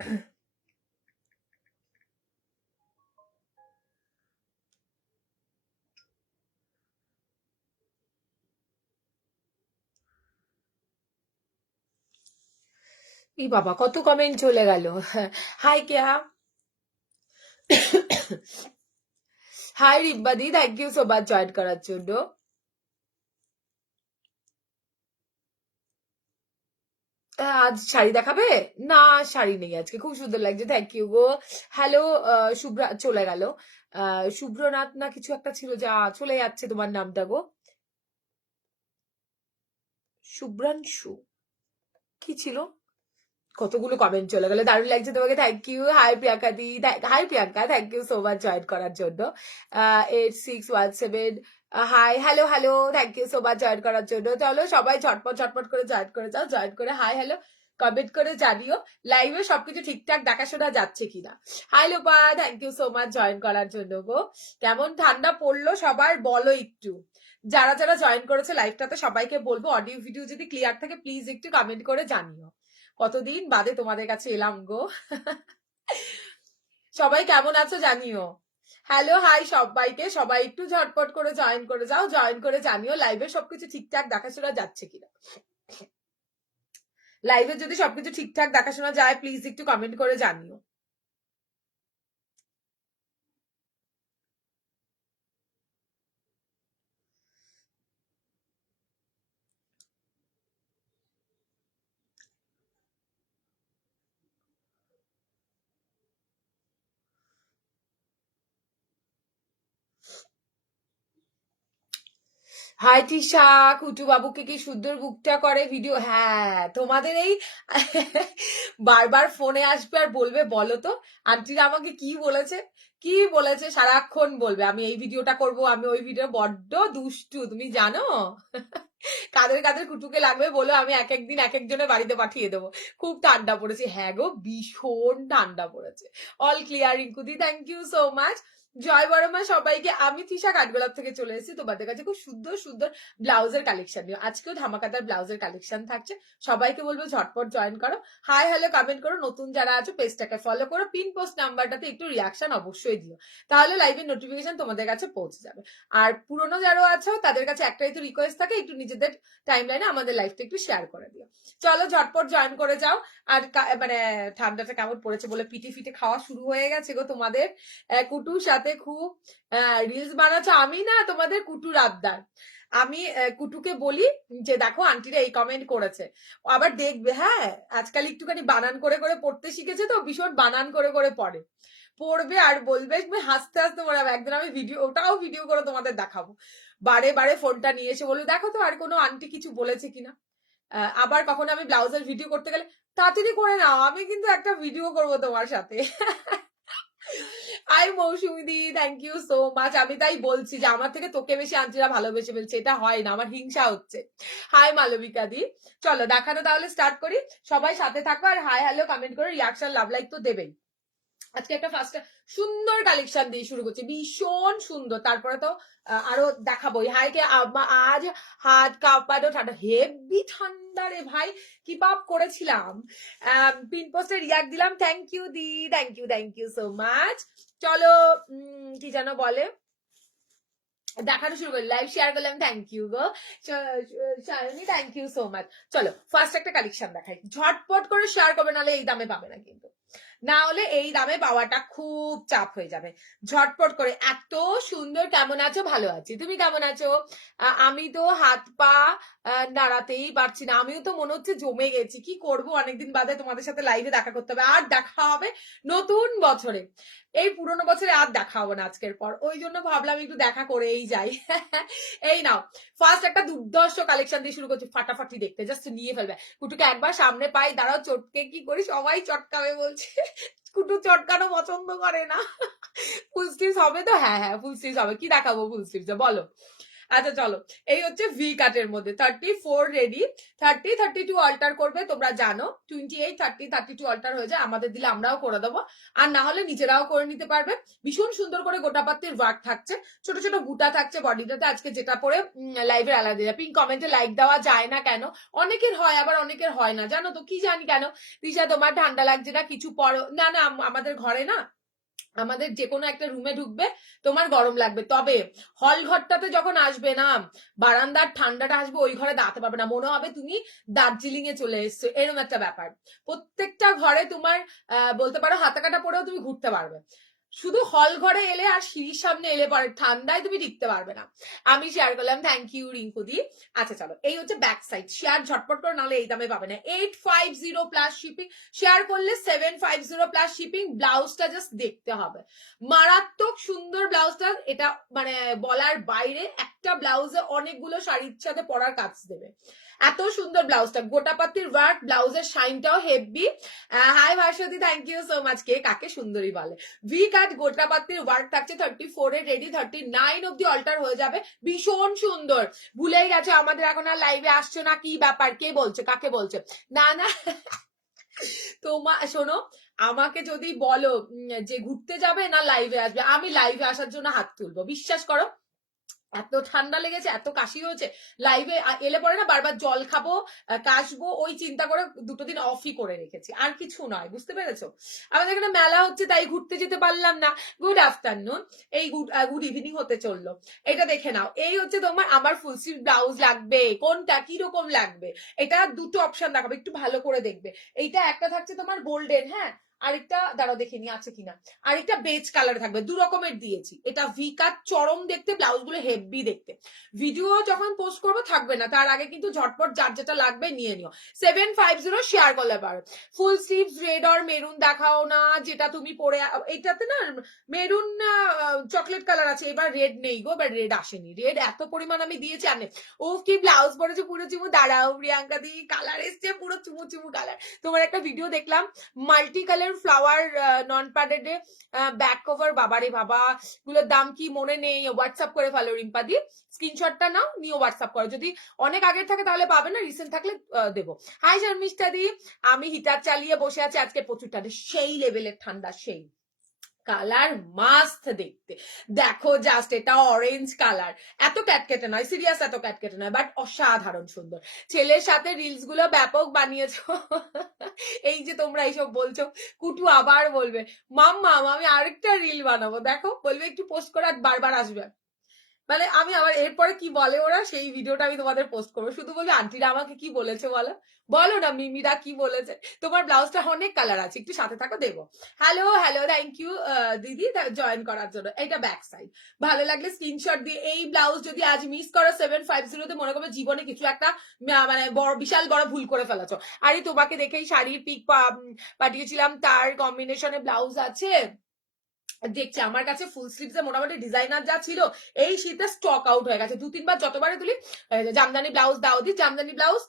ই বাবা, কত কমেন্ট চলে গেল। হাই কেয়া, হাই রিব্বাদি, thank you so much join করার জন্য। আজ শাড়ি দেখাবে? না, শাড়ি নেই আজকে। খুব সুন্দর লাগছে, থ্যাংক ইউ গো। হ্যালো, শুভ্রা চলে গেল। শুভ্রনাথ না কিছু একটা ছিল, যা চলে যাচ্ছে তোমার নামটা গো। শুভ্রাংশু কি ছিল? কতগুলো কমেন্ট চলে গেল, দারুণ লাগছে তোমাকে, থ্যাংক ইউ। হাই প্রিয়াঙ্কা দি, hi Priyanka, thank you so much join করার জন্য। 8617, hi, hello hello, thank you so much join করার জন্য। চলো সবাই ঝটপট ঝটপট করে জয়েন করে যাও, জয়েন করে হাই হ্যালো কমেন্ট করে জানিও লাইভে সবকিছু ঠিকঠাক দেখাশোনা যাচ্ছে কিনা। Hi Lopa, thank you so much join করার জন্য গো। কেমন ঠান্ডা পড়লো সবার বলো একটু। যারা যারা জয়েন করেছে লাইভটাতে সবাইকে বলবো অডিও ভিডিও যদি ক্লিয়ার থাকে প্লিজ একটু কমেন্ট করে জানিও। কতদিন বাদে তোমাদের কাছে এলাম গো। সবাই কেমন আছো জানিও। হ্যালো হাই সবাইকে, সবাই একটু ঝটপট করে জয়েন করে যাও, জয়েন করে জানিও লাইভে সবকিছু ঠিকঠাক দেখাশোনা যাচ্ছে কিনা। লাইভে যদি সবকিছু ঠিকঠাক দেখাশোনা যায় প্লিজ একটু কমেন্ট করে জানিও। হাই টিশা, কুটু বাবুকে কি সুন্দর বুকটা করে ভিডিও। হ্যাঁ, তোমাদের এই বারবার ফোনে আসবে আর বলবে বলো তো আন্টিরা আমাকে কি বলেছে, কি বলেছে, সারাক্ষণ বলবে আমি এই ভিডিওটা করব, আমি ওই ভিডিও। বড্ড দুষ্টু তুমি জানো। কাদের কাদের কুটুকে লাগবে বলো, আমি এক একদিন এক একজনের বাড়িতে পাঠিয়ে দেবো। খুব ঠান্ডা পড়েছে, হ্যাঁ গো ভীষণ ঠান্ডা পড়েছে। অল ক্লিয়ার রিঙ্কুদি, থ্যাংক ইউ সো মাচ। জয় বড়মা সবাইকে। আমি তৃষা কাঠগোলাপ থেকে চলে এসেছি তোমাদের কাছে খুব সুন্দর সুন্দর ব্লাউজের কালেকশন নিয়ে। আজকেও ধামাকাদার ব্লাউজের কালেকশন থাকছে, সবাইকে বলবো ঝটপট জয়েন করো, হাই হ্যালো কমেন্ট করো, নতুন যারা আছো পেজটাকে ফলো করো, পিন পোস্ট নাম্বারটাতে একটু রিয়াকশন অবশ্যই দিও, তাহলে লাইভের নোটিফিকেশন তোমাদের কাছে পৌঁছে যাবে। আর পুরনো যারা আছো তাদের কাছে একটাই তো রিকোয়েস্ট থাকে, একটু নিজেদের টাইমলাইনে আমাদের লাইফটা একটু শেয়ার করে দিও। চলো ঝটপট জয়েন করে যাও। আর মানে ঠান্ডাটা কেমন পড়েছে বলে পিঠে ফিটে খাওয়া শুরু হয়ে গেছে গো তোমাদের। কুটুর সাথে খুব রিলস বানাচ্ছ। আমি না তোমাদের কুটুর আবদার, আমি কুটুকে বলি যে দেখো আন্টিরা এই কমেন্ট করেছে, আবার দেখবে। হ্যাঁ, আজকাল একটুখানি বানান করে করে পড়তে শিখেছে তো, ভীষণ বানান করে করে পড়ে, পড়বে আর বলবে, হাসতে হাসতে পড়াবে। একদিন আমি ভিডিও, ওটাও ভিডিও করে তোমাদের দেখাবো। বারে বারে ফোনটা নিয়ে এসে বলবে দেখো তো আর কোনো আন্টি কিছু বলেছে কিনা। আবার কখনো আমি ব্লাউজের ভিডিও করতে গেলে তাড়াতাড়ি করে নাও, আমি কিন্তু একটা ভিডিও করবো তোমার সাথে। আই মৌসুমি দি, থ্যাংক ইউ সো মাচ। আমি তাই বলছি যে আমার থেকে তোকে বেশি আন্টিরা ভালোবেসে ফেলছে, এটা হয় না, আমার হিংসা হচ্ছে। হাই মালবিকা দি, চলো দেখানো তাহলে স্টার্ট করি। সবাই সাথে থাকো আর হাই হ্যালো কমেন্ট করে রিয়াকশন লাভ লাইক তো দেবেই। আজকে একটা ফার্স্ট সুন্দর কালেকশন দিয়ে শুরু করছি, ভীষণ সুন্দর। তারপরে তো আরো দেখাবোই। হাই কে আজ হাত কাঁপানো ঠান্ডা, হেভি ঠান্ডা রে ভাই, কি পাপ করেছিলাম। পিন পোস্টে রিয়াক্ট দিলাম, থ্যাংক ইউ দি, থ্যাংক ইউ সো মাচ। চলো কি যেন বলে, দেখানো শুরু করি, লাইভ শেয়ার করলাম, থ্যাংক ইউ গো Shalini, thank you so much. চলো ফার্স্ট একটা কালেকশন দেখাই, ঝটপট করে শেয়ার করবে, নাহলে এই দামে পাবে না কিন্তু, না হলে এই দামে পাওয়াটা খুব চাপ হয়ে যাবে। ঝটপট করে। এত সুন্দর। কেমন আছো? ভালো আছি, তুমি কেমন আছো? আমি তো হাত পা নাড়াতেই পারছি না, আমিও তো মনে হচ্ছে জমে গেছি। কি করব, অনেকদিন বাদে তোমাদের সাথে লাইভে দেখা করতে হবে, আর দেখা হবে নতুন বছরে। এই পুরোনো বছরে আর দেখা হবে না আজকের পর, ওই জন্য ভাবলাম একটু দেখা করেই যাই। এই নাও ফার্স্ট একটা দুর্ধর্ষ কালেকশন দিয়ে শুরু করছি, ফাটাফাটি দেখতে, জাস্ট নিয়ে ফেলবে। কুটুকে একবার সামনে পাই, দাঁড়াও চটকে কি করি, সবাই চটকাবে বলছে। কুটু চটকানো পছন্দ করে না। ফুল স্লিভস হবে তো? হ্যাঁ হ্যাঁ ফুল স্লিভস হবে। কি দেখাবো ফুল স্লিভস বলো? আচ্ছা চলো, এই হচ্ছে ভি কাটের মধ্যে 34 রেডি, 30 32 অল্টার করবে, তোমরা জানো 28 30 32 অল্টার হয়ে যায়, আমাদের দিলে আমরাও করে দেবো, আর না হলে নিজেরাও করে নিতে পারবে। ভীষণ সুন্দর করে গোটা পাত্তির ওয়ার্ক থাকছে, ছোট ছোট বুটা থাকছে বডিটাতে। আজকে যেটা পরে লাইভের আলাদা পিঙ্ক কমেন্টে লাইক দেওয়া যায় না কেন? অনেকের হয়, আবার অনেকের হয় না, জানো তো, কি জানি কেন। দিশা তোমার ঠান্ডা লাগছে না কিছু পরো না? না, আমাদের ঘরে না, আমাদের যে কোনো একটা রুমে ঢুকবে তোমার গরম লাগবে, তবে হল ঘরটাতে যখন আসবে না, বারান্দার ঠান্ডাটা আসবে, ওই ঘরে দাঁড়াতে পারবে না, মনে হবে তুমি দার্জিলিং এ চলে এসছো, এরকম একটা ব্যাপার। প্রত্যেকটা ঘরে তোমার বলতে পারো হাতা কাটা পরেও তুমি ঘুরতে পারবে। শুধু হল ঘরে এলে আর সিঁড়ির সামনে এলে পরে ঠান্ডায় তুমি টিকতে পারবে না। আমি শেয়ার করলাম, থ্যাংক ইউ রিঙ্কুদি। আচ্ছা চলো, এই হচ্ছে ব্যাক সাইড, শেয়ার ঝটপট করে, নাহলে এই দামে পাবে না। 850 প্লাস শিপিং, শেয়ার করলে 750 প্লাস শিপিং। ব্লাউজটা জাস্ট দেখতে হবে, মারাত্মক সুন্দর ব্লাউজটা, এটা মানে বলার বাইরে। একটা ব্লাউজে অনেকগুলো শাড়ির সাথে পরার কাজ দেবে, এত সুন্দর ব্লাউজটা। গোটা পাতির ওয়ার্ক, ব্লাউজের শাইনটাও heavy. Hi Bhaswati, thank you so much. কে কাকে সুন্দরী বলে? ভি কাট গোটা পাতির ওয়ার্ক থাকছে, 34 এ রেডি, 39 অব্দি অল্টার হয়ে যাবে। ভীষণ সুন্দর। ভুলেই গেছে আমাদের এখন আর লাইভে আসছে না, কি ব্যাপার? কে বলছে, কাকে বলছে? না না শোনো, আমাকে যদি বলো যে ঘুরতে যাবে না লাইভে আসবে, আমি লাইভে আসার জন্য হাত তুলবো, বিশ্বাস করো। এত ঠান্ডা লেগেছে, এত কাশি হয়েছে, লাইভে এলে পরে না বারবার জল খাবো, কাশবো, ওই চিন্তা করে দুটো দিন অফই করে রেখেছি, আর কিছু নয়, বুঝতে পেরেছো? আমাদের এখানে মেলা হচ্ছে, তাই ঘুরতে যেতে পারলাম না। গুড আফটারনুন, এই গুড ইভিনিং হতে চললো। এটা দেখে নাও, এই হচ্ছে তোমার, আমার ফুল স্লিভ ব্লাউজ লাগবে, কোনটা কিরকম লাগবে? এটা দুটো অপশন দেখাবো, একটু ভালো করে দেখবে। এইটা একটা থাকছে তোমার গোল্ডেন, হ্যাঁ, আরেকটা দাঁড়াও দেখে নি আছে কিনা, আরেকটা বেজ কালার থাকবে, দু রকমের দিয়েছি। এটা ভি কাট, চরম দেখতে, ব্লাউজ গুলো হেভি দেখতে। ভিডিও যখন পোস্ট করবো থাকবে না, তার আগে কিন্তু ঝটপট যার যেটা লাগবে নিয়ে নিও। 750 শেয়ার করলে পারো। ফুল স্লিভস রেড আর মেরুন দেখাও না, যেটা তুমি পরে, এইটাতে না মেরুন চকলেট কালার আছে, এবার রেড নেই গো, এবার রেড আসেনি, রেড এত পরিমাণ আমি দিয়েছি আনে। ও কি ব্লাউজ পরেছে পুরো চুমু, দাঁড়াও প্রিয়াঙ্কা দি, কালার এসছে পুরো চুমু চুমু কালার। তোমার একটা ভিডিও দেখলাম, মাল্টি কালার ফ্লাওয়ার নন প্যাডেড ব্যাক কভার, বাবারে বাবা, গুলোর দাম কি মনে নেই, হোয়াটসঅ্যাপ করে ফেলো রিম্পা দি, স্ক্রিনশটটা নাও, নিয়ে হোয়াটসঅ্যাপ করো, যদি অনেক আগের থাকে তাহলে পাবে না, রিসেন্ট থাকলে দেবো। হাই শর্মিষ্ঠা দি, আমি হিটার চালিয়ে বসে আছি, আজকে প্রচুর ঠান্ডা, সেই লেভেলের ঠান্ডা, সেই কালার মাস্ত দেখতে। দেখো জাস্ট, এটা অরেঞ্জ কালার, এত ক্যাটকেটে নয়, সিরিয়াস এত ক্যাটকেটে নয়, বাট অসাধারণ সুন্দর। ছেলের সাথে রিলস গুলো ব্যাপক বানিয়েছো। এই যে তোমরা এইসব বলছো, কুটু আবার বলবে মাম্মা আমি আরেকটা রিল বানাবো, দেখো বলবে একটু পোস্ট করে, আর বারবার আসবে। মানে আমি আবার এরপরে কি বলে ওরা, সেই ভিডিওটা আমি তোমাদের পোস্ট করবো, শুধু বলবো আন্টিরা আমাকে কি বলেছে বলো, বলো না মিমিরা কি বলেছে। তোমার ব্লাউজটা অনেক কালার আছে, একটু সাথে থাকো দেবো। হ্যালো হ্যালো, থ্যাংক ইউ দিদি জয়েন করার জন্য। এটা ব্যাক সাইড, ভালো লাগলে স্ক্রিনশট দিয়ে। এই ব্লাউজ যদি আজ মিস করো 750 মনে করবে জীবনে কিছু একটা মানে বড় বিশাল বড় ভুল করে ফেলেছো। আরে তোমাকে দেখেই শাড়ির পিক পাঠিয়েছিলাম, তার কম্বিনেশনে ব্লাউজ আছে দেখছি, আমার কাছে ফুল স্লিভস এ মোটামুটি ডিজাইনার যা ছিল এই শীতে স্টক আউট হয়ে গেছে, 2-3 বার যতবারে তুলি জামদানি ব্লাউজ দাও দি, জামদানি ব্লাউজ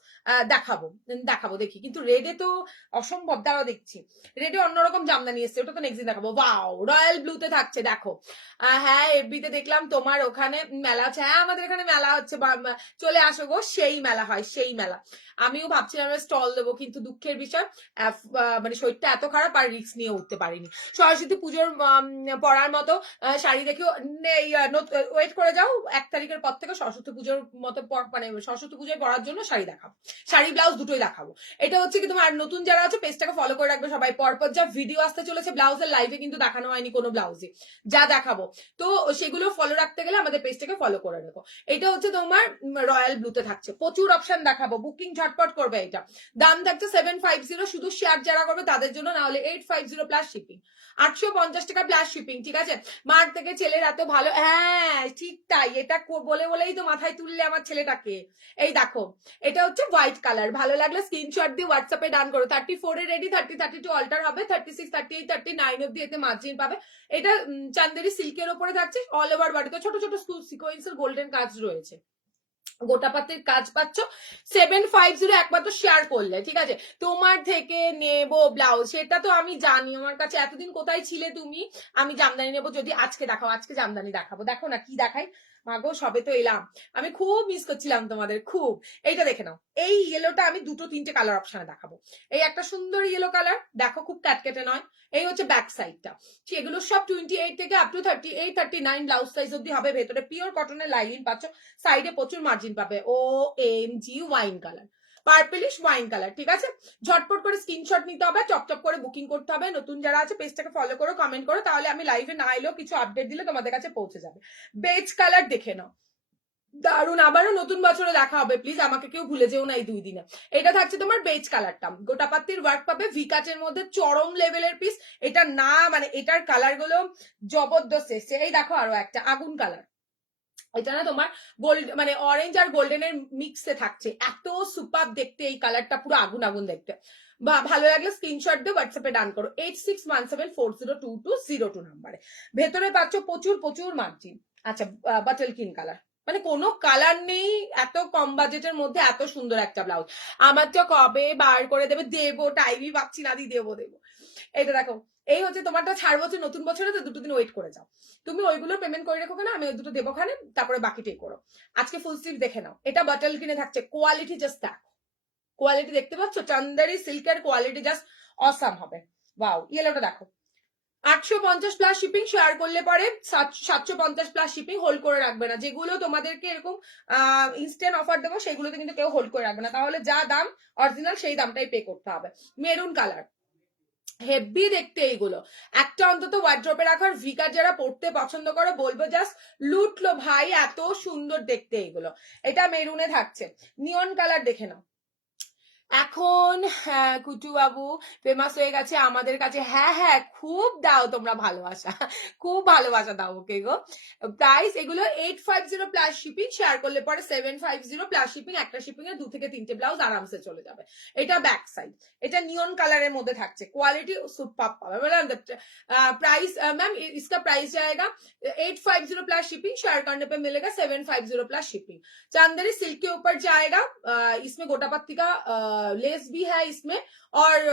দেখাবো দেখাবো দেখি, কিন্তু রেডে তো অসম্ভব। দাঁড়াও দেখছি, রেডে অন্যরকম জামদানি এসছে, ওটা তো নেক্সট দিন দেখাবো। ওয়াও, রয়্যাল ব্লুতে থাকছে, দেখো। হ্যাঁ, এফবিতে দেখলাম তোমার ওখানে মেলা আছে, হ্যাঁ আমাদের এখানে মেলা হচ্ছে, চলে আসো গো, সেই মেলা হয়, সেই মেলা। আমিও ভাবছিলাম স্টল দেবো, কিন্তু দুঃখের বিষয় মানে শরীরটা এত খারাপ, আর রিস্ক নিয়ে উঠতে পারিনি। সরস্বতী পুজোর পড়ার মতো শাড়ি দেখেও ওয়েট করে যাও, 1 তারিখের পর থেকে সরস্বতী পুজোর মতো মানে সরস্বতী পুজোয় পড়ার জন্য শাড়ি দেখাবো, শাড়ি ব্লাউজ দুটোই দেখাবো। এটা হচ্ছে কি তোমার নতুন যারা আছে পেজটাকে ফলো করে রাখবে সবাই, পরপর যা ভিডিও আসতে চলেছে ব্লাউজের লাইভে কিন্তু দেখানো হয়নি কোনো ব্লাউজে, যা দেখাবো তো সেগুলো ফলো রাখতে গেলে আমাদের পেজটাকে ফলো করে রাখো। এটা হচ্ছে তোমার রয়্যাল ব্লুতে থাকছে, প্রচুর অপশন দেখাবো, বুকিং ঝটপট করবে। এটা দাম থাকছে 750, শুধু শেয়ার যারা করবে তাদের জন্য, না হলে 850 প্লাস শিপিং, 850 টাকা প্লাস শিপিং, ঠিক আছে? মার থেকে ছেলের এত ভালো, হ্যাঁ ঠিক তাই, এটা বলে বলেই তো মাথায় তুললে আমার ছেলেটাকে। এই দেখো, এটা হচ্ছে হোয়াইট কালার, ভালো লাগলে স্ক্রিনশট দিয়ে হোয়াটসঅ্যাপে ডান করো। 34 এ রেডি, 30 32 অল্টার হবে, 36 38 39 অব্দি এতে মার্জিন পাবে। এটা চান্দেরি সিল্কের উপরে থাকছে, অল ওভার বডিতে ছোট ছোট সিকোয়েন্সের গোল্ডেন কাজ রয়েছে, গোটা পাতের কাজ পাচ্ছ। 750 একমাত্র শেয়ার করলে, ঠিক আছে? তোমার থেকে নেব ব্লাউজ, সেটা তো আমি জানি, আমার কাছে এতদিন কোথায় ছিলে তুমি। আমি জামদানি নেবো, যদি আজকে দেখাও, আজকে জামদানি দেখাবো, দেখো না কি দেখাই। মাগো সবে তো এলাম, আমি খুব মিস করছিলাম তোমাদের, খুব। এইটা দেখে নাও, এই ইয়েলোটা আমি দুটো তিনটে কালার অপশনে দেখাবো। এই একটা সুন্দর ইয়েলো কালার, দেখো খুব ক্যাটকেটে নয়। এই হচ্ছে ব্যাক সাইডটা। এগুলো সব 28 থেকে আপ টু 38 39 ব্লাউজ সাইজ অব্দি হবে। ভেতরে পিওর কটনের লাইলিন পাচ্ছ, সাইডে প্রচুর মার্জিন পাবে। O M G wine colour, purplish wine colour, ঠিক আছে। ঝটপট করে স্ক্রিনশট নিতে হবে, চপচপ করে বুকিং করতে হবে। নতুন যারা আছে পেজটাকে ফলো করো, কমেন্ট করো, তাহলে আমি লাইভে না এলেও কিছু আপডেট দিলে তোমাদের কাছে পৌঁছে যাবে। বেজ কালার দেখে নাও, দারুন। আবারও নতুন বছরে দেখা হবে, প্লিজ আমাকে কেউ ভুলে যেও না এই 2 দিনে। এটা থাকছে তোমার বেজ কালারটা, গোটাপাত্তির ওয়ার্ক পাবে, ভিকাচের মধ্যে চরম লেভেলের পিস। এটা না মানে এটার কালার গুলো জবরদস্ত এসছে। এই দেখো আরো একটা আগুন কালার, এটা না তোমার গোল্ড মানে অরেঞ্জ আর গোল্ডেনের মিক্সে থাকছে, এত সুপার দেখতে এই কালারটা, পুরো আগুন আগুন দেখতে। বা ভালো লাগলে স্ক্রিনশট দিয়ে হোয়াটসঅ্যাপে ডান করো 8617402202 নাম্বারে। ভেতরে পাচ্ছ প্রচুর প্রচুর মার্জিন। আচ্ছা, বাটল কিন কালার, মানে কোনো কালার নেই এত কম বাজেটের মধ্যে এত সুন্দর একটা ব্লাউজ। আমার তো কবে বার করে দেবো টাইমই পাচ্ছি না, দেবো। এটা দেখো, এই হচ্ছে তোমারটা ছাড়বো হচ্ছে নতুন বছরে, তো 2 দিন ওয়েট করে যাও। তুমি ওইগুলো পেমেন্ট করে রেখো না, আমি ওই দুটো দেবো খানে, তারপরে বাকিটাই করো। আজকে ফুল স্লিভ দেখে নাও, এটা বাটল কিনে থাকছে, কোয়ালিটি জাস্ট দেখো, কোয়ালিটি দেখতে পাচ্ছ, চান্দারি সিল্কের কোয়ালিটি জাস্ট অসাম হবে। ওয়াও, ইয়েলোটা দেখো, 850 প্লাস শিপিং, শেয়ার করলে পরে 750 প্লাস শিপিং, হোল্ড করে রাখবে না। যেগুলো তোমাদেরকে এরকম ইনস্ট্যান্ট অফার দেবো সেগুলোতে কিন্তু কেউ হোল্ড করে রাখবে না, তাহলে যা দাম অরিজিনাল সেই দামটাই পে করতে হবে। মেরুন কালার, হেভি দেখতে এইগুলো, একটা অন্তত ওয়ার্ড্রপে রাখার। ভিকার যারা পড়তে পছন্দ করো বলবো জাস্ট লুটলো ভাই, এত সুন্দর দেখতে এইগুলো। এটা মেরুনে থাকছে, নিয়ন কালার দেখে নাও। এখন হ্যাঁ কুটু বাবু ফেমাস হয়ে গেছে আমাদের কাছে, হ্যাঁ হ্যাঁ খুব দাও তোমরা ভালোবাসা, খুব ভালোবাসা দাও ওকে গো। প্রাইস এগুলো 850 প্লাস শিপিং, শেয়ার করলে পরে 750 প্লাস শিপিং। একটা শিপিং এ 2 থেকে 3টে ব্লাউজ আরামসে চলে যাবে। এটা ব্যাক সাইড, এটা নিয়ন কালারের মধ্যে থাকছে, কোয়ালিটি সুপার পাবে। प्राइस मैम इसका प्राइस जाएगा 850 प्लस शिपिंग, शेयर करने पे मिलेगा 750 प्लस शिपिंग। चांदेरी सिल्क के ऊपर जाएगा, इसमें गोटापत्ती का लेस भी है इसमें, और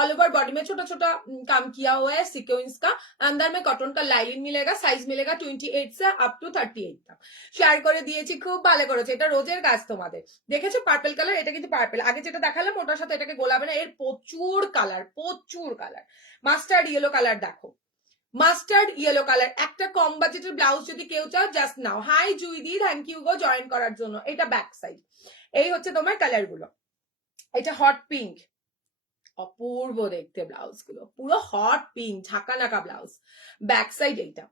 ऑल ओवर बॉडी में छोटा छोटा काम किया हुआ है सिक्वेंस का। अंदर में कॉटन का लाइलिन मिलेगा, साइज मिलेगा 28 से अप टू 38 तक। শেয়ার করে দিয়েছি, খুব ভালো করেছে। এটা রোজের কাজ তোমাদের, দেখেছো পার্পল কালার, এটা কিন্তু পার্পল। আগে যেটা দেখালাম ওটার সাথে এটাকে গোলাবে না, এর প্রচুর কালার, প্রচুর কালার। মাস্টার্ড ইয়েলো কালার দেখো, মাস্টার্ড ইয়েলো কালার, একটা কম বাজেটের ব্লাউজ যদি কেউ চাও জাস্ট নাও। হাই জুইদি, থ্যাংক ইউ গো জয়েন করার জন্য। এটা ব্যাক সাইড, এই হচ্ছে তোমার কালার গুলো। এটা হট পিঙ্ক, অপূর্ব দেখতে ব্লাউজ গুলো, পুরো হট পিঙ্ক ঝাঁকা নাকা ব্লাউজ। ব্যাক সাইড এইটা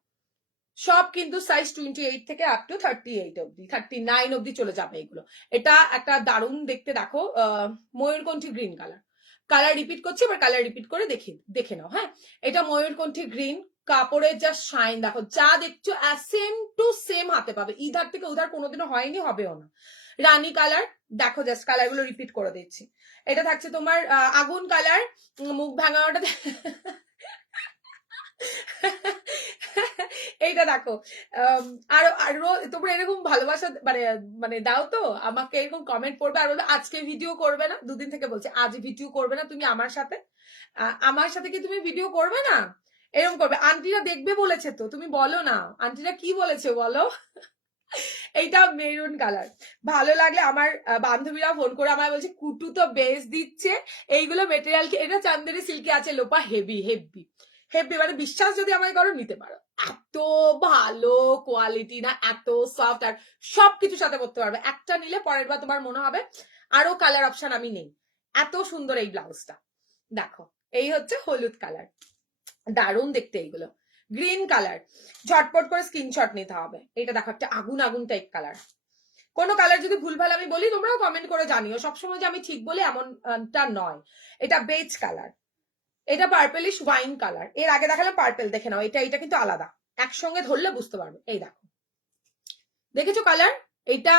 সব কিন্তু সাইজ 28 থেকে আপ টু 38 অব্দি, 39 অব্দি চলে যাবে এগুলো। এটা একটা দারুণ দেখতে, দেখো ময়ূরকণ্ঠী গ্রিন কালার। কালার রিপিট করছি, এবার কালার রিপিট করে দেখে নাও। হ্যাঁ, এটা ময়ূরকণ্ঠী গ্রিন, কাপড়ের জাস্ট শাইন দেখো, যা দেখছো সেম টু সেম হাতে পাবে, ইধার থেকে উধার কোনোদিনও হয়নি, হবেও না। রানী কালার দেখো, জাস্ট কালার গুলো রিপিট করে দিচ্ছি। এটা থাকছে তোমার আগুন কালার, মুখ ভাঙাটা এইটা দেখো। আরো আরো তোমরা এরকম ভালোবাসা মানে মানে দাও তো আমাকে, এরকম কমেন্ট করবে আর বলবে আজকে ভিডিও করবে না। 2 দিন থেকে বলছে আজ ভিডিও করবে না তুমি আমার সাথে, আমার সাথে কি তুমি ভিডিও করবে না, এরকম করবে। আন্টিরা দেখবে বলেছে তো, তুমি বলো না আন্টিরা কি বলেছে বলো। এইটা মেরুন কালার, ভালো লাগলে আমার বান্ধবীরা ফোন করে আমায় বলছে কুটু তো বেশ দিচ্ছে এইগুলো মেটেরিয়াল কি। এটা চান্দেরি সিল্কে আছে, লোপা হেভি হেভি হেভি, মানে বিশ্বাস যদি আমায় করো নিতে পারো। এত ভালো কোয়ালিটি না, এত সফট, আর সবকিছুর সাথে করতে পারবে। একটা নিলে পরের বার তোমার মনে হবে আরো কালার অপশন আমি নেই, এত সুন্দর এই ব্লাউজটা। দেখো এই হচ্ছে হলুদ কালার, দারুণ দেখতে এইগুলো। গ্রিন কালার, ঝটপট করে স্ক্রিনশট নিতে হবে। এটা দেখো একটা আগুন আগুন টাইপ কালার। কোনো কালার যদি ভুলভাল আমি বলি তোমরাও কমেন্ট করে জানিও, সবসময় যে আমি ঠিক বলি এমনটা নয়। এটা বেজ কালার, এটা পার্পলিশ ওয়াইন কালার। এর আগে দেখালাম পার্পল, দেখে নাও এটা কিন্তু আলাদা, একসঙ্গে ধরলে বুঝতে পারবে। এই দেখো, দেখেছো কালার, এটা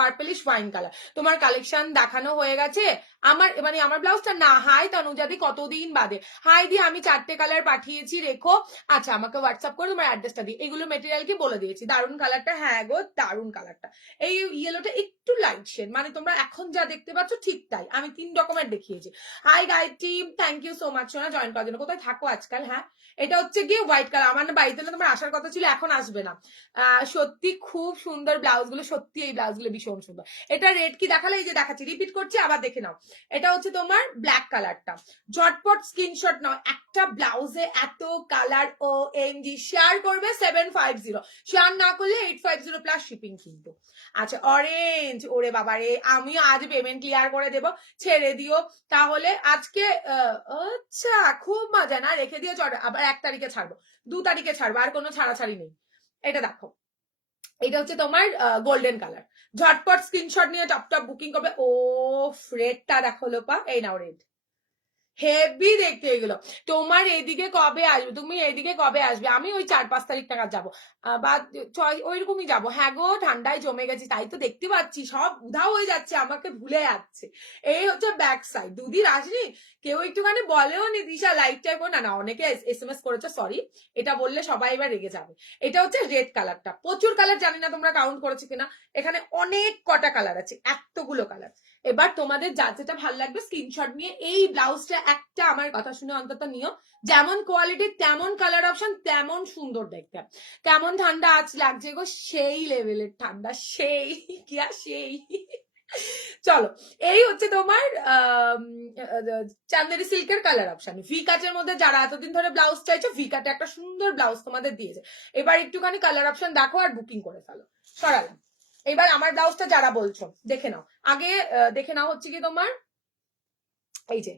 পার্পলিশ ওয়াইন কালার। তোমার কালেকশন দেখানো হয়ে গেছে। আমার ব্লাউজটা না, হাই তনুজাদি কতদিন বাদে। হাই দি আমি 4টে কালার পাঠিয়েছি, রেখো। আচ্ছা আমাকে হোয়াটসঅ্যাপ করে তোমার অ্যাড্রেসটা দিই। এগুলো মেটেরিয়াল কি বলে দিয়েছি। দারুন কালারটা, হ্যাঁ গো দারুন কালারটা। এই ইয়েলোটা একটু লাইট শেড, মানে তোমরা এখন যা দেখতে পাচ্ছ ঠিক তাই। আমি 3 রকমের দেখিয়েছি। হাই গাইটি, থ্যাংক ইউ সো মাচ সোনা জয়েন করার জন্য। কোথায় থাকো আজকাল? হ্যাঁ এটা হচ্ছে গিয়ে হোয়াইট কালার। আমার না বাড়িতে না তোমার আসার কথা ছিল, এখন আসবে না। সত্যি খুব সুন্দর ব্লাউজ গুলো, সত্যি এই ব্লাউজ গুলো ভীষণ সুন্দর। এটা রেড কি দেখালে, এই যে দেখাচ্ছি, রিপিট করছি আবার দেখে নাও। এটা হচ্ছে তোমার ব্ল্যাক কালারটা। ঝটপট স্ক্রিনশট নাও। একটা ব্লাউজে এত কালার, ও এমজি। শেয়ার করবে 750, শেয়ার না করলে 850 প্লাস শিপিং কিন্তু। আচ্ছা অরেঞ্জ, ওরে বাবা রে, আমি আজ পেমেন্ট ক্লিয়ার করে দেব, ছেড়ে দিও তাহলে আজকে। আচ্ছা খুব মজা না, রেখে দিও, চল আবার 1 তারিখে ছাড়বো, 2 তারিখে ছাড়বো, আর কোনো ছাড়াছাড়ি নেই। এটা দেখো, এটা হচ্ছে তোমার গোল্ডেন কালার। ঝটপট স্ক্রিনশট নিয়ে টপ টপ বুকিং করবে। ও রেডটা দেখো লোপা, এই নাও রেড, হেভি দেখতে এগুলো। তোমার এদিকে কবে আসবে, তুমি এদিকে কবে আসবে? আমি ওই 4-5 তারিখ নাগাদ যাবো, বা 6 ওইরকমই যাবো। হ্যাঁ গো ঠান্ডায় জমে গেছি, তাই তো দেখতে পাচ্ছি সব উধাও হয়ে যাচ্ছে, আমাকে ভুলে যাচ্ছে। এই হচ্ছে ব্যাক সাইড। দুদিন আসনি, কেউ একটুখানি বলেও নি দিশা লাইট টাইপ, না না অনেকে SMS করেছে, সরি। এটা বললে সবাই এবার রেগে যাবে। এটা হচ্ছে রেড কালারটা। প্রচুর কালার, জানি না তোমরা কাউন্ট করেছো কিনা, এখানে অনেক কটা কালার আছে, এতগুলো কালার। এবার তোমাদের যা যেটা ভালো লাগবে স্ক্রিনশট নিয়ে এই ব্লাউজটা একটা আমার কথা শুনে অন্তত নিও। যেমন কোয়ালিটি তেমন কালার অপশন, তেমন সুন্দর দেখতে। কেমন ঠান্ডা আজ লাগছে গো, সেই লেভেলের ঠান্ডা, সেই কি আর সেই। চলো, এই হচ্ছে তোমার চান্দেরি সিল্কের কালার অপশন। ভি কাটের মধ্যে যারা এতদিন ধরে ব্লাউজ চাইছো, ভি কাটে একটা সুন্দর ব্লাউজ তোমাদের দিয়েছে। এবার একটুখানি কালার অপশন দেখো আর বুকিং করে ফেলো। সরালাম। এবার আমার ব্লাউজটা যারা বলছো দেখে নাও। আগে দেখে নাও হচ্ছে কি তোমার, এই যে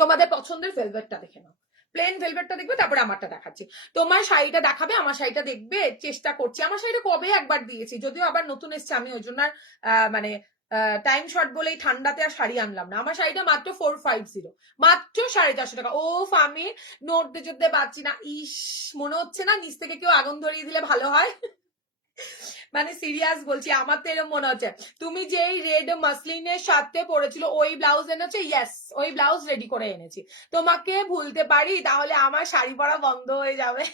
তোমাদের পছন্দের ভেলভেটটা দেখে নাও। প্লেন ভেলভেটটা দেখবে, তারপরে আমারটা দেখাচ্ছি। তোমার শাড়িটা দেখাবে, আমার শাড়িটা দেখবে, চেষ্টা করছি। আমার শাড়িটা কবে একবার দিয়েছি, যদিও আবার নতুন এসছে, আমি ওই জন্য মানে টাইম শর্ট বলেই ঠান্ডাতে আর শাড়ি আনলাম না। আমার শাড়িটা মাত্র 450, মাত্র 450 টাকা। ও আমি নোট দিতে পারছি না, ইস মনে হচ্ছে না নিচ থেকে কেউ আগুন ধরিয়ে দিলে ভালো হয়। মানে সিরিয়াস বলছি, আমার তো এরকম মনে হচ্ছে। তুমি যে রেড মাসলিনের সাথে পরেছিল ওই ব্লাউজ এনেছো? ইয়েস, ওই ব্লাউজ রেডি করে এনেছি। তোমাকে ভুলতে পারি তাহলে আমার শাড়ি পরা বন্ধ হয়ে যাবে।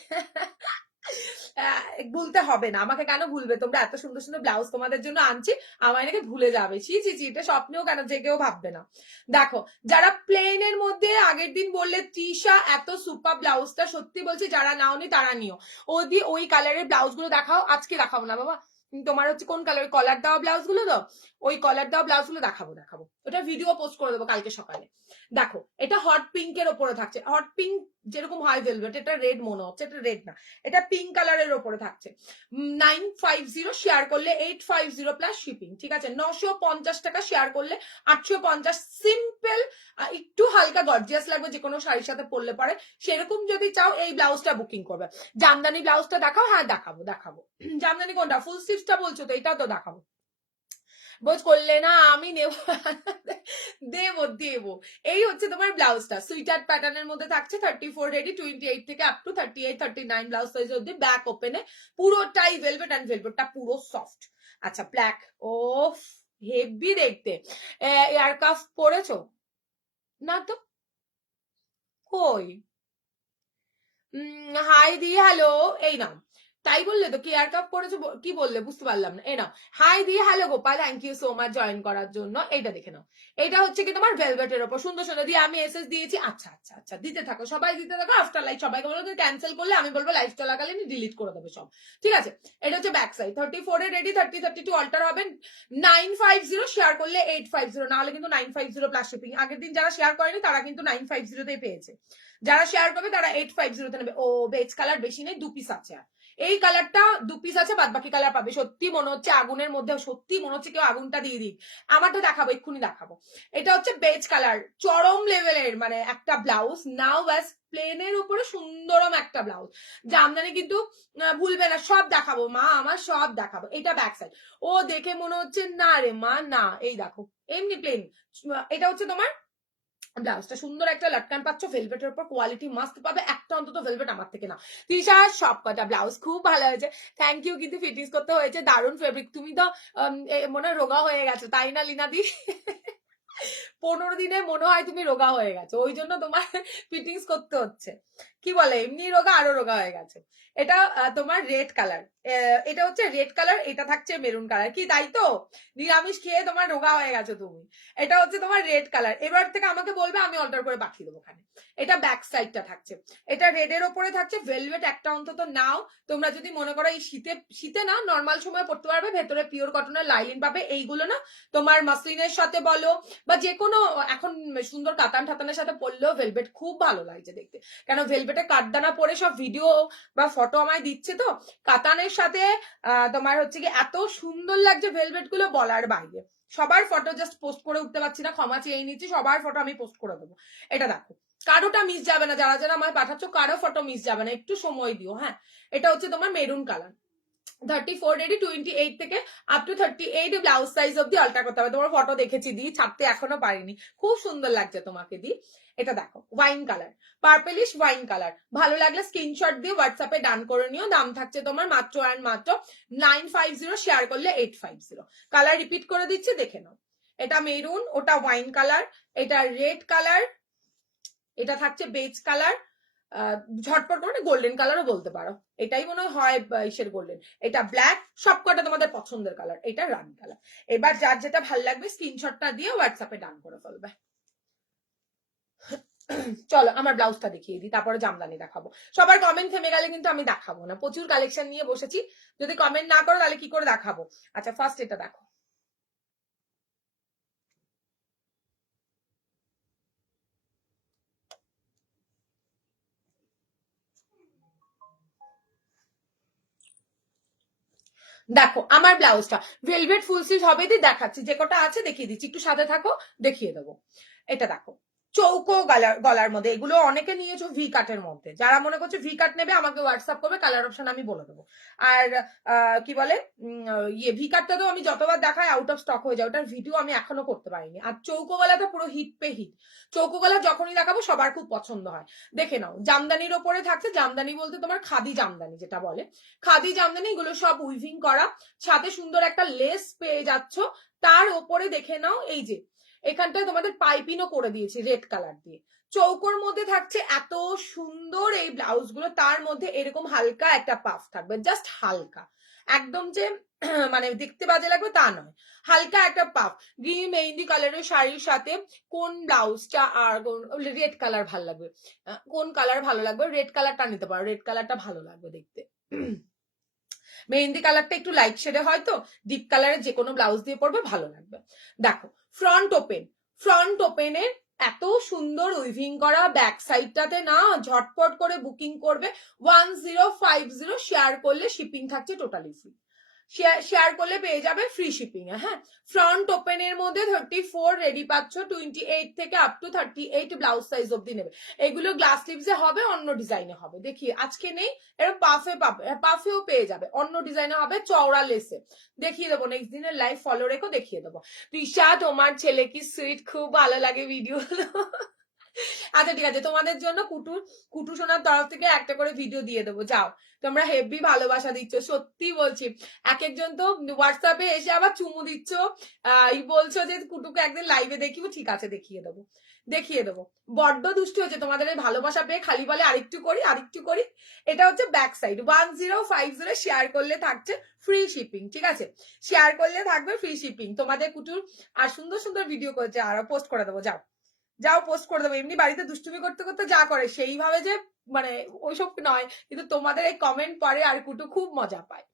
ভুলতে হবে না, আমাকে কেন ভুলবে? তোমরা এত সুন্দর সুন্দর ব্লাউজ তোমাদের জন্য আনছি, আমার নাকি ভুলে যাবে? ছি ছি ছি, এটা স্বপ্নেও কেন, যে কেউ ভাববে না। দেখো, যারা প্লেনের মধ্যে আগের দিন বললে তৃষা এত সুপার ব্লাউজটা, সত্যি বলছি যারা নাওনি তারা নিও। ওই কালারের ব্লাউজ গুলো দেখাও, আজকে দেখাবো না বাবা। তোমার হচ্ছে কোন কালার, কলার দেওয়া ব্লাউজ গুলো তো, ওই কলার দেওয়া ব্লাউজ গুলো দেখাবো। ওটা ভিডিও পোস্ট করে দেবো কালকে সকালে। দেখো, এটা হট পিঙ্কের ওপরে থাকছে। হট পিঙ্ক যেরকম হয় ভেলভেট, এটা রেড মনে হচ্ছে, এটা রেড না, এটা পিঙ্ক কালারের ওপরে থাকছে। 950 শেয়ার করলে 850 প্লাস শিপিং, ঠিক আছে। 950 টাকা শেয়ার করলে 850। সিম্পল, একটু হালকা গর্জিয়াস লাগবে, যে কোনো শাড়ির সাথে পরলে পরে সেরকম যদি চাও এই ব্লাউজটা বুকিং করবে। জামদানি ব্লাউজটা দেখাও, হ্যাঁ দেখাবো। জামদানি কোনটা, ফুল স্লিভসটা বলছো তো, এটা তো দেখাবো। বোঝ করলে না, আমি নেব, দেবো। এই হচ্ছে তোমার ব্লাউজটা, সুইটার প্যাটার্নের মধ্যে থাকছে। 34 রেডি, 28 থেকে আপ টু 38 39 ব্লাউজ সাইজ অব্দি। ব্যাক ওপেনে পুরোটাই ভেলভেট, অ্যান্ড ভেলভেটটা পুরো সফট। আচ্ছা ব্ল্যাক, ও হেভি দেখতে। এয়ার কাফ পরেছো না তো? কই? হাই দি হ্যালো, এই নাও। তাই বললে তো, কি এয়ার কাপ পড়েছো, কি বললে বুঝতে পারলাম না। এই নাও, হাই দি hello Gopal, thank you so much join করার জন্য। এইটা দেখে নাও, এটা হচ্ছে কি তোমার ভেলভেটের ওপর সুন্দর সুন্দর দিয়ে আমি এসএস দিয়েছি। আচ্ছা দিতে থাকো, সবাই দিতে থাকো। আফটার লাইক সবাইকে বলো, ক্যান্সেল করলে আমি বলবো লাইভ চলাকালীন ডিলিট করে দেবে সব, ঠিক আছে। এটা হচ্ছে ব্যাক সাইড। 34 এ রেডি, 32 অল্টার হবে। 950 শেয়ার করলে 850, না হলে কিন্তু 950 প্লাস শিপিং। আগের দিন যারা শেয়ার করেনি তারা কিন্তু 950তেই পেয়েছে, যারা শেয়ার করবে তারা 850 নেবে। ও বেজ কালার বেশি নেই, 2 পিস আছে। এই কালারটা 2 পিস আছে, বাদ বাকি কালার পাবে। সত্যি মনে হচ্ছে আগুনের মধ্যে, সত্যি মনে হচ্ছে কেউ আগুনটা দিয়ে দিক। আমারটা দেখাবো, এক্ষুনি দেখাবো। এটা হচ্ছে বেজ কালার, চরম লেভেলের মানে একটা ব্লাউজ। নাও ব্যাস প্লেনের উপরে সুন্দরম একটা ব্লাউজ। জামদানি কিন্তু ভুলবে না, সব দেখাবো মা, আমার সব দেখাবো। এটা ব্যাক সাইড। ও দেখে মনে হচ্ছে না রে মা, না, এই দেখো এমনি প্লেন। এটা হচ্ছে তোমার ব্লাউজটা সুন্দর একটা লটকান পাচ্ছ, ভেলভেটের উপর কোয়ালিটি মাস্ট পাবে, একটা অন্তত ভেলভেট আমার থেকে না। তৃষা সব কটা ব্লাউজ খুব ভালো হয়েছে, থ্যাংক ইউ। কিন্তু ফিটিংস করতে হয়েছে, দারুণ ফেব্রিক। তুমি তো মনে হয় রোগা হয়ে গেছো, তাই না লীনাদি? 15 দিনে মনে হয় তুমি রোগা হয়ে গেছো, ওই জন্য তোমার ফিটিংস করতে হচ্ছে। কি বলে, এমনি রোগা, আরো রোগা হয়ে গেছে। এটা তোমার রেড কালার, এটা হচ্ছে রেড কালার, এটা থাকছে মেরুন কালার। কি তাই তো? নিরামিষ খেয়ে তোমার রোগা হয়ে গেছো তুমি। এটা হচ্ছে তোমার রেড কালার। এবার থেকে আমাকে বলবে, আমি অল্টার করে পাঠিয়ে দেবো ওখানে। এটা ব্যাক সাইডটা থাকছে, এটা রেডের ওপরে থাকছে ভেলভেট। একটা অন্তত নাও তোমরা, যদি মনে করো এই শীতে না নর্মাল সময় পড়তে পারবে। ভেতরে পিওর কটনের লাইলিন পাবে। এইগুলো না তোমার মাসলিনের সাথে বলো বা যে কোনো এখন সুন্দর কাতান ঠাতানের সাথে পরলেও ভেলভেট খুব ভালো লাগছে দেখতে। কেন ভেলভেটে কাঠদানা পরে সব ভিডিও বা ফটো আমায় দিচ্ছে, তো কাতানের সাথে তোমার হচ্ছে কি এত সুন্দর লাগছে ভেলভেট গুলো, বলার বাইরে। সবার ফটো জাস্ট পোস্ট করে উঠতে পারছি না, ক্ষমা চেয়ে নিচ্ছি। সবার ফটো আমি পোস্ট করে দেবো। এটা দেখো, কারোটা মিস যাবে না, যারা যারা আমায় পাঠাচ্ছ কারো ফটো মিস যাবে না, একটু সময় দিও। হ্যাঁ, এটা হচ্ছে তোমার মেরুন কালার। 34 রেডি, 28 থেকে আপ টু 38 ব্লাউজ সাইজ অব্দি অল্টার করতে হবে। তোমার ফটো দেখেছি দি, ছাড়তে এখনো পারিনি, খুব সুন্দর লাগছে তোমাকে দি। এটা দেখো wine colour, purplish wine colour. ভালো লাগলে স্ক্রিনশট দিয়ে হোয়াটসঅ্যাপে ডান করে নিও। দাম থাকছে তোমার মাত্র অ্যান্ড মাত্র 950, শেয়ার করলে 850। কালার রিপিট করে দিচ্ছি, দেখে নাও। এটা মেরুন, ওটা ওয়াইন কালার, এটা রেড কালার, এটা থাকছে বেজ কালার, ঝটপট মানে গোল্ডেন কালারও বলতে পারো, এটাই মনে হয় ইসের গোল্ডেন। এটা ব্ল্যাক, সবকটা তোমাদের পছন্দের কালার। এটা রানি কালার। এবার যার যেটা ভালো লাগবে স্ক্রিনশটটা দিয়ে হোয়াটসঅ্যাপে ডান করে ফেলবে। চলো আমার ব্লাউজটা দেখিয়ে দিই, তারপরে জামদানি দেখাবো। সবার কমেন্ট থেমে গেলে কিন্তু আমি দেখাবো না, প্রচুর কালেকশন নিয়ে বসেছি। যদি কমেন্ট না করো তাহলে কি করে দেখাবো? আচ্ছা, ফার্স্ট এটা দেখো। দেখো আমার ব্লাউজটা ভেলভেট ফুল স্লিভ হবে, দেখাচ্ছি যে কটা আছে দেখিয়ে দিচ্ছি, একটু সাথে থাকো দেখিয়ে দেবো। এটা দেখো চৌকো গলার মধ্যে, এগুলো অনেকে নিয়েছো ভি কাটের মধ্যে। যারা মনে করছে ভি কাট নেবে আমাকে হোয়াটসঅ্যাপ করবে, কালার অপশন আমি বলে দেবো। আর কি বলে ইয়ে ভি কাটটা তো আমি যতবার দেখাই আউট অফ স্টক হয়ে যায়, ওটার ভিডিও আমি এখনো করতে পারিনি। আর চৌকো গলাটা পুরো হিট পে হিট, চৌকো গলা যখনই দেখাবো সবার খুব পছন্দ হয়। দেখে নাও, জামদানির ওপরে থাকছে, জামদানি বলতে তোমার খাদি জামদানি যেটা বলে, খাদি জামদানি, এগুলো সব উইভিং করা, সাথে সুন্দর একটা লেস পেয়ে যাচ্ছ। তার ওপরে দেখে নাও এই যে এখানটায় তোমাদের পাইপিংও করে দিয়েছি রেড কালার দিয়ে। চৌকোর মধ্যে থাকছে এত সুন্দর এই ব্লাউজ গুলো, তার মধ্যে এরকম হালকা একটা পাফ থাকবে, জাস্ট হালকা, একদম যে মানে দেখতে বাজে লাগবে তা নয়, হালকা একটা পাফ। গ্রিন মেহেন্দি কালারের শাড়ির সাথে কোন ব্লাউজটা আর রেড কালার ভালো লাগবে, কোন কালার ভালো লাগবে? রেড কালারটা নিতে পারো, রেড কালারটা ভালো লাগবে দেখতে। মেহেন্দি কালারটা একটু লাইট শেডে হয়, তো ডিপ কালারের যে কোনো ব্লাউজ দিয়ে পরবে ভালো লাগবে। দেখো ফ্রন্ট ওপেন, ফ্রন্ট ওপেনের এত সুন্দর উইভিং করা, ব্যাক সাইডটাতে না ঝটপট করে বুকিং করবে। 1050 শেয়ার করলে শিপিং থাকছে টোটালি ফ্রি, শেয়ার করলে পেয়ে যাবে ফ্রি শিপিং এ। হ্যাঁ, ফ্রন্ট ওপেনের মধ্যে 34 রেডি পাচ্ছ, 28 থেকে আপ টু 38 ব্লাউজ সাইজ অব্দি নেবে। এগুলো গ্লাস স্লিভসে হবে, অন্য ডিজাইনে হবে, দেখি আজকে নেই। এরকম পাফে পাবে, পাফেও পেয়ে যাবে, অন্য ডিজাইনে হবে, চওড়া লেসে দেখিয়ে দেবো। নেক্সট দিনের লাইভ ফলো রেখো, দেখিয়ে দেবো। তৃষা তোমার ছেলে কি সুইট, খুব ভালো লাগে ভিডিও। আচ্ছা ঠিক আছে, তোমাদের জন্য কুটু সোনার তরফ থেকে একটা করে ভিডিও দিয়ে দেবো, যাও। তোমরা হেভি ভালোবাসা দিচ্ছ, সত্যি বলছি। এক একজন তো হোয়াটসঅ্যাপে এসে আবার চুমু দিচ্ছ, বলছো যে কুটুকে একদিন লাইভে দেখিব। ঠিক আছে, দেখিয়ে দেবো, দেখিয়ে দেবো। বড্ড দুষ্টু হচ্ছে তোমাদের এই ভালোবাসা পেয়ে, খালি বলে আরেকটু করি আরেকটু করি। এটা হচ্ছে ব্যাক সাইড। 1050 শেয়ার করলে থাকছে ফ্রি শিপিং, ঠিক আছে? শেয়ার করলে থাকবে ফ্রি শিপিং। তোমাদের কুটুর আর সুন্দর সুন্দর ভিডিও করেছে, আরো পোস্ট করে দেবো, যাও যাও পোস্ট করে দেবো। এমনি বাড়িতে দুষ্টুমি করতে করতে যা করে সেইভাবে যে মানে ওইসব নয়, কিন্তু তোমাদের এই কমেন্ট পরে আর কুটু খুব মজা পায়।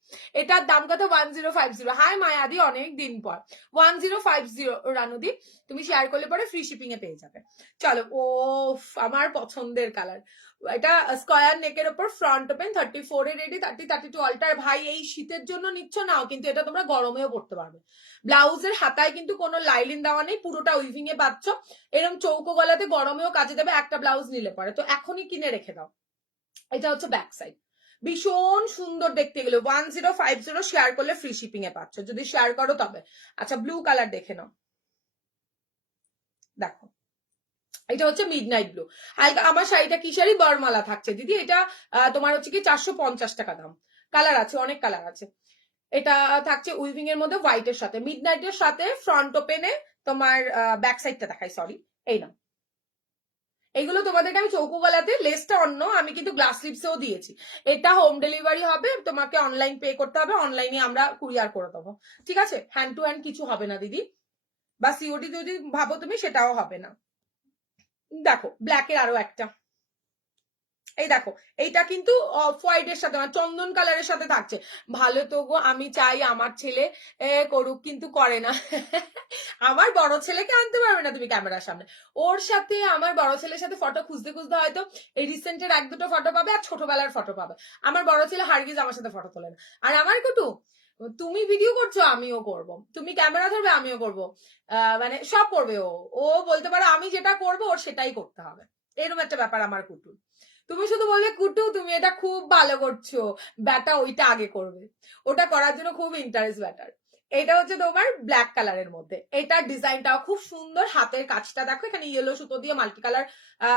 এটার দাম কত? 1050। হাই মায়াদি, অনেক দিন পর 1050 রানুদি, তুমি শেয়ার করলে পরে ফ্রি শিপিং এ পেয়ে যাবে। চলো, ও আমার পছন্দের কালার। এটা স্কয়ার নেকের উপর ফ্রন্ট ওপেন, 34 এ রেডি, 30 32 অল্টার। ভাই এই শীতের জন্য নিচ্ছ নাও, কিন্তু এটা তোমরা গরমেও পড়তে পারবে। ব্লাউজের হাতায় কিন্তু কোনো লাইলিন দেওয়া নেই, পুরোটা উইভিং এ পাচ্ছ। এরকম চৌকো গলাতে গরমেও কাজে দেবে, একটা ব্লাউজ নিলে পরে, তো এখনই কিনে রেখে দাও। এটা হচ্ছে ব্যাক সাইড, ভীষণ সুন্দর দেখতে। গেলে 1050 শেয়ার করলে ফ্রি শিপিং এ পাচ্ছ, যদি শেয়ার করো তবে। আচ্ছা ব্লু কালার দেখে নাও, দেখো এটা হচ্ছে মিডনাইট ব্লু। হালকা আমার শাড়িটা কি শাড়ি, বরমালা থাকছে দিদি। এটা তোমার হচ্ছে কি 450 টাকা দাম। কালার আছে, অনেক কালার আছে। এটা থাকছে উইভিং এর মধ্যে হোয়াইটের সাথে, মিডনাইটের সাথে ফ্রন্ট ওপেনে তোমার ব্যাক সাইডটা দেখাই, সরি এই না, এইগুলো তোমাদেরকে আমি চৌকো গলাতে, লেসটা অন্য, আমি কিন্তু গ্লাস লিপসেও দিয়েছি। এটা হোম ডেলিভারি হবে, তোমাকে অনলাইন পে করতে হবে, অনলাইনে আমরা কুরিয়ার করে দেবো, ঠিক আছে? হ্যান্ড টু হ্যান্ড কিছু হবে না দিদি, বা সিওডি যদি ভাবো তুমি সেটাও হবে না। দেখো ব্ল্যাকের আরো একটা, এই দেখো, এইটা কিন্তু অফ হোয়াইটের সাথে মানে চন্দন কালারের সাথে থাকছে। ভালো তো গো, আমি চাই আমার ছেলে করুক, কিন্তু করে না। আমার বড় ছেলেকে আনতে পারবে না তুমি ক্যামেরার সামনে। ওর সাথে আমার বড় ছেলের সাথে ফটো খুঁজতে খুঁজতে হয়তো এই রিসেন্টের এক দুটো ফটো পাবে আর ছোটবেলার ফটো পাবে। আমার বড় ছেলে হারগিজ আমার সাথে ফটো তোলে না। আর আমার কুটু, তুমি ভিডিও করছো আমিও করব, তুমি ক্যামেরা ধরবে আমিও করব, মানে সব করবে ও। ও বলতে পারে আমি যেটা করবো ওর সেটাই করতে হবে, এরকম একটা ব্যাপার আমার কুটু। তুমি শুধু বলবে কুটু তুমি এটা খুব ভালো করছো, ব্যাটা ওইটা আগে করবে, ওটা করার জন্য খুব ইন্টারেস্ট ব্যাটার। এটা হচ্ছে তোমার ব্ল্যাক কালারের মধ্যে, এটার ডিজাইনটাও খুব সুন্দর, হাতের কাজটা দেখো, এখানে ইয়েলো সুতো দিয়ে মাল্টি কালার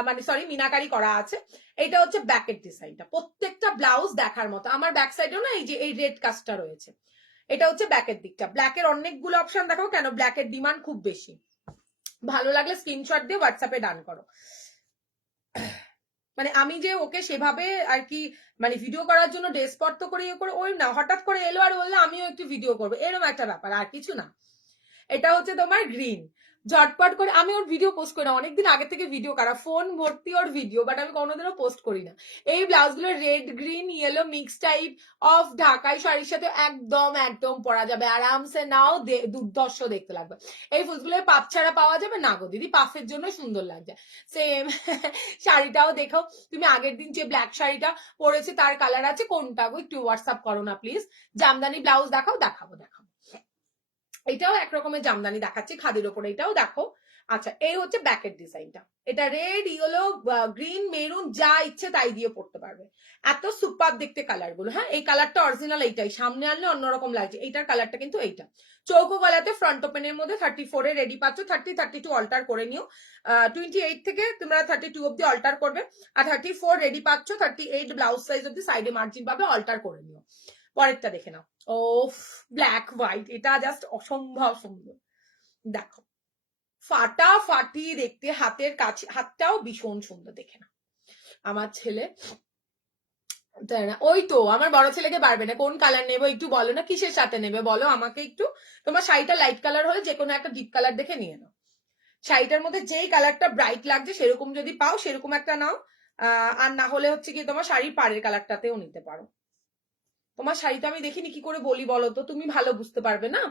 মানে সরি মিনাকারি করা আছে। এটা হচ্ছে ব্যাকের ডিজাইনটা, প্রত্যেকটা ব্লাউজ দেখার মতো। আমার ব্যাক সাইডেও না এই যে এই রেড কাজটা রয়েছে, এটা হচ্ছে ব্যাকের দিকটা। ব্ল্যাকের অনেকগুলো অপশন দেখো, কেন ব্ল্যাকের ডিমান্ড খুব বেশি। ভালো লাগলে স্ক্রিনশট দিয়ে হোয়াটসঅ্যাপে ডান করো। মানে আমি যে ওকে সেভাবে আর কি মানে ভিডিও করার জন্য ডেসপট করে ইয়ে করে ওই না, হঠাৎ করে এলো আর বললো আমিও একটু ভিডিও করবো, এরকম একটা ব্যাপার, আর কিছু না। এটা হচ্ছে তোমার গ্রিন, ঝটপট করে আমি ওর ভিডিও পোস্ট করি না, অনেকদিন আগে থেকে ভিডিও করা, ফোন ভর্তি ওর ভিডিও, বাট আমি কোনোদিনও পোস্ট করি না। এই ব্লাউজগুলো red green yellow mix type of ঢাকাই শাড়ির সাথে একদম একদম পরা যাবে, আরামসে নাও, দুর্দর্শ দেখতে লাগবে। এই ফুলগুলোর পাপ ছাড়া পাওয়া যাবে না গো দিদি, পাফের জন্য সুন্দর লাগছে। সেম শাড়িটাও দেখো, তুমি আগের দিন যে ব্ল্যাক শাড়িটা পরেছে তার কালার আছে কোনটা গো, একটু হোয়াটসঅ্যাপ করো না প্লিজ। জামদানি ব্লাউজ দেখাও, দেখাবো। এটাও একরকমের জামদানি দেখাচ্ছি খাদির ওপরে, এটাও দেখো। আচ্ছা, এই হচ্ছে ব্যাকের ডিজাইনটা, এটা রেড ইয়েলো গ্রিন মেরুন যা ইচ্ছে তাই দিয়ে পড়তে পারবে, এত সুপার দেখতে কালার গুলো। হ্যাঁ, এই কালারটা অরিজিনাল, এইটাই সামনে আনলে অন্যরকম লাগছে, এইটার কালারটা কিন্তু এইটা। চৌকো গলাতে ফ্রন্ট ওপেনের মধ্যে 34 এ রেডি পাচ্ছ, 30-32 অল্টার করে নিও, 28 থেকে তোমরা 32 অব্দি অল্টার করবে, আর 34 রেডি পাচ্ছ, 38 ব্লাউজ সাইজ অব্দি সাইডে মার্জিন পাবে, অল্টার করে নিও। পরেরটা দেখে নাও, ও ব্ল্যাক হোয়াইট, এটা জাস্ট অসম্ভব সুন্দর। দেখো ফাটাফাটি দেখতে, হাতের কাছে হাতটাও ভীষণ সুন্দর, দেখে না আমার ছেলে। তাই না, ওই তো আমার বড় ছেলেকে পারবে না, কোন কালার নেবো একটু বলো না, কিসের সাথে নেবে বলো আমাকে একটু। তোমার শাড়িটা লাইট কালার হলে যে কোনো একটা ডিপ কালার দেখে নিয়ে নাও, শাড়িটার মধ্যে যেই কালারটা ব্রাইট লাগছে সেরকম যদি পাও সেরকম একটা নাও, আর না হলে হচ্ছে কি তোমার শাড়ির পাড়ের কালারটাতেও নিতে পারো। তোমার শাড়িটা আমি দেখিনি, কি করে বলি বলো তো, তুমি ভালো বুঝতে পারবে না।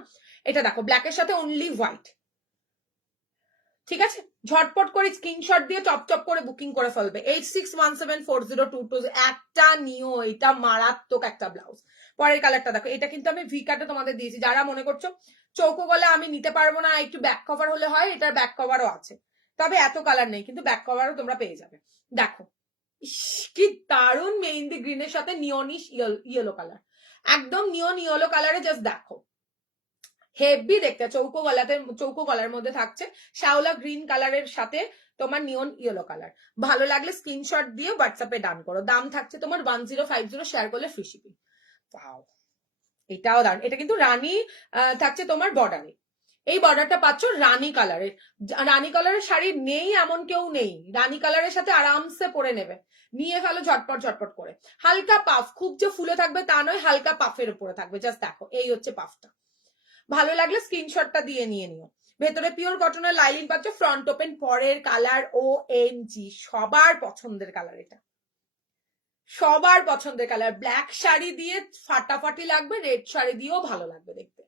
এটা দেখো ব্ল্যাকের সাথে অনলি হোয়াইট, ঠিক আছে? ঝটপট করে স্ক্রিনশট দিয়ে চপচপ করে বুকিং করে ফেলবে। 86174022 একটা নিও, এটা মারাত্মক একটা ব্লাউজ। পরের কালারটা দেখো, এটা কিন্তু আমি ভি কাটে তোমাদের দিয়েছি, যারা মনে করছো চৌকো গলা আমি নিতে পারবো না, একটু ব্যাক কভার হলে হয়, এটার ব্যাক কভারও আছে, তবে এত কালার নেই, কিন্তু ব্যাক কভারও তোমরা পেয়ে যাবে। দেখো কি দারুণ মেহেন্দি গ্রিনের সাথে নিয়নিশ ইয়েলো কালার, একদম নিয়ন ইয়েলো কালারে, জাস্ট দেখো হেভি দেখতে। চৌকো গলার মধ্যে থাকছে শ্যাওলা গ্রিন কালারের সাথে তোমার নিয়ন ইয়েলো কালার। ভালো লাগলে স্ক্রিনশট দিয়ে হোয়াটসঅ্যাপে ডান করো। দাম থাকছে তোমার 1050, শেয়ার করলে ফ্রি শিপিং। ওয়াও, এটাও দারুন। এটা কিন্তু রানী থাকছে তোমার বর্ডারে, এই বর্ডারটা পাচ্ছ রানী কালারের। রানী কালারের শাড়ি নেই এমন কেউ নেই, রানী কালারের সাথে আরামসে পরে নেবে, নিয়ে ফেলো ঝটপট ঝটপট করে। হালকা পাফ, খুব যে ফুলে থাকবে তা নয়, হালকা পাফের উপরে থাকবে, জাস্ট দেখো এই হচ্ছে পাফটা। ভালো লাগলে স্ক্রিনশটটা দিয়ে নিয়ে নিও। ভেতরে পিওর কটনের লাইলিন পাচ্ছ, ফ্রন্ট ওপেন, পরের কালার OMG, সবার পছন্দের কালার, এটা সবার পছন্দের কালার। ব্ল্যাক শাড়ি দিয়ে ফাটাফাটি লাগবে, রেড শাড়ি দিয়েও ভালো লাগবে দেখতে,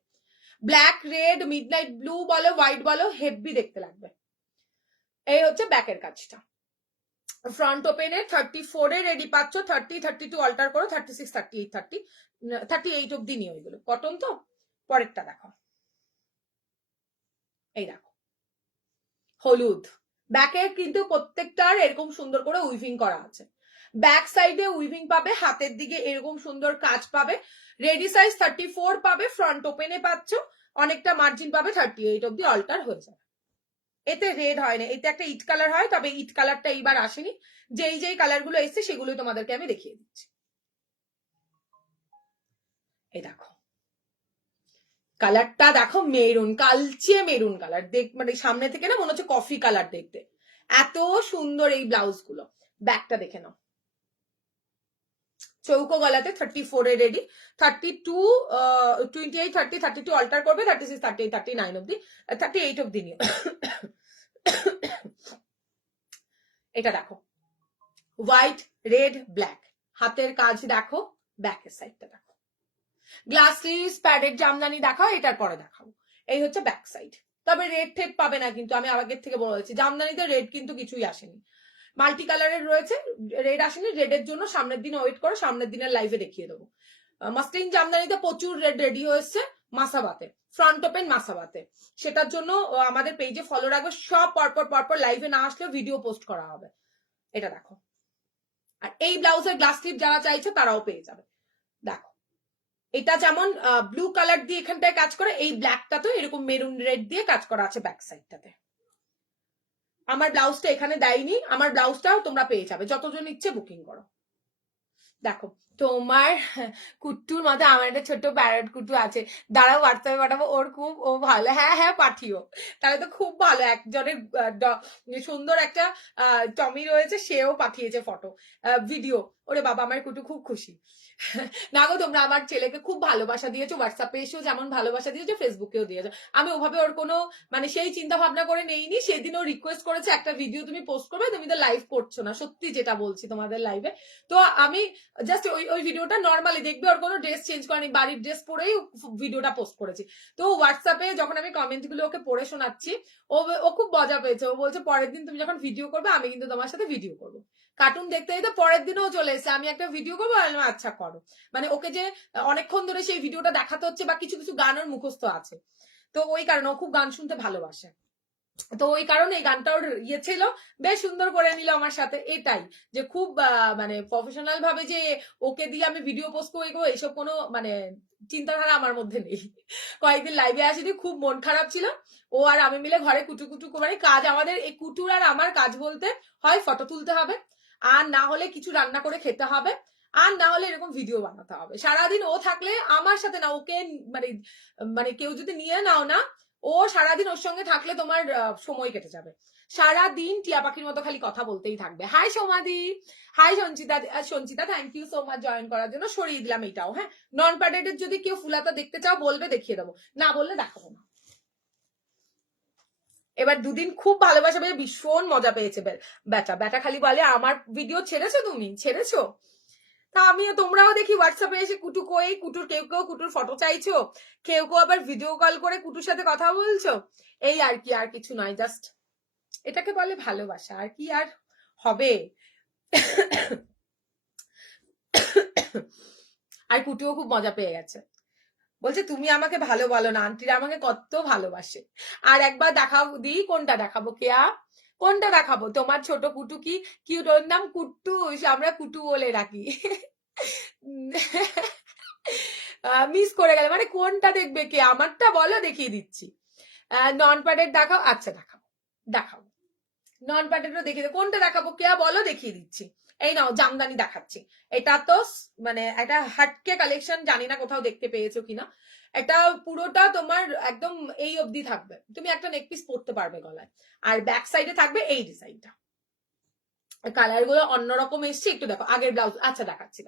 ব্ল্যাক রেড মিডনাইট ব্লু বলো হোয়াইট বলো হেভি দেখতে লাগবে। এই হচ্ছে ব্যাকের কাজটা। ফ্রন্ট ওপেনে 34 এ রেডি পাচ্ছ, 30-32 অল্টার করো, 36-38 অব্দি নিও, এগুলো কটন তো। পরেরটা দেখো, এই দেখো হলুদ, ব্যাকে কিন্তু প্রত্যেকটার এরকম সুন্দর করে উইভিং করা আছে, ব্যাক সাইডে উইভিং পাবে, হাতের দিকে এরকম সুন্দর কাজ পাবে, রেডি সাইজ 34 পাবে, ফ্রন্ট ওপেনে পাচ্ছ, অনেকটা মার্জিন পাবে, 38 অব্দি অল্টার হয়ে যাবে। এতে রেড হয় না, এতে একটা ইট কালার হয়, তবে ইট কালারটা এইবার আসেনি। যেই কালার গুলো এসছে সেগুলোই তোমাদেরকে আমি দেখিয়ে দিচ্ছি। এই দেখো কালারটা, দেখো মেরুন, কালচে মেরুন কালার, মানে সামনে থেকে না মনে হচ্ছে কফি কালার দেখতে, এত সুন্দর এই ব্লাউজ গুলো। ব্যাকটা দেখে নাও, চৌকো গলাতে 34 এ রেডি, 32 28 30 32 অল্টার করবে, 36 38 39 অব্দি, 38 অব্দি নিয়ে। এটা দেখো হোয়াইট রেড ব্ল্যাক, হাতের কাজ দেখো, ব্যাকের সাইডটা দেখো, গ্লাস স্লিভস প্যাডেড জামদানি দেখাও, এটার পরে দেখাবো। এই হচ্ছে ব্যাক সাইড। তবে রেড টেড পাবে না কিন্তু, আমি আগের থেকে বলে দিচ্ছি, জামদানিতে রেড কিন্তু কিছুই আসেনি, মাল্টি কালারের রয়েছে, রেড আসেনি। রেডের জন্য সামনের দিনে ওয়েট করো, সামনের দিনের লাইভে দেখিয়ে দেবো। মাসলিন জামদানিতে প্রচুর রেড রেডি হয়েছে মাসাবাতে, ফ্রন্ট ওপেন মাসাবাতে, সেটার জন্য আমাদের পেজে ফলো রাখবে, সব পরপর লাইভে না আসলেও ভিডিও পোস্ট করা হবে। এটা দেখো, আর এই ব্লাউজের গ্লাস স্লিভ যারা চাইছে তারাও পেয়ে যাবে। দেখো এটা যেমন ব্লু কালার দিয়ে এখানটায় কাজ করে, এই ব্ল্যাকটা তো এরকম মেরুন রেড দিয়ে কাজ করা আছে ব্যাক সাইডটাতে। আমার ব্লাউজটা এখানে দেয়নি, আমার ব্লাউজটাও তোমরা পেয়ে যাবে, যতজন ইচ্ছে বুকিং করো। দেখো তোমার কুট্টুর মধ্যে আমার একটা ছোট্ট প্যারট কুট্টু আছে, দাঁড়াও হোয়াটসঅ্যাপে পাঠাবো, ওর খুব ও ভালো, হ্যাঁ পাঠিও, তাহলে তো খুব ভালো। একজনের সুন্দর একটা টমি রয়েছে, সেও পাঠিয়েছে ফটো ভিডিও, ওরে বাবা আমার কুটু খুব খুশি। না গো, তোমরা আমার ছেলেকে খুব ভালোবাসা দিয়েছো, হোয়াটসঅ্যাপে এসেও যেমন ভালোবাসা দিয়েছো, ফেসবুকেও দিয়েছো। আমি ওভাবে ওর কোনো মানে সেই চিন্তা ভাবনা করে নেইনি। সেদিন ও রিকোয়েস্ট করেছে একটা ভিডিও তুমি পোস্ট করবে, তুমি তো লাইভ করছো না, সত্যি যেটা বলছি তোমাদের লাইভে। তো আমি জাস্ট ওই ভিডিওটা নর্মালি দেখবে, ওর কোনো ড্রেস চেঞ্জ করেনি, বাড়ির ড্রেস পরেই ভিডিওটা পোস্ট করেছি। তো হোয়াটসঅ্যাপে যখন আমি কমেন্ট গুলো ওকে পড়ে শোনাচ্ছি, ও খুব মজা পেয়েছে। ও বলছে পরের দিন তুমি যখন ভিডিও করবে আমি কিন্তু তোমার সাথে ভিডিও করবো। কার্টুন দেখতে দেখতে পরের দিনও চলে এসে আমি একটা ভিডিও করবো, আচ্ছা করো। মানে ওকে যে অনেকক্ষণ ধরে সেই ভিডিওটা দেখাতে হচ্ছে, বা কিছু কিছু গানের মুখস্থ আছে, তো ওই কারণে ও খুব গান শুনতে ভালোবাসে, তো ওই কারণে এই গানটা ওর ইয়ে ছিল, বেশ সুন্দর করে নিল আমার সাথে। এটাই যে খুব মানে প্রফেশনাল ভাবে যে ওকে দিয়ে আমি ভিডিও পোস্ট করবো এইসব কোনো মানে চিন্তাধারা আমার মধ্যে নেই। কয়েকদিন লাইভে আসিনি, খুব মন খারাপ ছিল, ও আর আমি মিলে ঘরে কুটু মানে কাজ, আমাদের এই কুটুর আর আমার কাজ বলতে হয় ফটো তুলতে হবে, আর না হলে কিছু রান্না করে খেতে হবে, আর না হলে এরকম ভিডিও বানাতে হবে। সারাদিন ও থাকলে আমার সাথে না, ওকে মানে মানে কেউ যদি নিয়ে নাও না, ও সারাদিন ওর সঙ্গে থাকলে তোমার সময় কেটে যাবে, সারাদিন টিয়া পাখির মতো খালি কথা বলতেই থাকবে। হাই সোমাদি, hi Sanchita thank you so much join করার জন্য। সরিয়ে দিলাম এটাও, হ্যাঁ নন প্যাডেডের যদি কেউ ফুলাতা দেখতে চাও বলবে, দেখিয়ে দেবো, না বললে দেখাবো না। এবার দুদিন খুব ভালোবাসা পেয়ে ভীষণ মজা পেয়েছে বেটা খালি বলে আমার ভিডিও ছেড়েছো, তুমি ছেড়েছো। তা আমিও, তোমরাও দেখি হোয়াটসঅ্যাপে এসে কুটু কই, কুটুর কেউ কুটুর ফটো চাইছো, কেউ আবার ভিডিও কল করে কুটুর সাথে কথা বলছো, এই আর কি, আর কিছু নয়, জাস্ট এটাকে বলে ভালোবাসা, আর কি আর হবে। আর কুটুও খুব মজা পেয়ে গেছে, বলছে তুমি আমাকে ভালো বলো না, আন্টিরা আমাকে কত ভালোবাসে। আর একবার দেখাও দিই, কোনটা দেখাবো কেয়া, কোনটা দেখাবো? তোমার ছোট কুটু কি কিউট, ওর নাম কুট্টুস, আমরা কুটু বলে রাখি। মিস করে গেলে মানে কোনটা দেখবে কে, আমারটা বলো দেখিয়ে দিচ্ছি। নন প্যাডেড দেখাও, আচ্ছা দেখাও নন প্যাডেডও দেখিয়ে দেবো, কোনটা দেখাবো কেয়া বলো, দেখিয়ে দিচ্ছি। এই নাও জামদানি দেখাচ্ছি, এটা তো মানে একটা হাটকে কালেকশন, জানি না কোথাও দেখতে পেয়েছো কিনা, এটা পুরোটা তোমার একদম এই অবধি থাকবে, তুমি একটা নেক পিস পরতে পারবে গলায়, আর ব্যাক সাইডে থাকবে এই ডিজাইনটা। কালার গুলো অন্যরকম এসছে, একটু দেখো আগের ব্লাউজ, আচ্ছা দেখাচ্ছি,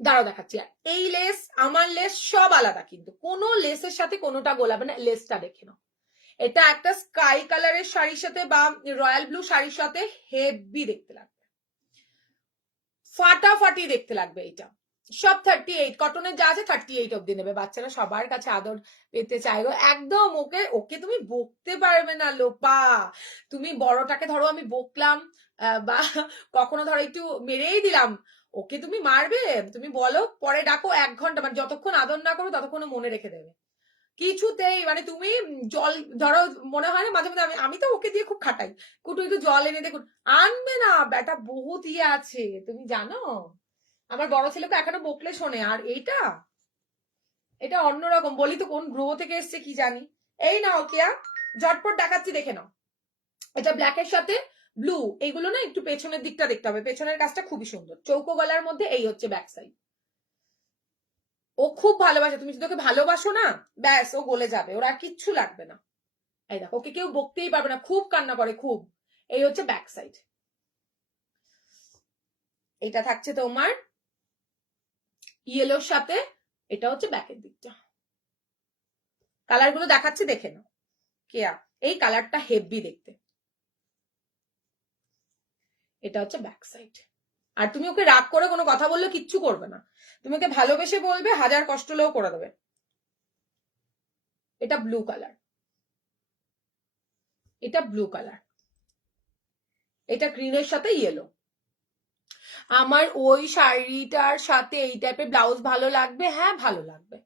দাঁড়াও দেখাচ্ছি। এই লেস, আমার লেস সব আলাদা, কিন্তু কোনো লেসের সাথে কোনোটা গোলাবে না, লেসটা দেখে নাও। এটা একটা স্কাই কালারের শাড়ির সাথে বা রয়্যাল ব্লু শাড়ির সাথে হেভি দেখতে লাগবে, ফাটাফাটি দেখতে লাগবে। এটা সব 38 কটনের যা আছে 38 অব্দি নেবে, বাচ্চারা সবার কাছে আদর পেতে চাইবো একদম। ওকে তুমি বকতে পারবে না লোপা, তুমি বড়টাকে ধরো আমি বকলাম বা কখনো ধরো একটু মেরেই দিলাম, ওকে তুমি মারবে? তুমি বলো পরে ডাকো 1 ঘন্টা, মানে যতক্ষণ আদর না করো ততক্ষণ মনে রেখে দেবে। কিছুতেই মানে তুমি জল ধরো, মনে হয় না মাঝে মাঝে আমি তো ওকে দিয়ে খুব খাটাই, কুটু একটু জল এনে দেখুন, আনবে না, বেটা বহুত ইয়ে আছে তুমি জানো। আমার বড় ছেলেকে এখনো বকলে শোনে, আর এটা অন্যরকম, বলি তো কোন গ্রহ থেকে এসছে কি জানি। এই নাও কেয়া, ঝটপট দেখাচ্ছি দেখে নাও, এটা ব্ল্যাকের সাথে ব্লু, এগুলো না একটু পেছনের দিকটা দেখতে হবে, পেছনের কাজটা খুবই সুন্দর। চৌকো গলার মধ্যে এই হচ্ছে ব্যাক সাইড। ও খুব ভালোবাসে, তুমি যদি ওকে ভালোবাসো না ব্যাস ও গলে যাবে, ওর আর কিচ্ছু লাগবে না। এই দেখো ওকে কেউ বকতেই পারবে না, খুব কান্না করে খুব। এই হচ্ছে ব্যাক সাইড। এটা থাকছে তোমার ইয়েলোর সাথে, এটা হচ্ছে ব্যাকের দিকটা। কালার গুলো দেখাচ্ছি দেখে নাও। কেয়া, এই কালারটা হেভি দেখতে। এটা হচ্ছে ব্যাক সাইড। আর তুমি ওকে রাগ করে কোনো কথা বললে কিচ্ছু করবে না, তুমি ওকে ভালোবেসে বলবে, হাজার কষ্ট হলেও করে দেবে। এটা ব্লু কালার, এটা ব্লু কালার, এটা গ্রিনের সাথে ইয়েলো। আমার ওই শাড়িটার সাথে এই টাইপের ব্লাউজ ভালো লাগবে, হ্যাঁ ভালো লাগবে,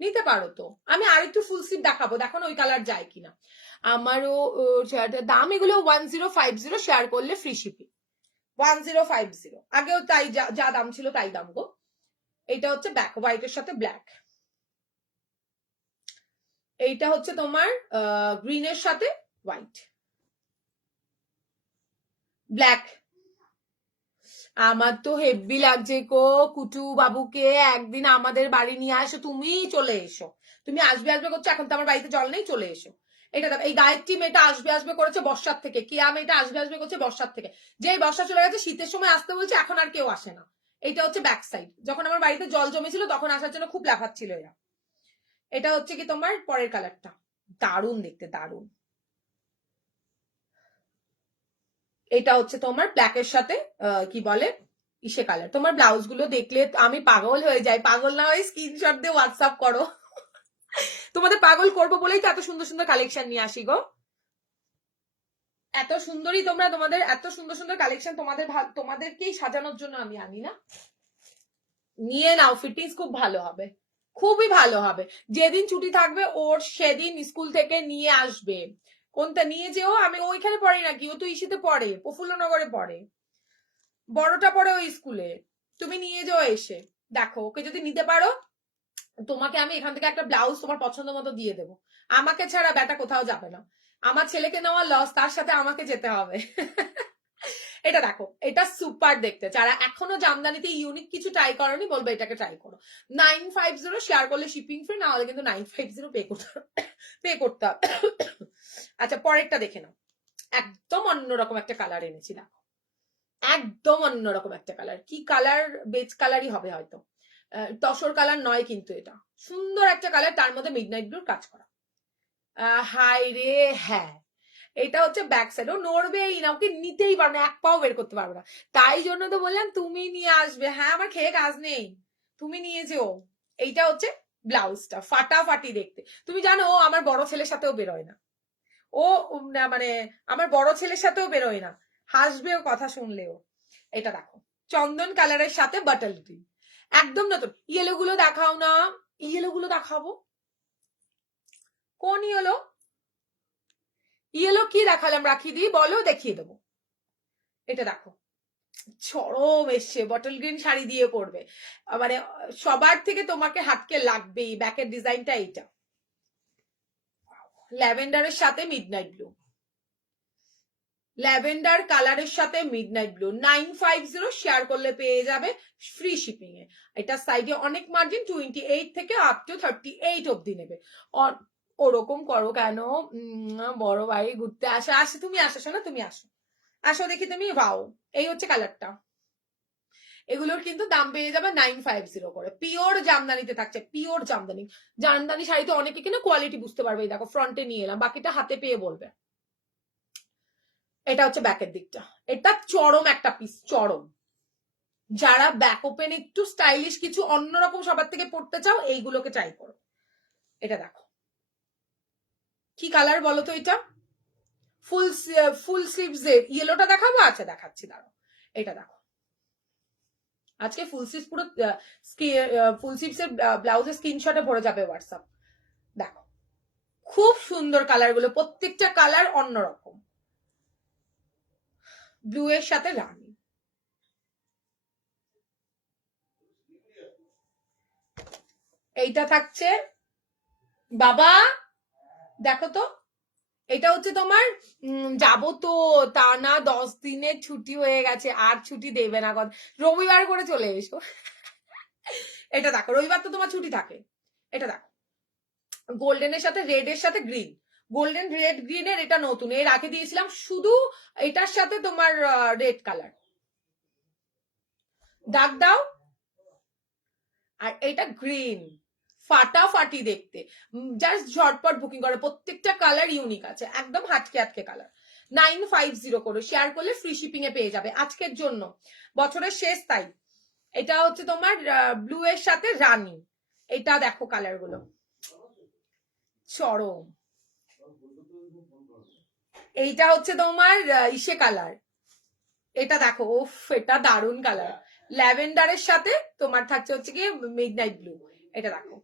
নিতে পারো তো। আমি আরেকটু ফুল স্লিভ দেখাবো, দেখো না ওই কালার যায় কিনা। আমারও দাম এগুলো 1050, শেয়ার করলে ফ্রি শিপিং। 1050, আগেও তাই যা দাম ছিল তাই দাম গো। এটা হচ্ছে ব্যাক হোয়াইটের সাথে ব্ল্যাক। এইটা হচ্ছে তোমার গ্রিনের সাথে হোয়াইট, ব্ল্যাক। আমার তো হেভি লাগছে গো, কুটু বাবুকে একদিন আমাদের বাড়ি নিয়ে আসো, তুমি চলে এসো। তুমি আসবে আসবে করছো, এখন তো আমার বাড়িতে জল নেই, চলে এসো। এটা দেখো, এই গায়ত্রী মেয়েটা আসবে আসবে করেছে বর্ষার থেকে, কিয়া মেয়েটা আসবে আসবে করছে বর্ষার থেকে। যেই বর্ষা চলে গেছে শীতের সময় আসতে বলছে, এখন আর কেউ আসে না। এটা হচ্ছে ব্যাক সাইড। যখন আমার বাড়িতে জল জমেছিল তখন আসার জন্য খুব লাফাচ্ছিল এরা। এটা হচ্ছে কি তোমার পরের কালারটা, দারুণ দেখতে, দারুণ। এটা হচ্ছে তোমার ব্ল্যাকের সাথে কি বলে ইসে কালার। তোমার ব্লাউজ গুলো দেখলে আমি পাগল হয়ে যাই, পাগল না হয় স্ক্রিনশট দিয়ে হোয়াটসঅ্যাপ করো। তোমাদের পাগল করবো বলেই তো এত সুন্দর সুন্দর কালেকশন নিয়ে আসি গো। এত সুন্দরী তোমরা, তোমাদের এত সুন্দর সুন্দর কালেকশন তোমাদেরকেই সাজানোর জন্য আমি আনি না। নিয়ে নাও, ফিটিংস খুব ভালো হবে, খুবই ভালো হবে। যেদিন ছুটি থাকবে ওর সেদিন স্কুল থেকে নিয়ে আসবে। কোনটা নিয়ে যেও, আমি ওইখানে পড়ি নাকি, ও তো ইসিতে পড়ে, প্রফুল্লনগরে পড়ে, বড়টা পড়ে ওই স্কুলে। তুমি নিয়ে যাও এসে, দেখো ওকে যদি নিতে পারো তোমাকে আমি এখান থেকে একটা ব্লাউজ তোমার পছন্দ মতো দিয়ে দেবো। আমাকে ছাড়া ব্যাটা কোথাও যাবে না, আমার ছেলেকে নেওয়া লস, তার সাথে আমাকে যেতে হবে। এটা দেখো, এটা সুপার দেখতে। যারা এখনো জামদানিতে ইউনিক কিছু ট্রাই করনি বলবে এটাকে ট্রাই করো। 950 শেয়ার করলে শিপিং ফ্রি, না হলে কিন্তু 950 পে করতে হবে। আচ্ছা পরেরটা দেখে নাও, একদম অন্যরকম একটা কালার এনেছি, দেখো একদম অন্যরকম একটা কালার। কি কালার, বেজ কালারই হবে হয়তো, তসর কালার নয় কিন্তু, এটা সুন্দর একটা কালার, তার মধ্যে মিডনাইট ব্লুর কাজ করা। হাই রে, হ্যাঁ এটা হচ্ছে ব্যাক সাইড। ও নড়বেই না, ওকে নিতেই পারবে না, এক পাও বের করতে পারবে না। তাই জন্য তো বললাম তুমি নিয়ে আসবে। হ্যাঁ আমার খেয়ে কাজ নেই, তুমি নিয়ে যেও। এইটা হচ্ছে ব্লাউজটা, ফাটাফাটি দেখতে। তুমি জানো ও আমার বড় ছেলের সাথেও বেরোয় না, ও মানে আমার বড় ছেলের সাথেও বেরোয় না, হাসবেও কথা শুনলেও। এটা দেখো চন্দন কালারের সাথে বাটল গ্রিন, একদম নতুন। ইয়েলো গুলো দেখাও না, ইয়েলো গুলো দেখাবো। কোন ইয়েলো? ইয়েলো কি দেখালাম রাখি দি, বলো দেখিয়ে দেবো। এটা দেখো চরম এসছে, বটল গ্রিন শাড়ি দিয়ে পরবে, মানে সবার থেকে তোমাকে হাতকে লাগবেই। ব্যাকের ডিজাইনটা এইটা, ল্যাভেন্ডারের সাথে মিডনাইট ব্লু, ল্যাভেন্ডার কালারের সাথে মিডনাইট ব্লু। 950 শেয়ার করলে পেয়ে যাবে ফ্রি শিপিং এ। এটা সাইডে অনেক মার্জিন, 28 থেকে আপ টু 38 অব্দি নেবে। ওরকম করো কেন, বড় ভাই ঘুরতে আসে, আসে তুমি আসো না, তুমি আসো, আসো দেখি তুমি। বাও, এই হচ্ছে কালারটা। এগুলোর কিন্তু দাম পেয়ে যাবে 950 করে, পিওর জামদানিতে থাকছে, পিওর জামদানি। জামদানি শাড়িতে অনেকে কিনা কোয়ালিটি বুঝতে পারবে, দেখো ফ্রন্টে নিয়ে এলাম, বাকিটা হাতে পেয়ে বলবে। এটা হচ্ছে ব্যাকের দিকটা, এটা চরম একটা পিস, চরম। যারা ব্যাক ওপেন একটু স্টাইলিশ কিছু অন্যরকম সবার থেকে পড়তে চাও এইগুলোকে ট্রাই করো। এটা দেখো কি কালার বলো তো, এটা ফুল স্লিভস এর ইয়েলোটা দেখাবো, আচ্ছা দেখাচ্ছি দাঁড়াও। এটা দেখো আজকে ফুল স্লিভস পুরো ফুল স্লিভস এর ব্লাউজের স্ক্রিনশটে ভরে যাবে হোয়াটসঅ্যাপ। দেখো খুব সুন্দর কালার গুলো, প্রত্যেকটা কালার অন্যরকম। ব্লু এর সাথে রানী, এইটা থাকছে। বাবা দেখো তো, এটা হচ্ছে তোমার যাবো তো, তা না 10 দিনের ছুটি হয়ে গেছে, আর ছুটি দেবে না, রবিবার করে চলে এসো। এটা দেখো, রবিবার তো তোমার ছুটি থাকে। এটা দেখো, গোল্ডেনের সাথে রেড এর সাথে গ্রিন, গোল্ডেন রেড গ্রিনের এটা নতুন, এর আগে দিয়েছিলাম শুধু এটার সাথে তোমার রেড কালার। দাগ দাও। আর এটা গ্রিন, ফাটাফাটি দেখতে, জাস্ট ঝটপট বুকিং করে, প্রত্যেকটা কালার ইউনিক আছে, একদম হাটকে হাটকে কালার। 950 করে শেয়ার করলে ফ্রি শিপিং এ পেয়ে যাবে আজকের জন্য, বছরের শেষ তাই। এটা হচ্ছে তোমার ব্লু এর সাথে রানী, এটা দেখো কালার গুলো চরম। এইটা হচ্ছে তোমার ইসে কালার, এটা দেখো, ওফ এটা দারুন কালার, ল্যাভেন্ডারের সাথে তোমার থাকছে হচ্ছে কি মিডনাইট ব্লু, এটা দেখো।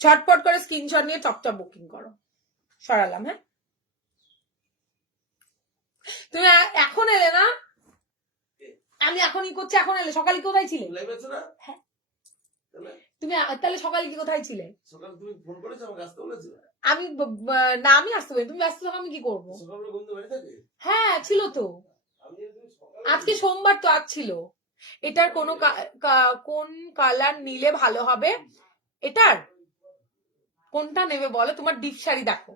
ঝটপট করে স্ক্রিনশট নিয়ে চপচপ বুকিং করো। সরালাম, হ্যাঁ তুমি এখন এলে না, আমি এখনই করছি, এখন এলে, সকালে কোথায় ছিলে? হ্যাঁ তুমি তাহলে সকালে কি কোথায় ছিলে? সকালে তুমি ফোন করেছো আমাকে আসতে বলেছো? আমি না আমি আসতে পারি, তুমি ব্যস্ত থাকো, আমি কি করবো? সকালবেলা ঘুম থেকে বাড়ি থাকে? হ্যাঁ ছিল তো, আজকে সোমবার তো, আজ ছিল। এটার কোন কোন কালার নিলে ভালো হবে? এটার কোনটা নেবে বলো? তোমার ডিপ শাড়ি দেখো,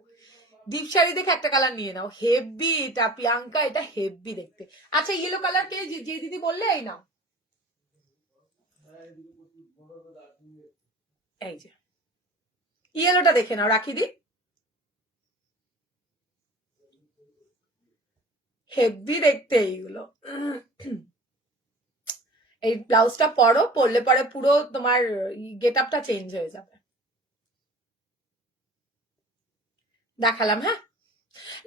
ডিপ শাড়ি দেখে একটা কালার নিয়ে নাও, হেভি এটা প্রিয়াঙ্কা, এটা হেভি দেখতে। আচ্ছা ইয়েলো কালার কে যে দিদি বললে, এই নাও, এই যে ইয়েলোটা দেখে নাও, রাখি দি, হেভি দেখতে এইগুলো। এই ব্লাউজটা পরো, পরলে পরে পুরো তোমার গেট আপটা চেঞ্জ হয়ে যাবে। দেখালাম, হ্যাঁ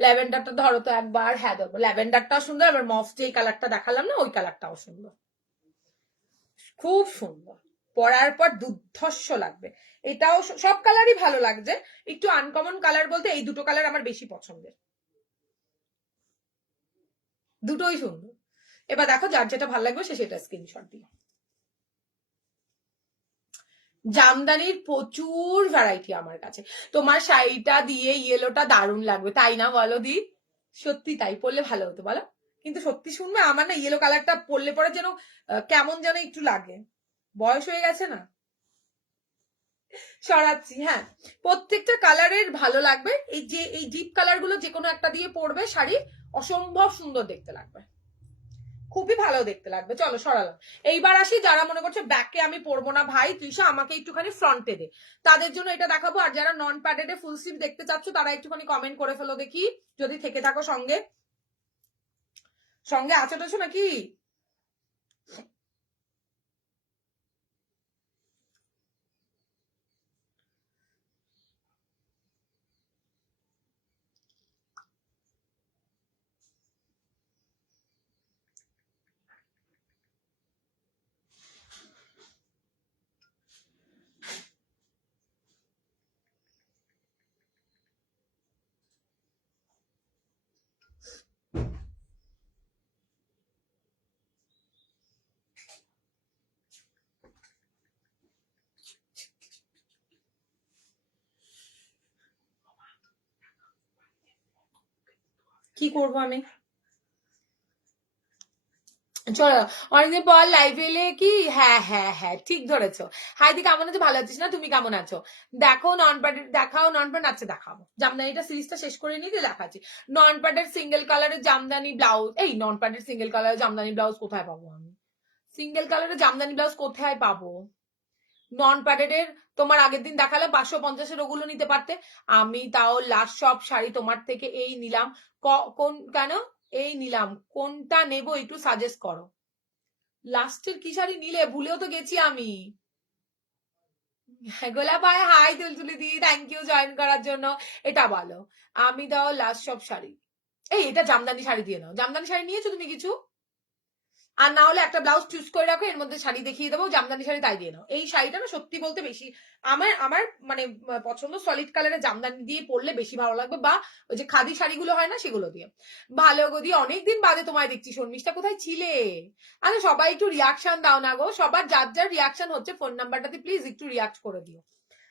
ল্যাভেন্ডারটা ধরো তো একবার, হ্যাঁ দেখো ল্যাভেন্ডারটাও সুন্দর, আবার মফ যে কালারটা দেখালাম না, ওই কালারটাও সুন্দর, খুব সুন্দর, পরার পর দুর্ধর্ষ লাগবে। এটাও সব কালারই ভালো লাগছে, একটু আনকমন কালার বলতে এই দুটো কালার আমার বেশি পছন্দের, দুটোই সুন্দর। এবার দেখো যার যেটা ভালো লাগবে সে সেটা স্ক্রিনশট দিও। জামদানির প্রচুর ভ্যারাইটি আমার কাছে, তোমার শাড়িটা দিয়ে ইয়েলোটা দারুণ লাগবে, তাই না বলো দি? সত্যি তাই, পরলে ভালো হতো বলো, কিন্তু সত্যি শুনবে আমার না ইয়েলো কালারটা পরলে পরে যেন কেমন যেন একটু লাগে, বয়স হয়ে গেছে না। সরাচ্ছি, হ্যাঁ প্রত্যেকটা কালারের ভালো লাগবে, এই যে এই ডিপ কালার গুলো যে কোনো একটা দিয়ে পরবে শাড়ি, অসম্ভব সুন্দর দেখতে লাগবে, খুবই ভালো দেখতে লাগবে। চলো সরালাম, এইবার আসি যারা মনে করছে ব্যাকে আমি পরবো না ভাই তৃষা আমাকে একটুখানি ফ্রন্টে দে, তাদের জন্য এটা দেখাবো। আর যারা নন প্যাডেডে ফুল স্লিভ দেখতে চাচ্ছ তারা একটুখানি কমেন্ট করে ফেলো দেখি, যদি থেকে থাকো সঙ্গে, সঙ্গে আছো টাছো নাকি? কি করবো আমি, চলো অনেকদিন পর লাইভ এলে কি, হ্যাঁ হ্যাঁ হ্যাঁ ঠিক ধরেছো। হাই দি কেমন আছো? ভালো আছিস না? তুমি কেমন আছো? দেখো নন প্যাডেড দেখাও, নন প্যাড আচ্ছা দেখাবো, জামদানিটা সিরিজটা শেষ করে নিয়ে দেখাচ্ছি। নন প্যাডের সিঙ্গেল কালারের জামদানি ব্লাউজ, এই নন প্যাডের সিঙ্গেল কালারের জামদানি ব্লাউজ কোথায় পাবো আমি? সিঙ্গেল কালারের জামদানি ব্লাউজ কোথায় পাবো? নন প্যাডেডের তোমার আগের দিন দেখালে 550-এর, ওগুলো নিতে পারতে। আমি তাও লাস্ট সব শাড়ি তোমার থেকে এই নিলাম, কোন কেন এই নিলাম, কোনটা নেব একটু সাজেস্ট করো। লাস্টের কি শাড়ি নিলে? ভুলেও তো গেছি আমি। গোলা পায়ে hi Tultuli di, thank you join করার জন্য। এটা বলো, আমি দাও লাস্ট সব শাড়ি, এই এটা জামদানি শাড়ি দিয়ে নাও, জামদানি শাড়ি নিয়েছো তুমি কিছু? আর না হলে একটা ব্লাউজ চুজ করে রাখো, এর মধ্যে শাড়ি দেখিয়ে দেবো, জামদানি শাড়ি তাই দিয়ে নাও। এই শাড়িটা না সত্যি বলতে বেশি আমার মানে পছন্দ, সলিড কালারের জামদানি দিয়ে পরলে বেশি ভালো লাগবে, বা ওই যে খাদি শাড়িগুলো হয় না সেগুলো দিয়ে। ভালো গো দি, অনেকদিন বাদে তোমায় দেখছি, শর্মিষ্ঠা কোথায় ছিলে? আরে সবাই একটু রিয়াকশন দাও না গো, সবার যার যার রিয়াকশন হচ্ছে ফোন নাম্বারটাতে প্লিজ একটু রিয়াক্ট করে দিও।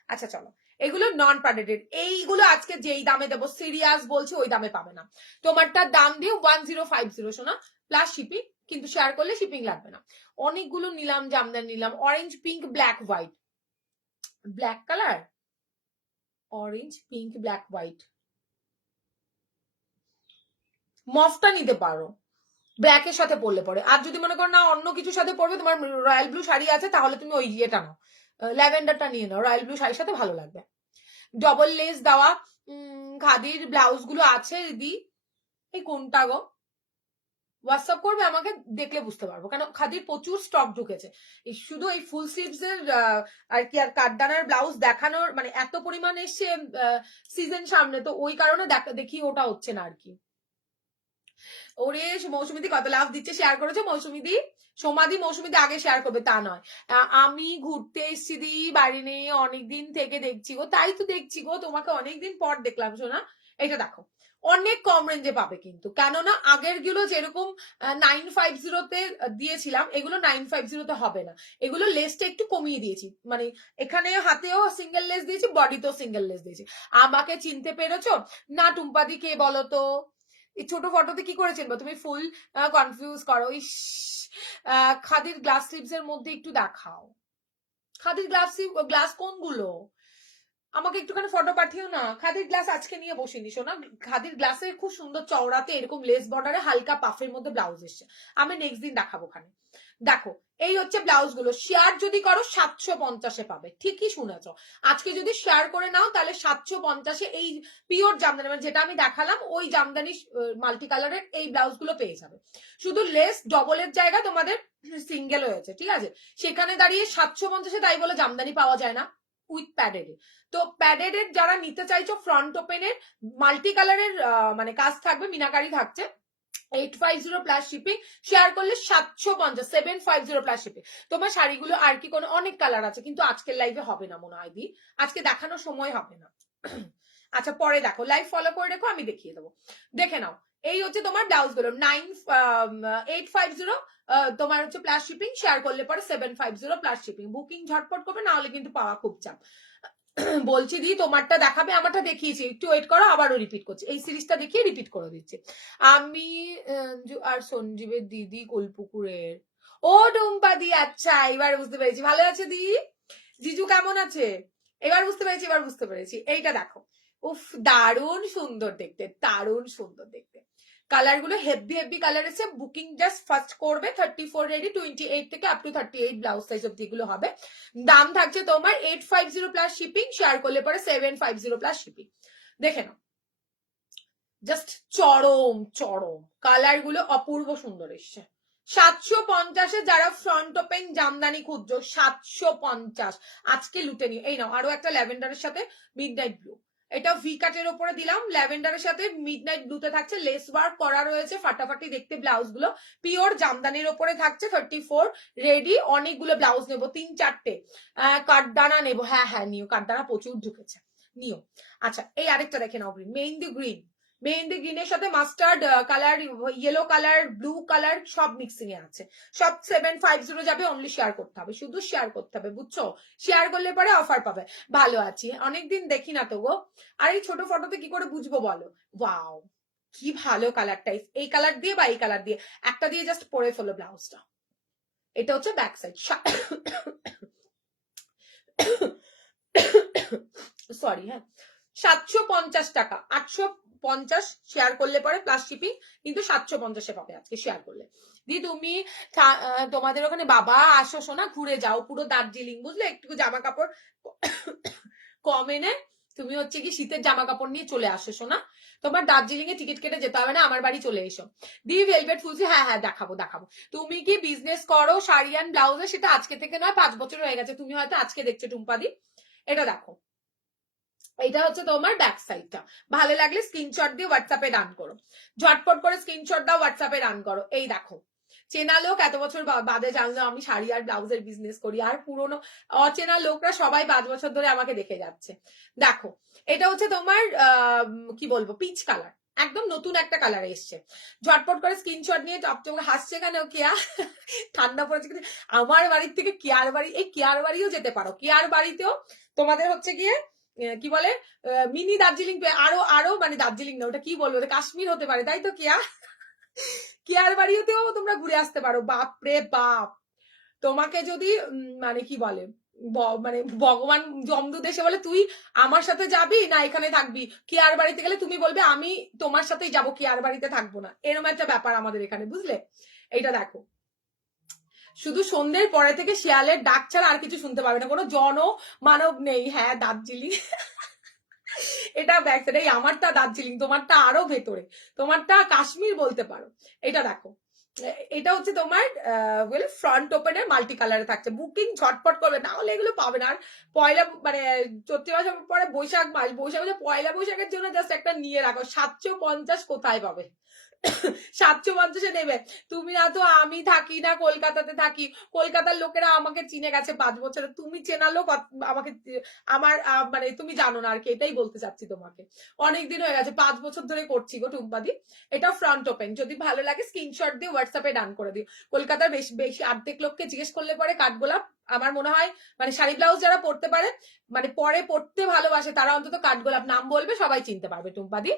আচ্ছা চলো, এগুলো নন প্যাডেড, এইগুলো আজকে যেই দামে দেবো সিরিয়াস বলছি ওই দামে পাবে না। তোমারটার দাম দিয়ে 1050 শোনা, প্লাস শিপিং, কিন্তু শেয়ার করলে শিপিং লাগবে না। অনেকগুলো নিলাম, জামদানি নিলাম, orange pink black white, black colour, orange pink black white, মফটা নিতে পারো ব্ল্যাকের সাথে পরলে পরে। আর যদি মনে করো না অন্য কিছুর সাথে পরবে, তোমার রয়্যাল ব্লু শাড়ি আছে, তাহলে তুমি ওই ইয়েটা নাও, ল্যাভেন্ডারটা নিয়ে নাও, রয়্যাল ব্লু শাড়ির সাথে ভালো লাগবে। ডবল লেস দেওয়া খাদির ব্লাউজ গুলো আছে দিদি। এই কোনটা গো? হোয়াটসঅ্যাপ করবে আমাকে, দেখলে বুঝতে পারবো, কেন খাদির প্রচুর স্টক ঢুকেছে। শুধু এই ফুল স্লিভস এর আর কি আর কাঠদানার ব্লাউজ দেখানোর মানে এত পরিমাণ এসছে সিজন সামনে, তো ওই কারণে দেখি ওটা হচ্ছে না আর কি। ওরে মৌসুমিদি কত লাভ দিচ্ছে, শেয়ার করেছো মৌসুমিদি? সোমাদি মৌসুমিদি আগে শেয়ার করবে তা নয়। আমি ঘুরতে এসছি দি, বাড়ি নেই, অনেকদিন থেকে দেখছি গো। তাই তো দেখছি গো, তোমাকে অনেকদিন পর দেখলাম শোনা। এটা দেখো, অনেক কম রেঞ্জে পাবে কিন্তু, কেননা আগের গুলো যেরকম 950 দিয়েছিলাম, এগুলো 950 হবে না। এগুলো লেসটা একটু কমিয়ে দিয়েছি, মানে এখানে হাতেও সিঙ্গেল লেস দিয়েছি, বডিতেও সিঙ্গেল লেস দিয়েছি। আমাকে চিনতে পেরেছো না? টুম্পাদি কে বলো তো? এই ছোট ফটোতে কি করেছেন তুমি? ফুল কনফিউজ করো। ইস, খাদির গ্লাস স্লিভস এর মধ্যে একটু দেখাও, খাদির গ্লাস কোনগুলো? আমাকে একটুখানি ফটো পাঠিও না। খাদির গ্লাস আজকে নিয়ে বসিনি শোনা, খাদির গ্লাসের খুব সুন্দর চওড়াতে এরকম লেস বর্ডারে হালকা পাফের মধ্যে ব্লাউজ এসছে, আমি নেক্সট দিন দেখাবো ওখানে। দেখো, এই হচ্ছে ব্লাউজ গুলো। শেয়ার যদি করো 750-এ পাবে, ঠিকই শুনেছ। আজকে যদি শেয়ার করে নাও তাহলে 750-এ এই পিওর জামদানি, মানে যেটা আমি দেখালাম ওই জামদানি মাল্টি কালারের এই ব্লাউজ গুলো পেয়ে যাবে। শুধু লেস ডবলের জায়গা তোমাদের সিঙ্গেল হয়েছে, ঠিক আছে? সেখানে দাঁড়িয়ে 750-এ তাই বলে জামদানি পাওয়া যায় না উইথ প্যাডেড। তো প্যাডেড এর যারা নিতে চাইছো, ফ্রন্ট ওপেনের মাল্টি কালারের মানে কাজ থাকবে, মিনাকারি থাকছে, 850 প্লাস শিপিং, শেয়ার করলে 750, 750 প্লাস শিপিং। তোমার শাড়িগুলো আর কি কোনো অনেক কালার আছে, কিন্তু আজকের লাইভে হবে না মনে হয় দি, আজকে দেখানোর সময় হবে না। আচ্ছা পরে দেখো, লাইভ ফলো করে রেখো, আমি দেখিয়ে দেবো, দেখে নাও। এই হচ্ছে তোমার ব্লাউজ গুলো 850 তোমার হচ্ছে প্লাস শিপিং, শেয়ার করলে পরে 750 প্লাস শিপিং। বুকিং ঝটপট করবে, না হলে কিন্তু পাওয়া খুব চাপ। বলছি দি তোমারটা দেখাবে, আমারটা দেখিয়েছি, একটু ওয়েট করো, আবারও রিপিট করছি, এই সিরিজটা দেখিয়ে রিপিট করে দিচ্ছি। আমি আর সঞ্জীবের দিদি কোলপুকুরের। ও ডুম্পা দি, আচ্ছা এবার বুঝতে পেরেছি, ভালো আছে দি? জিজু কেমন আছে? এবার বুঝতে পেরেছি, এবার বুঝতে পেরেছি। এইটা দেখো, উফ দারুণ সুন্দর দেখতে, দারুণ সুন্দর দেখতে। কালার গুলো হেভি হেভি কালার এসে, বুকিং জাস্ট ফার্স্ট করবে, 34 রেডি, 28 থেকে আপ টু 38 ব্লাউজ সাইজ অব্দি এগুলো হবে। দাম থাকছে তোমার 850 প্লাস শিপিং, শেয়ার করলে পরে 750 প্লাস শিপিং। দেখে নাও, জাস্ট চরম চরম, কালার গুলো অপূর্ব সুন্দর এসছে। 750-এ যারা ফ্রন্ট ওপেন জামদানি খুঁজছো, 750 আজকে লুটে নিও। এই নাও, আরো একটা ল্যাভেন্ডারের সাথে মিডনাইট ব্লু, এটা ভি কাটের উপরে দিলাম, ল্যাভেন্ডারের সাথে মিডনাইট ব্লুতে থাকছে, লেস ওয়ার্ক করা রয়েছে, ফাটাফাটি দেখতে ব্লাউজ গুলো, পিওর জামদানির উপরে থাকছে, 34 রেডি। অনেকগুলো ব্লাউজ নেবো, 3-4টে কাঠদানা নেবো, হ্যাঁ হ্যাঁ নিও, কাঠদানা প্রচুর ঢুকেছে, নিও। আচ্ছা এই আরেকটা দেখে নাও, মেহেন্দি গ্রিন, মেহেন্দি গ্রিনের সাথে mustard colour, yellow colour, blue colour সব মিক্সিং এ আছে, সব 750 যাবে। অনলি শেয়ার করতে হবে, শুধু শেয়ার করতে হবে, বুঝছো? শেয়ার করলে পরে অফার পাবে। ভালো আছি, অনেকদিন দেখি না তো গো। আর এই ছোট ফটোতে কি করে বুঝবো বলো? ওয়াও কি ভালো কালারটা, এই কালার দিয়ে বা এই কালার দিয়ে একটা দিয়ে জাস্ট পরে ফেলো ব্লাউজটা। এটা হচ্ছে ব্যাক সাইড, সরি হ্যাঁ, 750 টাকা, 850 শেয়ার করলে পরে প্লাস শিপিং, কিন্তু 750-এ পাবে আজকে শেয়ার করলে। দি তুমি তোমাদের ওখানে বাবা আসো শোনা, ঘুরে যাও পুরো দার্জিলিং, বুঝলে? একটু জামা কাপড় কম এনে তুমি হচ্ছে কি শীতের জামা কাপড় নিয়ে চলে আসো শোনা, তোমার দার্জিলিং এ টিকিট কেটে যেতে হবে না, আমার বাড়ি চলে এসো। দি ভেলভেট ফুলসি, হ্যাঁ হ্যাঁ দেখাবো দেখাবো। তুমি কি বিজনেস করো শাড়ি অ্যান্ড ব্লাউজে? সেটা আজকে থেকে নয়, 5 বছর হয়ে গেছে, তুমি হয়তো আজকে দেখছো টুম্পাদি। এটা দেখো, এটা হচ্ছে তোমার ব্যাক সাইডটা। ভালো লাগলে স্ক্রিনশট দিয়ে হোয়াটসঅ্যাপে রান করো, ঝটপট করে স্ক্রিনশট দাও, হোয়াটসঅ্যাপে রান করো। এই দেখো চেনা লোক এত বছর বাদে জানলো আমি শাড়ি আর ব্লাউজের বিজনেস করি, আর পুরনো অচেনা লোকরা সবাই 5 বছর ধরে আমাকে দেখে যাচ্ছে। দেখো এটা হচ্ছে তোমার কি বলবো, পিচ কালার, একদম নতুন একটা কালার এসছে। ঝটপট করে স্ক্রিনশট নিয়ে চকচকে হাসছে কেন কেয়া, ঠান্ডা পড়েছে কিন্তু। আমার বাড়ির থেকে কেয়ার বাড়ি, এই কেয়ার বাড়িও যেতে পারো। কেয়ার বাড়িতেও তোমাদের হচ্ছে গিয়ে কি বলে মিনি দার্জিলিং, আরো আরো মানে দার্জিলিং না, ওটা কি বলবো, কাশ্মীর হতে পারে, তাই তো কেয়া? কেয়ার বাড়িতেও তোমরা ঘুরে আসতে পারো। বাপ রে বাপ, তোমাকে যদি মানে কি বলে মানে ভগবান জমদূত এসে বলে তুই আমার সাথে যাবি না এখানে থাকবি, কেয়ার বাড়িতে গেলে তুমি বলবে আমি তোমার সাথেই যাবো, কেয়ার বাড়িতে থাকবো না, এরকম একটা ব্যাপার আমাদের এখানে, বুঝলে? এইটা দেখো, শুধু সন্ধ্যের পরে থেকে শিয়ালের ডাক ছাড়া আর কিছু শুনতে পাবে না, কোনো জন মানব নেই। হ্যাঁ দার্জিলিং, এটা ব্যাক সাইড, এই আমারটা দার্জিলিং, তোমারটা আরো ভেতরে, তোমারটা কাশ্মীর বলতে পারো। এটা দেখো, এটা হচ্ছে তোমার বলে ফ্রন্ট ওপেনের মাল্টি কালারে থাকছে। বুকিং ঝটপট করবে, না হলে এগুলো পাবে না। আর পয়লা মানে চৈত্র মাস পরে বৈশাখ মাস, বৈশাখ মাসে পয়লা বৈশাখের জন্য জাস্ট একটা নিয়ে রাখো। 750 কোথায় পাবে? 750 নেবে তুমি? না তো আমি থাকি না কলকাতাতে থাকি, কলকাতার লোকেরা আমাকে চিনে গেছে 5 বছরে, তুমি চেনা লোক আমাকে আমার মানে তুমি জানো না আর কি, এটাই বলতে চাচ্ছি তোমাকে। অনেকদিন হয়ে গেছে, 5 বছর ধরে করছি গো টুম্পাদি। এটা ফ্রন্ট ওপেন, যদি ভালো লাগে স্ক্রিনশট দিয়ে হোয়াটসঅ্যাপে ডান করে দিও। কলকাতার বেশি বেশি অর্ধেক লোককে জিজ্ঞেস করলে পরে কাঠগোলাপ আমার মনে হয় মানে শাড়ি ব্লাউজ যারা পড়তে পারে মানে পরে পড়তে ভালোবাসে তারা অন্তত কাঠগোলাপ নাম বলবে, সবাই চিনতে পারবে টুম্পাদি।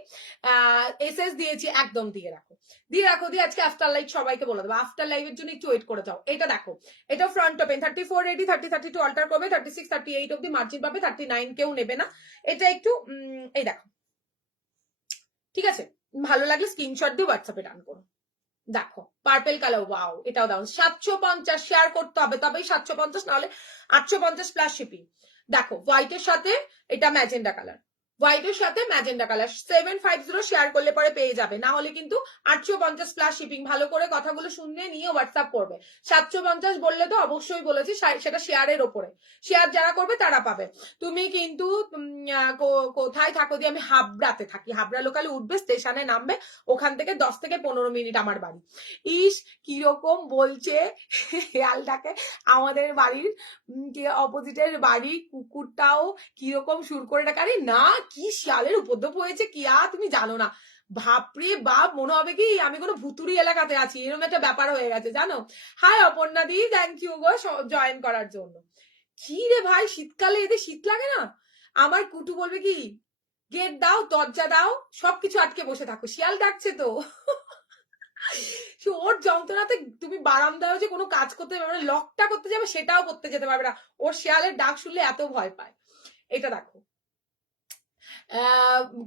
এসএস দিয়েছি, একদম দিয়ে রাখো, দিয়ে রাখো, দিয়ে আজকে আফটার লাইভ সবাইকে বলে দেবো। আফটার লাইভের জন্য একটু ওয়েট করে যাও। এটা দেখো, এটা ফ্রন্ট ওপেন, 34 রেডি, 30-32 অল্টার করবে, 36-38 অব্দি মার্জিন পাবে, 39 কেউ নেবে না। এটা একটু এই দেখো, ঠিক আছে? ভালো লাগলে স্ক্রিনশট দিয়ে হোয়াটসঅ্যাপে ডান করো। দেখো পার্পেল কালার, ওয়াও, এটাও দাও। 750 শেয়ার করতে হবে, তবেই 750, নাহলে 850 প্লাস শিপিং। দেখো হোয়াইটের সাথে এটা ম্যাজেন্ডা কালার, হোয়াইটের সাথে ম্যাজেন্ডা কালার, 750 শেয়ার করলে পরে পেয়ে যাবে, না হলে কিন্তু 850 প্লাস শিপিং। ভালো করে কথাগুলো শুনে নিয়ে হোয়াটসঅ্যাপ করবে। 750 বললে তো অবশ্যই বলেছি, সেটা শেয়ারের ওপরে, শেয়ার যারা করবে তারা পাবে। তুমি কিন্তু কোথায় থাকো? দিয়ে আমি হাবড়াতে থাকি, হাবড়া লোকালে উঠবে, স্টেশনে নামবে, ওখান থেকে 10 থেকে 15 মিনিট আমার বাড়ি। ইস কিরকম বলছে শিয়ালটাকে, আমাদের বাড়ির অপোজিটের বাড়ি কুকুরটাও কিরকম সুর করে ডাকে। আরে না, কি শিয়ালের উপদ্রব হয়েছে কিয়া, তুমি জানো না। বাপরে বাপ, মনে হবে কি আমি কোনো ভুতুরি এলাকাতে আছি, এরকম একটা ব্যাপার হয়ে গেছে জানো। হাই অপর্ণা দি, থ্যাংক ইউ গো জয়েন করার জন্য। কি রে ভাই, শীতকালে এদের শীত লাগে না? আমার কুটু বলবে কি গেট দাও, দরজা দাও, সবকিছু আটকে বসে থাকো, শিয়াল ডাকছে তো। ওর যন্ত্রণাতে তুমি বারান্দায় যে কোনো কাজ করতে পারবে না, লকটা করতে যাবে সেটাও করতে যেতে পারবে না, ওর শিয়ালের ডাক শুনলে এত ভয় পায়। এটা দেখো,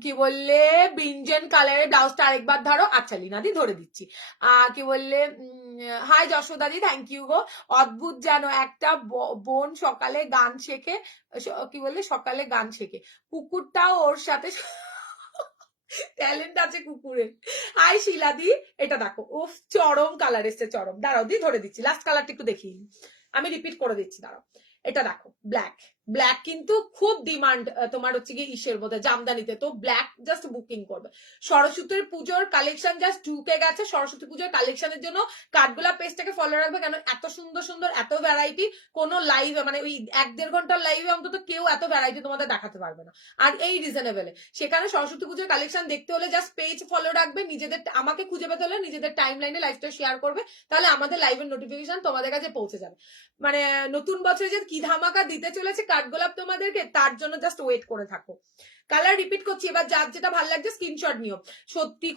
কি বললে ব্রিঞ্জন কালারের ব্লাউজটা আরেকবার ধরো। আচ্ছা লিনাদি ধরে দিচ্ছি। কি বললে হাই যশোদাদি, থ্যাংক ইউ গো। অদ্ভুত জানো, একটা বোন সকালে গান শেখে, কি বললে সকালে গান শেখে, কুকুরটাও ওর সাথে ট্যালেন্ট আছে কুকুরের। হাই শিলাদি, এটা দেখো, ও চরম কালার এসছে, চরম। দাঁড়াও দিয়ে ধরে দিচ্ছি, লাস্ট কালারটা একটু দেখি, আমি রিপিট করে দিচ্ছি, দাঁড়াও। এটা দেখো ব্ল্যাক, ব্ল্যাক কিন্তু খুব ডিমান্ড তোমার হচ্ছে গিয়ে ইসের মধ্যে জামদানিতে, তো ব্ল্যাক জাস্ট বুকিং করবে। সরস্বতী পুজোর কালেকশন জাস্ট ঢুকে গেছে, সরস্বতী পুজোর কালেকশনের জন্য কাঠগোলাপ পেজটাকে ফলো রাখবে, কেন এত সুন্দর সুন্দর এত ভ্যারাইটি কোনো লাইভ মানে ওই 1-1.5 ঘন্টার লাইভে অন্তত কেউ এত ভ্যারাইটি তোমাদের দেখাতে পারবে না, আর এই রিজনেবলে। সেখানে সরস্বতী পুজোর কালেকশন দেখতে হলে জাস্ট পেজ ফলো রাখবে, নিজেদের আমাকে খুঁজে পেতে হলে নিজেদের টাইম লাইনে লাইভটা শেয়ার করবে, তাহলে আমাদের লাইভের নোটিফিকেশন তোমাদের কাছে পৌঁছে যাবে। মানে নতুন বছরে যে কি ধামাকা দিতে চলেছে কাঠগোলাপ তোমাদেরকে, তার জন্য জাস্ট ওয়েট করে থাকো। কালার রিপিট করছি, এবার যার যেটা ভালো লাগছে স্ক্রিনশট নিও। সত্যি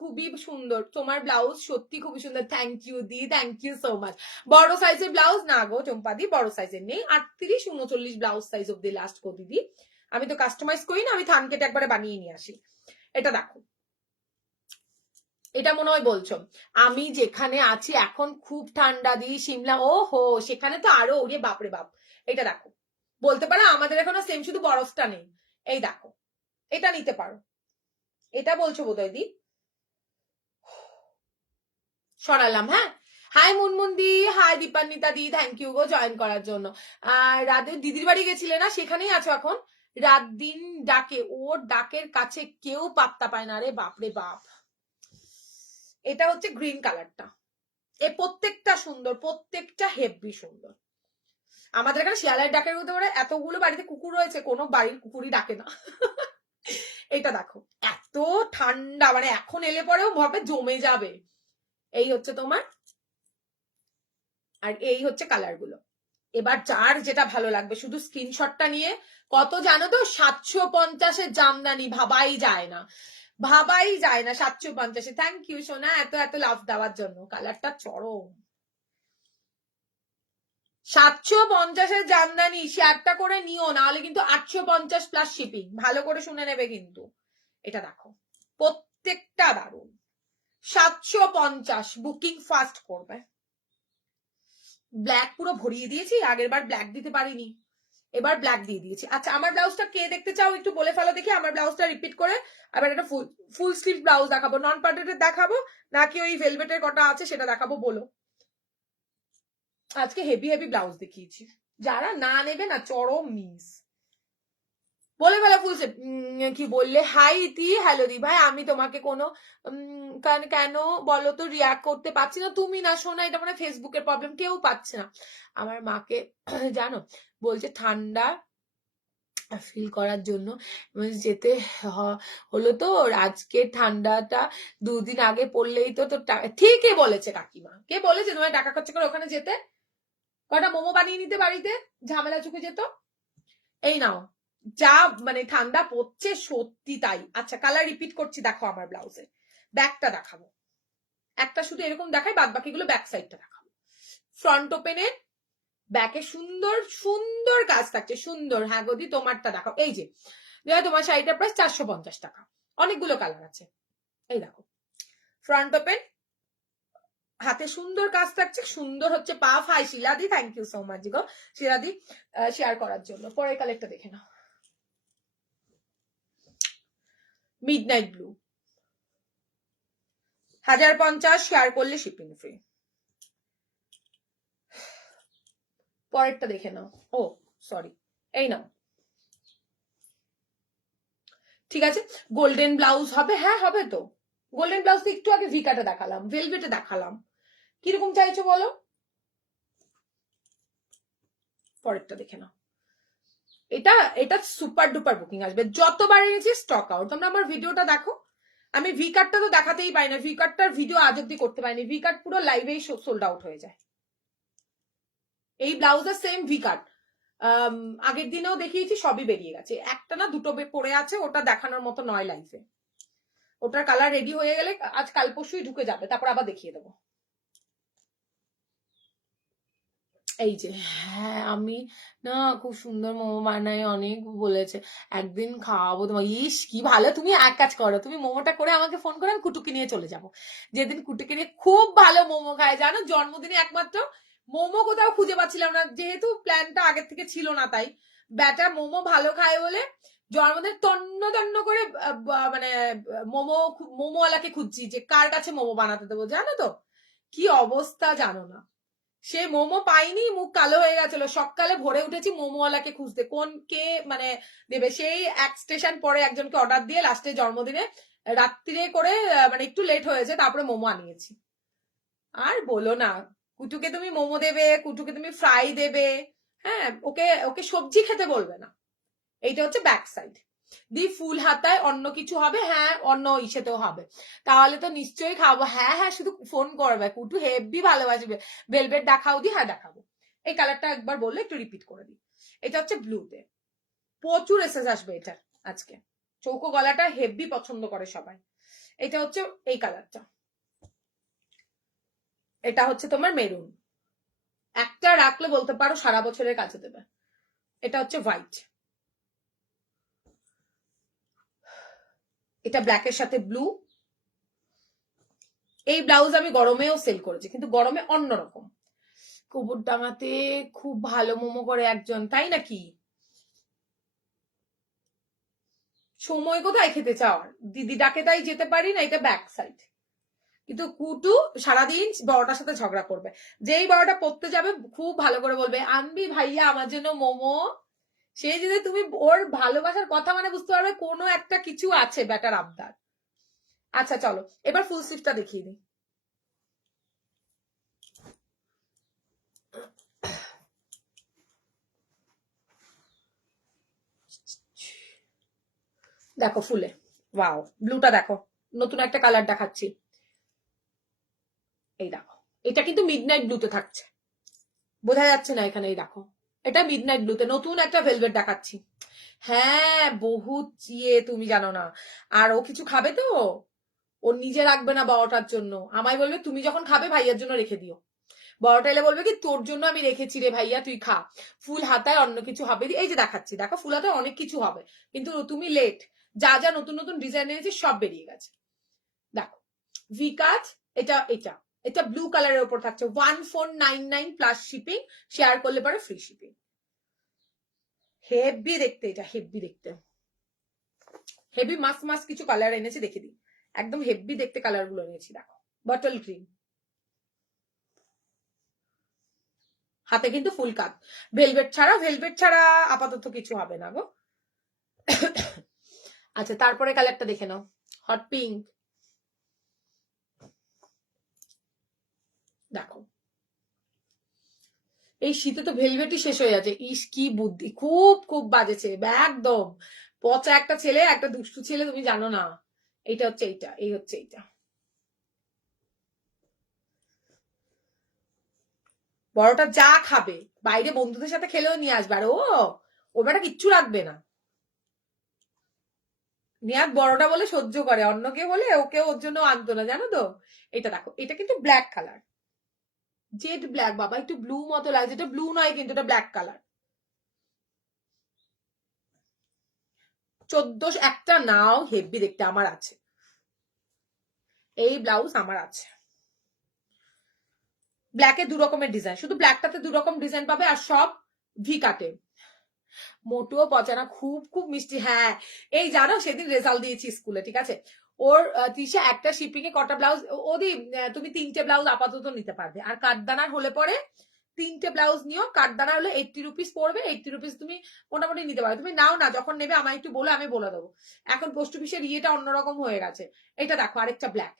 খুবই সুন্দর তোমার ব্লাউজ, সত্যি খুবই সুন্দর, থ্যাংক ইউ দি, থ্যাংক ইউ সো মাচ। বড় সাইজের ব্লাউজ না গো চম্পাদি, বড় সাইজের নেই, 38-39 ব্লাউজ সাইজ অব্দি লাস্ট করে দিদি। আমি তো কাস্টমাইজ করি না, আমি থান কেটে একবারে বানিয়ে নিয়ে আসি। এটা দেখো, এটা মনে হয় বলছো আমি যেখানে আছি এখন খুব ঠান্ডা দি, সিমলা, ও হো সেখানে তো আরো, ওরে বাপরে বাপ। এটা দেখো, বলতে পারো আমাদের এখনো সেম, শুধু বরফটা নেই। এই দেখো, এটা নিতে পারো, এটা বলছো বোধহয় দি, সরালাম। হ্যাঁ, হাই মুনমুন দি, হাই দীপান্বিতা দি, থ্যাংক ইউ গো জয়েন করার জন্য। আর রাতে দিদির বাড়ি গেছিলে না, সেখানেই আছো এখন। রাত দিন ডাকে, ওর ডাকের কাছে কেউ পাত্তা পায় না রে বাপরে বাপ। এটা হচ্ছে গ্রিন কালারটা, এ প্রত্যেকটা সুন্দর, প্রত্যেকটা হেভি সুন্দর। আমাদের এখানে শিয়ালের ডাকের মধ্যে মানে এতগুলো বাড়িতে কুকুর রয়েছে, কোনো বাড়ির কুকুরই ডাকে না। এটা দেখো এত ঠান্ডা, মানে এখন এলে পরেও ভাবে জমে যাবে। এই হচ্ছে তোমার, আর এই হচ্ছে কালার গুলো। এবার যার যেটা ভালো লাগবে শুধু স্ক্রিনশটটা নিয়ে, কত জানো তো 750-এর জামদানি, ভাবাই যায় না, ভাবাই যায় না 750-এ। থ্যাংক ইউ সোনা এত এত লাভ দেওয়ার জন্য। কালারটা চরম। 750-এর জামদানি শেয়ারটা করে নিও, নাহলে কিন্তু 850 প্লাস শিপিং। ভালো করে শুনে নেবে কিন্তু। এটা দেখো প্রত্যেকটা দারুন। 750 বুকিং ফাস্ট করবে। ব্ল্যাক পুরো ভরিয়ে দিয়েছি, আগের বার ব্ল্যাক দিতে পারিনি, এবার ব্ল্যাক দিয়ে দিয়েছি। আচ্ছা আমার ব্লাউজটা কে দেখতে চাও একটু বলে ফেলো দেখি, আমার ব্লাউজটা রিপিট করে আবার একটা ফুল স্লিভ ব্লাউজ দেখাবো, নন পার্টেড দেখাবো নাকি ওই ভেলভেটের কটা আছে সেটা দেখাবো বলো। আজকে হেভি হেভি ব্লাউজ দেখিয়েছি, যারা না নেবে না চরম মিস। বলে ফেলো ফুল স্লিভ। কি বললে? হাই ইতি, হ্যালো দি ভাই, আমি তোমাকে কোনো কেন বলো তো রিয়াক্ট করতে পারছি না। তুমি না শোনা, এটা মানে ফেসবুকের প্রবলেম, কেউ পাচ্ছে না। আমার মাকে জানো বলছে ঠান্ডা ফিল করার জন্য যেতে হলো, তো আজকে ঠান্ডাটা 2 দিন আগে পড়লেই তো। ঠিকই বলেছে কাকিমা। কে বলেছে তোমার টাকা খরচা করে ওখানে যেতে? কটা মোমো বানিয়ে নিতে বাড়িতে, ঝামেলা চুকে যেত। এই নাও, যা মানে ঠান্ডা পড়ছে সত্যি তাই। আচ্ছা কালার রিপিট করছি, দেখো আমার ব্লাউজে ব্যাকটা দেখাবো, একটা শুধু এরকম দেখাই, বাদ বাকিগুলো ব্যাক সাইডটা দেখাবো। ফ্রন্ট ওপেনে ব্যাকে সুন্দর সুন্দর কাজ থাকছে, সুন্দর। হ্যাঁ গদি তোমারটা দেখাও। এই যে তোমার শাড়িটার প্রাইস 450 টাকা, অনেকগুলো কালার আছে। এই দেখো ফ্রন্ট ওপেন, হাতে সুন্দর কাজ থাকছে, সুন্দর হচ্ছে পাফ। হাই শিলাদি, থ্যাংক ইউ সো মাচ গো শিলাদি শেয়ার করার জন্য। পরের কালারটা দেখে নাও, মিডনাইট ব্লু, 1050 শেয়ার করলে শিপিং ফ্রি। পরেরটা দেখে নাও। ও সরি, এই নাও। ঠিক আছে, গোল্ডেন ব্লাউজ হবে? হ্যাঁ হবে তো। গোল্ডেন ব্লাউজ তো একটু আগে ভিকাটা দেখালাম, ভেলভেটে দেখালাম, কিরকম চাইছো বলো। পরেরটা দেখে নাও। এটা এটা সুপার ডুপার বুকিং আসবে, যতবার এনেছি স্টক আউট। তোমরা আমার ভিডিওটা দেখো, আমি ভি কার্ডটা তো দেখাতেই পাই না, ভি কার্ডটার ভিডিও আজ অব্দি করতে পারিনি, ভি কার্ড পুরো লাইভেই সোল্ড আউট হয়ে যায়। এই ব্লাউজের সেম ভি কার্ড আগের দিনেও দেখিয়েছি, সবই বেরিয়ে গেছে, একটা না দুটো পড়ে আছে, ওটা দেখানোর মতো নয় লাইফে। ওটার কালার রেডি হয়ে গেলে আজ কাল পরশুই ঢুকে যাবে, তারপর আবার দেখিয়ে দেবো। এই যে হ্যাঁ আমি না খুব সুন্দর মোমো বানাই, অনেক বলেছে একদিন খাওয়াবো তোমার। ইস কি ভালো, তুমি এক কাজ করো, তুমি মোমোটা করে আমাকে ফোন করে, আমি কুটুকে নিয়ে চলে যাবো। যেদিন কুটুকে নিয়ে খুব ভালো মোমো খায় জানো, জন্মদিনে একমাত্র মোমো কোথাও খুঁজে পাচ্ছিলাম না, যেহেতু প্ল্যানটা আগের থেকে ছিল না, তাই ব্যাটা মোমো ভালো খায় বলে জন্মদিন তন্ন তন্ন করে মানে মোমোওয়ালাকে খুঁজছি যে কার কাছে মোমো বানাতে দেবো। জানো তো কি অবস্থা জানো না, সে মোমো পাইনি, মুখ কালো হয়ে গেছিল, সকালে ভরে উঠেছি মোমোওয়ালাকে খুঁজতে, কোন কে মানে দেবে। সেই এক স্টেশন পরে একজনকে অর্ডার দিয়ে লাস্টে জন্মদিনে রাত্রিরে করে মানে একটু লেট হয়েছে, তারপরে মোমো আনিয়েছি। আর বলো না, কুটুকে তুমি মোমো দেবে, কুটুকে তুমি ফ্রাই দেবে, হ্যাঁ ওকে ওকে সবজি খেতে বলবে না। এইটা হচ্ছে ব্যাক সাইড। দি ফুল হাতায় অন্য কিছু হবে? হ্যাঁ অন্য ইসেতেও হবে, তাহলে তো নিশ্চয়ই খাবো। হ্যাঁ হ্যাঁ শুধু ফোন করবে, কুটু হেভি ভালোবাসবে। ভেলভেট দেখাও দি? হ্যাঁ দেখাবো। এই কালারটা একবার বললে একটু রিপিট করে দিই। এটা হচ্ছে ব্লুতে, প্রচুর এসেস আসবে এটা আজকে, চৌকো গলাটা হেভি পছন্দ করে সবাই। এটা হচ্ছে এই কালারটা, এটা হচ্ছে তোমার মেরুন, একটা রাখলে বলতে পারো সারা বছরের কাছে দেবে। এটা হচ্ছে হোয়াইট, এটা ব্ল্যাকের সাথে ব্লু। এই ব্লাউজ আমি গরমেও সেল করেছি, কিন্তু গরমে অন্যরকম। কুকুরডাঙ্গাতে খুব ভালো মোমো করে একজন, তাই নাকি? সময় কোথায় খেতে চাওয়ার, দিদি ডাকে তাই যেতে পারি না। এটা ব্যাক সাইড, কিন্তু কুটু সারাদিন বড়টার সাথে ঝগড়া করবে, যেই বড়টা পড়তে যাবে খুব ভালো করে বলবে আনবি ভাইয়া আমার জন্য মোমো। সেই যদি তুমি ওর ভালোবাসার কথা মানে বুঝতে পারবে কোনো একটা কিছু আছে ব্যাটার আবদার। আচ্ছা চলো এবার ফুল স্লিভটা দেখিয়ে দিই। দেখো ফুলে, ওয়াও, ব্লুটা দেখো, নতুন একটা কালার দেখাচ্ছি, এই দেখো, এটা কিন্তু মিডনাইট ব্লুতে থাকছে, বোঝা যাচ্ছে না এখানে, এই দেখো, এটা মিডনাইট ব্লুতে নতুন একটা ভেলভেট দেখাচ্ছি। হ্যাঁ বহুত চিয়ে, তুমি জানো না। আর ও কিছু খাবে তো, ও নিজে রাখবে না বড়টার জন্য, আমায় বলবে তুমি যখন খাবে ভাইয়ার জন্য রেখে দিও। বড়টা এলে বলবে কি তোর জন্য আমি রেখেছি রে ভাইয়া, তুই খা। ফুল হাতায় অন্য কিছু হবে, এই যে দেখাচ্ছি, দেখো ফুল হাতায় অনেক কিছু হবে, কিন্তু তুমি লেট, যা যা নতুন নতুন ডিজাইন এনেছি সব বেরিয়ে গেছে। দেখো ভি কাজ, এটা এটা এটা ব্লু কালারের উপর থাকছে, 1499 প্লাস শিপিং, শেয়ার করলে পরে ফ্রি শিপিং। হেভি দেখতে, এটা হেভি দেখতে, হেভি মাস মাস কিছু কালার এনেছি, দেখে দিই, একদম হেভি দেখতে কালার গুলো এনেছি। দেখো বটল গ্রিন, হাতে কিন্তু ফুল কাজ, ভেলভেট ছাড়া, ভেলভেট ছাড়া আপাতত কিছু হবে না গো। আচ্ছা তারপরে কালারটা দেখে নাও, হট পিঙ্ক, দেখো এই শীতে তো ভেলভেটই শেষ হয়ে যাচ্ছে, ইস কি বুদ্ধি, খুব খুব বাজেছে একদম, পচা একটা ছেলে, একটা দুষ্টু ছেলে, তুমি জানো না। এইটা হচ্ছে এইটা, এই হচ্ছে এইটা, বড়টা যা খাবে বাইরে বন্ধুদের সাথে খেলেও নিয়ে আসবে, আর ও বেটা কিচ্ছু রাখবে না, নিয়াদ বড়টা বলে সহ্য করে, অন্য কেউ বলে ওকে ওর জন্য আনতো না, জানো তো। এটা দেখো, এটা কিন্তু ব্ল্যাক কালার, জেড ব্ল্যাক, বাবা একটু ব্লু মতো লাগছে, এটা ব্লু নয় কিন্তু এটা ব্ল্যাক কালার, 1400 একটা নাও, হেভি দেখতে, আমার আছে এই ব্লাউজ, আমার আছে। ব্ল্যাকে দু রকমের ডিজাইন, শুধু ব্ল্যাকটাতে দু রকম ডিজাইন পাবে, আর সব ভি কাটে, মোটুও পচানা, খুব খুব মিষ্টি। হ্যাঁ এই জানো সেদিন রেজাল্ট দিয়েছি স্কুলে, ঠিক আছে, ওর তৃষা একটা শিপিং এ কটা ব্লাউজ, ওদি তুমি 3টে ব্লাউজ আপাতত নিতে পারবে, আর কাঠদানার হলে পরে 3টে ব্লাউজ নিও, কাঠদানা হলে 80 রুপিস পড়বে, 80 রুপিস তুমি মোটামুটি নিতে পারো, তুমি নাও না, যখন নেবে আমায় একটু বলে, আমি বলে দেবো, এখন পোস্ট অফিসের ইয়েটা অন্যরকম হয়ে গেছে। এটা দেখো আরেকটা ব্ল্যাক,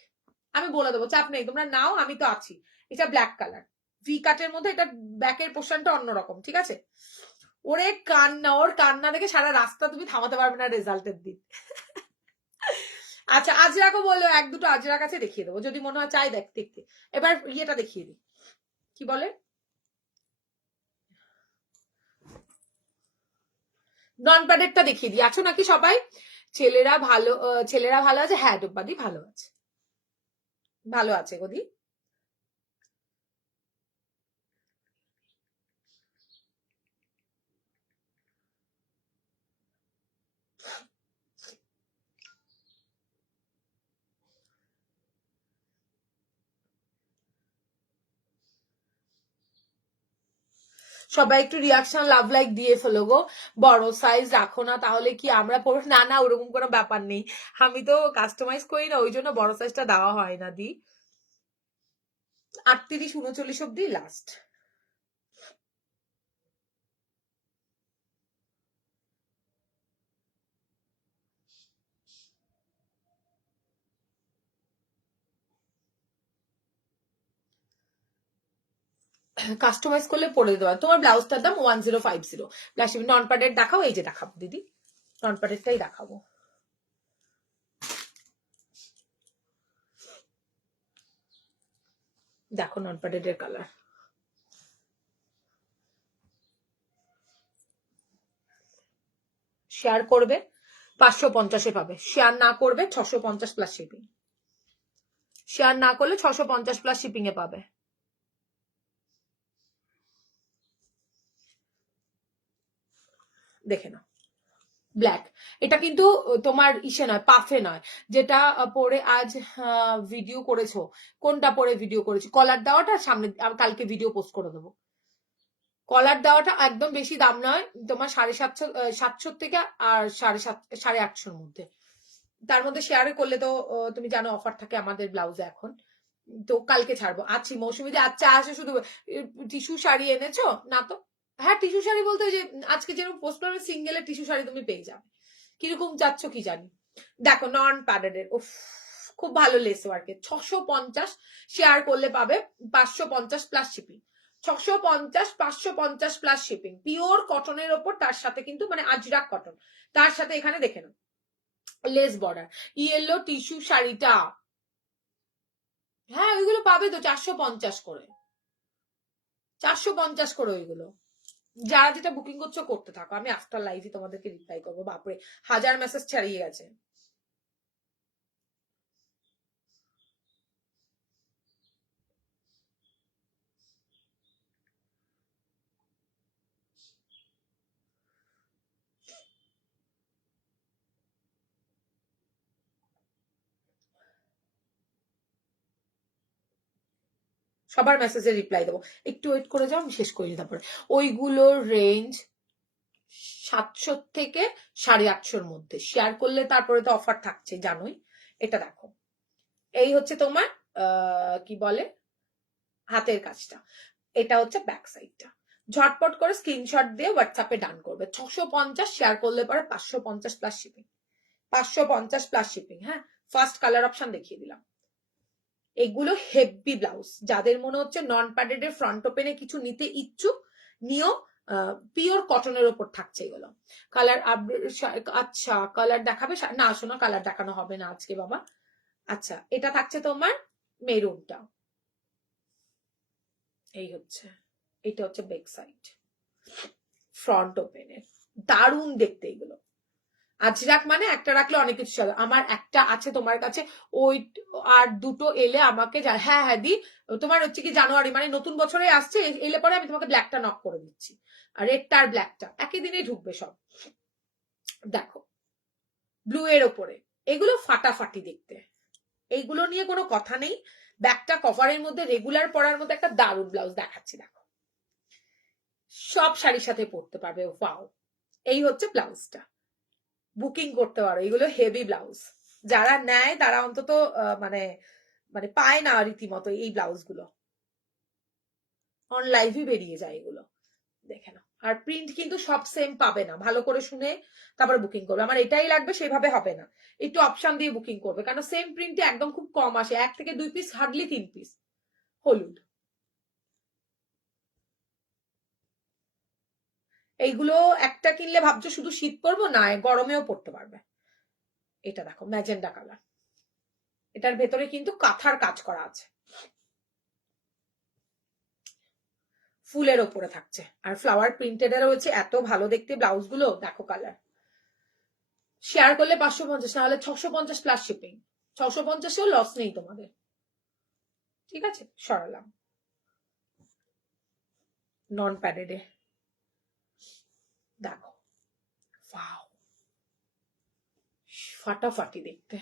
আমি বলে দেবো, চাপ নেই, তোমরা নাও, আমি তো আছি। এটা ব্ল্যাক কালার, ভি কাটের মধ্যে, এটা ব্যাকের পোর্শনটা অন্যরকম, ঠিক আছে। ওরে কান্না, ওর কান্না দেখে সারা রাস্তা তুমি থামাতে পারবে না রেজাল্টের দিন। আচ্ছা আজরাকও বললো, এক দুটো আজরাক আছে, দেখিয়ে দেবো যদি মনে হয় চাই দেখতে দেখতে। এবার ইয়েটা দেখিয়ে দিই, কি বলে নন প্যাডেডটা দেখিয়ে দিই, আছো নাকি সবাই? ছেলেরা ভালো, ছেলেরা ভালো আছে, হ্যাঁ ডোব্বাদি ভালো আছে, ভালো আছে গদি। সবাই একটু রিয়াকশন লাভ লাইক দিয়ে ফেলো গো, বড় সাইজ রাখো না, তাহলে কি আমরা পড়বো না, না ওরকম কোনো ব্যাপার নেই, আমি তো কাস্টমাইজ করি না, ওই জন্য বড় সাইজটা দেওয়া হয় না দি, 38 39 অব্দি লাস্ট। কাস্টমাইজ করলে পরে দেওয়া, তোমার ব্লাউজটার দাম 1050 প্লাস নন প্যাডেড দেখাও, এই যে দেখাবো দিদি, নন প্যাডেডটাই দেখাবো, দেখো নন প্যাডেডের কালার, শেয়ার করবে 550-এ পাবে, শেয়ার না করবে 650 প্লাস শিপিং, শেয়ার না করলে 650 প্লাস শিপিং এ পাবে। দেখে নাও ব্ল্যাক, এটা কিন্তু তোমার ইসে নয়, পাফে নয়, যেটা পরে আজ ভিডিও করেছো, কোনটা পরে ভিডিও করেছি, কলার দেওয়াটা সামনে কালকে ভিডিও পোস্ট করে দেবো, কলার দেওয়াটা একদম বেশি দাম নয়, তোমার 750, 700 থেকে আর 850-র মধ্যে, তার মধ্যে শেয়ার করলে তো তুমি জানো অফার থাকে আমাদের ব্লাউজে এখন, তো কালকে ছাড়বো, আছি মৌসুমীদি, আচ্ছা আসে শুধু টিস্যু শাড়ি এনেছো না তো, হ্যাঁ টিস্যু শাড়ি বলতে যে আজকে যেরকম পোস্ট করবে সিঙ্গেলের টিস্যু শাড়ি তুমি পেয়ে যাবে, কিরকম যাচ্ছ কি জানি। দেখো নন প্যাডেডের, উফ খুব ভালো লেস ওয়ার্কের, 650, শেয়ার করলে পাবে 550 plus shipping, 650 550 plus shipping, pure কটনের ওপর, তার সাথে কিন্তু মানে আজরাক কটন, তার সাথে এখানে দেখে নাও লেস বর্ডার ইয়েলো টিস্যু শাড়িটা, হ্যাঁ ওইগুলো পাবে তো 450 করে, 450 করে ওইগুলো। যারা যেটা বুকিং করছো করতে থাকো, আমি আফটার লাইভে তোমাদেরকে রিপ্লাই করবো। বাপরে 1000 মেসেজ ছাড়িয়ে গেছে। সবার মেসেজে রিপ্লাই দেবো, একটু ওয়েট করে যাও, আমি শেষ করে দিই। তারপরে ওইগুলোর রেঞ্জ 700 থেকে 850 মধ্যে, শেয়ার করলে তারপরে তো অফার থাকছে জানোই। এটা দেখো, এই হচ্ছে তোমার কি বলে হাতের কাজটা, এটা হচ্ছে ব্যাক সাইডটা। ঝটপট করে স্ক্রিনশট দিয়ে হোয়াটসঅ্যাপে ডান করবে। 650 শেয়ার করলে পরে 550 প্লাস শিপিং, 550 প্লাস শিপিং। হ্যাঁ, ফার্স্ট কালার অপশন দেখিয়ে দিলাম। এগুলো হেভি ব্লাউজ, যাদের মনে হচ্ছে নন প্যাডেড এর ফ্রন্ট ওপেনে কিছু নিতে ইচ্ছুক নিও, পিওর কটনের ওপর থাকছে এগুলো। কালার আচ্ছা কালার দেখাবে না, শোনো কালার দেখানো হবে না আজকে বাবা। আচ্ছা এটা থাকছে তোমার মেরুনটা, এই হচ্ছে, এটা হচ্ছে ব্যাক সাইড ফ্রন্ট ওপেনের, দারুণ দেখতে এগুলো। আজরাক মানে একটা রাখলে অনেক কিছু চলে। আমার একটা আছে তোমার কাছে, ওই আর দুটো এলে আমাকে হ্যাঁ হ্যাঁ দি, তোমার হচ্ছে কি জানুয়ারি মানে নতুন বছরে আসছে, এলে পরে আমি তোমাকে ব্ল্যাকটা নক করে দিচ্ছি, আর রেডটা আর ব্ল্যাকটা একই দিনেই ঢুকবে সব। দেখো ব্লু এর ওপরে, এগুলো ফাটাফাটি দেখতে, এইগুলো নিয়ে কোনো কথা নেই। ব্যাকটা কভারের মধ্যে রেগুলার পরার মধ্যে একটা দারুণ ব্লাউজ দেখাচ্ছি দেখো, সব শাড়ির সাথে পরতে পারবে। ওয়াও, এই হচ্ছে ব্লাউজটা, বুকিং করতে পারো। এগুলো হেভি ব্লাউজ, যারা নেয় তারা অন্তত মানে মানে পায় না রীতিমতো এই ব্লাউজ গুলো, অন লাইভই বেরিয়ে যায় এগুলো, দেখে নাও। আর প্রিন্ট কিন্তু সব সেম পাবে না, ভালো করে শুনে তারপরে বুকিং করবে। আমার এটাই লাগবে সেভাবে হবে না, একটু অপশন দিয়ে বুকিং করবে, কারণ সেম প্রিন্টে একদম খুব কম আসে, 1 থেকে 2 পিস, হার্ডলি 3 পিস। হলুদ, এইগুলো একটা কিনলে ভাবছো শুধু শীত পরবো, না গরমেও পরতে পারবে। এটা দেখো ম্যাজেন্ডা কালার, এটার ভেতরে কিন্তু কাঁথার কাজ করা আছে, ফুলের ওপরে থাকছে, আর ফ্লাওয়ার প্রিন্টেড রয়েছে। এত ভালো দেখতে ব্লাউজ গুলো, দেখো কালার। শেয়ার করলে 550, না হলে 650 প্লাস শিপিং। 650এও লস নেই তোমাদের, ঠিক আছে। সরালাম নন প্যাডেডে, দেখো ওয়াও, ফাটাফাটি দেখতে।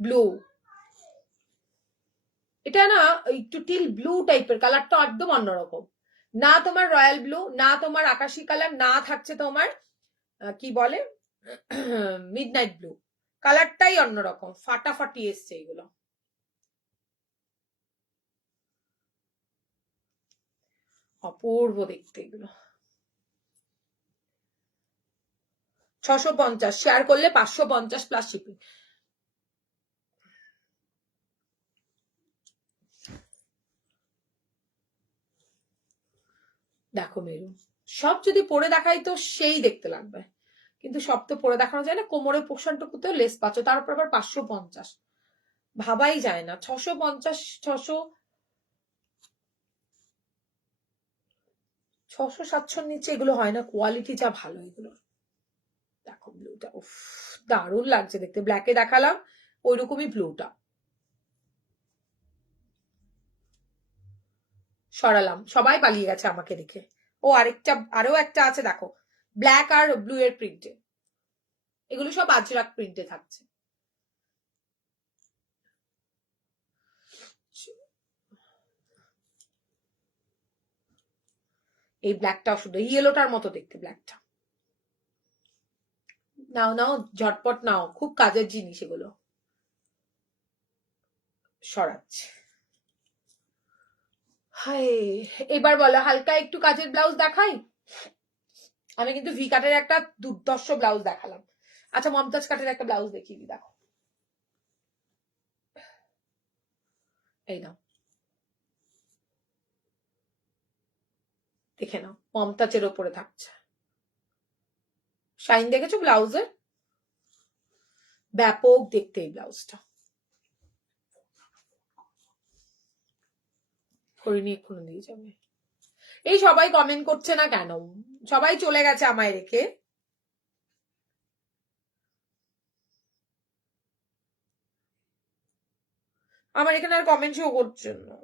ব্লু, এটা না একটু টিল ব্লু টাইপের, কালারটা একদম অন্যরকম। না তোমার রয়্যাল ব্লু, না তোমার আকাশি কালার, না থাকছে তোমার কি বলে মিডনাইট ব্লু, কালারটাই অন্যরকম, ফাটাফাটি এসছে এগুলো, অপূর্ব দেখতে এগুলো। 650 শেয়ার করলে 550 প্লাস শিপিং। দেখো মেরুন, সব যদি পরে দেখাই তো সেই দেখতে লাগবে, কিন্তু সব তো পরে দেখানো যায় না। কোমরের পোর্শনটুকুতেও লেস পাচ্ছ, তার উপর আবার 550, ভাবাই যায় না। 650, 600-700 নিচে এগুলো হয় না, কোয়ালিটি যা ভালো এগুলো। দেখো ব্লুটা, উফ দারুণ লাগছে দেখতে, ব্ল্যাকে দেখালাম ওইরকমই ব্লুটা। সরালাম, সবাই পালিয়ে গেছে আমাকে দেখে। ও আরেকটা, আরো একটা আছে দেখো, ব্ল্যাক আর ব্লু এর প্রিন্টে, এগুলো সব আজরাক প্রিন্টে থাকছে। এই ব্ল্যাকটা শুধু ইয়েলোটার মতো দেখতে, ব্ল্যাকটা নাও নাও ঝটপট নাও, খুব কাজের জিনিস এগুলো। সরাচ্ছে, হাই এবার বলো হালকা একটু কাজের ব্লাউজ দেখাই। আমি কিন্তু ভি কাটের একটা দুর্দর্শ ব্লাউজ দেখালাম। আচ্ছা মমতাজ কাটের একটা ব্লাউজ দেখিয়ে দিই, দেখো এই নাও, দেখে নাও, মমতাজের ওপরে থাকছে। শাইন দেখেছো ব্লাউজের? ব্যাপক দেখতে এই ব্লাউজটা। হরিণী এক্ষুনি দিয়ে যাবে। এই সবাই কমেন্ট করছে না কেন? সবাই চলে গেছে আমায় রেখে। আমার এখানে আর কমেন্ট শো করছে না।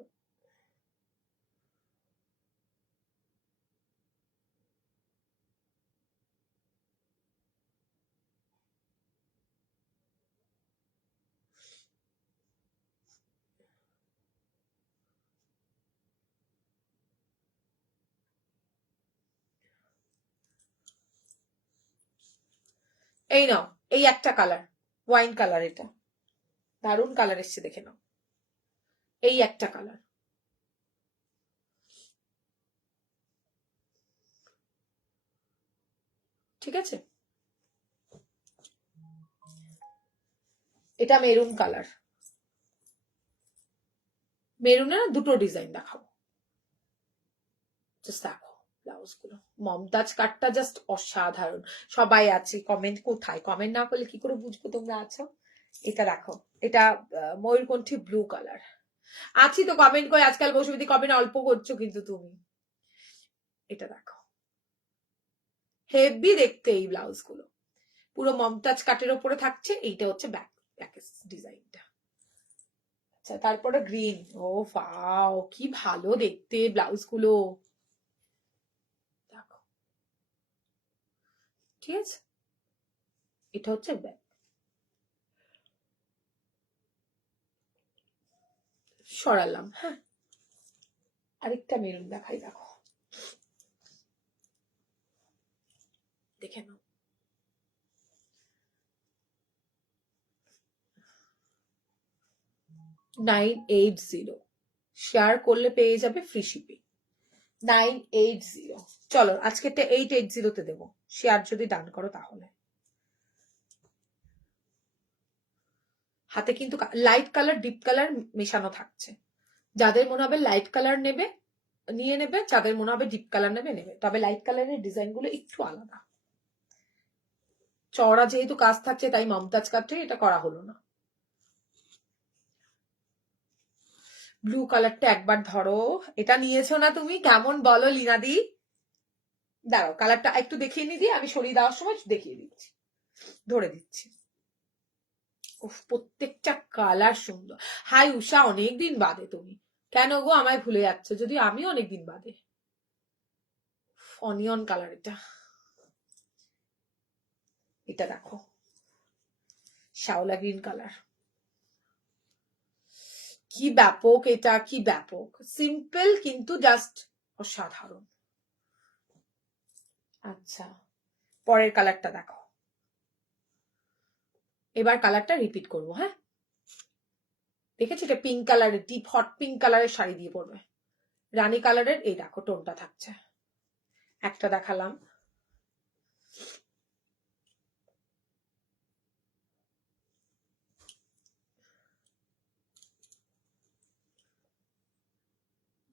এই নাও, এই একটা কালার, ওয়াইন কালার, এটা দারুণ কালার এসছে, দেখে নাও। এই একটা কালার, ঠিক আছে? এটা মেরুন কালার। মেরুনের দুটো ডিজাইন দেখাবো, জাস্ট দেখো ব্লাউজ গুলো। মমতাজ কাটটা জাস্ট অসাধারণ। সবাই আছে, কমেন্ট কোথায়? কমেন্ট না করলে কি করে বুঝবো তোমরা আছো? এটা দেখো, এটা ময়ূরকণ্ঠী ব্লু কালার। আছি তো, কমেন্ট করে। আজকাল বসুমতী কমেন্ট অল্প করছো কিন্তু তুমি। এটা দেখো, হেভি দেখতে এই ব্লাউজ গুলো। পুরো মমতাজ কাটের ওপরে থাকছে। এইটা হচ্ছে ব্যাক ডিজাইনটা। আচ্ছা, তারপরে গ্রিন। ও ফাও, কি ভালো দেখতে ব্লাউজ গুলো, দেখো। ঠিক আছে, এটা হচ্ছে ব্যাক। সরালাম, হ্যাঁ। আরেকটা মেরুন দেখাই, দেখো, দেখে নাও। 980, শেয়ার করলে পেয়ে যাবে ফ্রি শিপিং। 980। চলো আজকে 880 দেবো, শেয়ার যদি ডান করো তাহলে। হাতে কিন্তু লাইট কালার ডিপ কালার মেশানো থাকছে। যাদের মনে হবে লাইট কালার নেবে নিয়ে নেবে, যাদের মনে হবে ডিপ কালার নেবে নেবে। তবে লাইট কালারের ডিজাইন গুলো একটু আলাদা। চওড়া যেহেতু কাজ থাকছে তাই মমতাজ কাটে এটা করা হলো না। ব্লু কালারটা একবার ধরো। এটা নিয়েছো না তুমি? কেমন বলো লীনাদি? দাঁড়াও, কালারটা একটু দেখিয়ে নি দিয়ে, আমি সরিয়ে দেওয়ার সময় দেখিয়ে দিচ্ছি, ধরে দিচ্ছি। প্রত্যেকটা কালার সুন্দর। হাই উষা, অনেকদিন বাদে তুমি। কেন গো আমায় ভুলে যাচ্ছ? যদি আমি অনেকদিন বাদে। অনিয়ন কালার এটা। এটা দেখো, শ্যাওলা গ্রিন কালার। কি ব্যাপক এটা, কি ব্যাপক। সিম্পল কিন্তু জাস্ট অসাধারণ। আচ্ছা, পরের কালারটা দেখো। এবার কালারটা রিপিট করবো, হ্যাঁ। দেখেছি, এটা পিঙ্ক কালারের, ডিপ হট পিঙ্ক কালারের শাড়ি দিয়ে পরবে। রানী কালারের এই দেখো টোনটা থাকছে। একটা দেখালাম।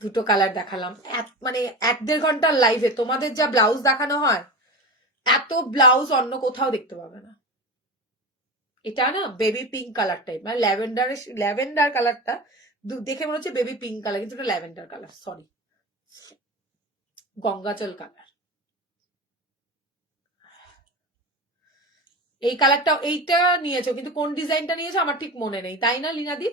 দুটো কালার দেখালাম। মানে 1-1.5 ঘন্টার লাইভে তোমাদের যা ব্লাউজ দেখানো হয়, এত ব্লাউজ অন্য কোথাও দেখতে পাবে না। এটা না বেবি পিঙ্ক কালার টাইপ, মানে ল্যাভেন্ডার কালারটা দেখে মনে হচ্ছে বেবি পিঙ্ক কালার, কিন্তু এটা ল্যাভেন্ডার কালার, সরি, গঙ্গাজল কালার। এই কালারটা, এইটা নিয়েছো, কিন্তু কোন ডিজাইনটা নিয়েছো আমার ঠিক মনে নেই, তাই না লীনাদি?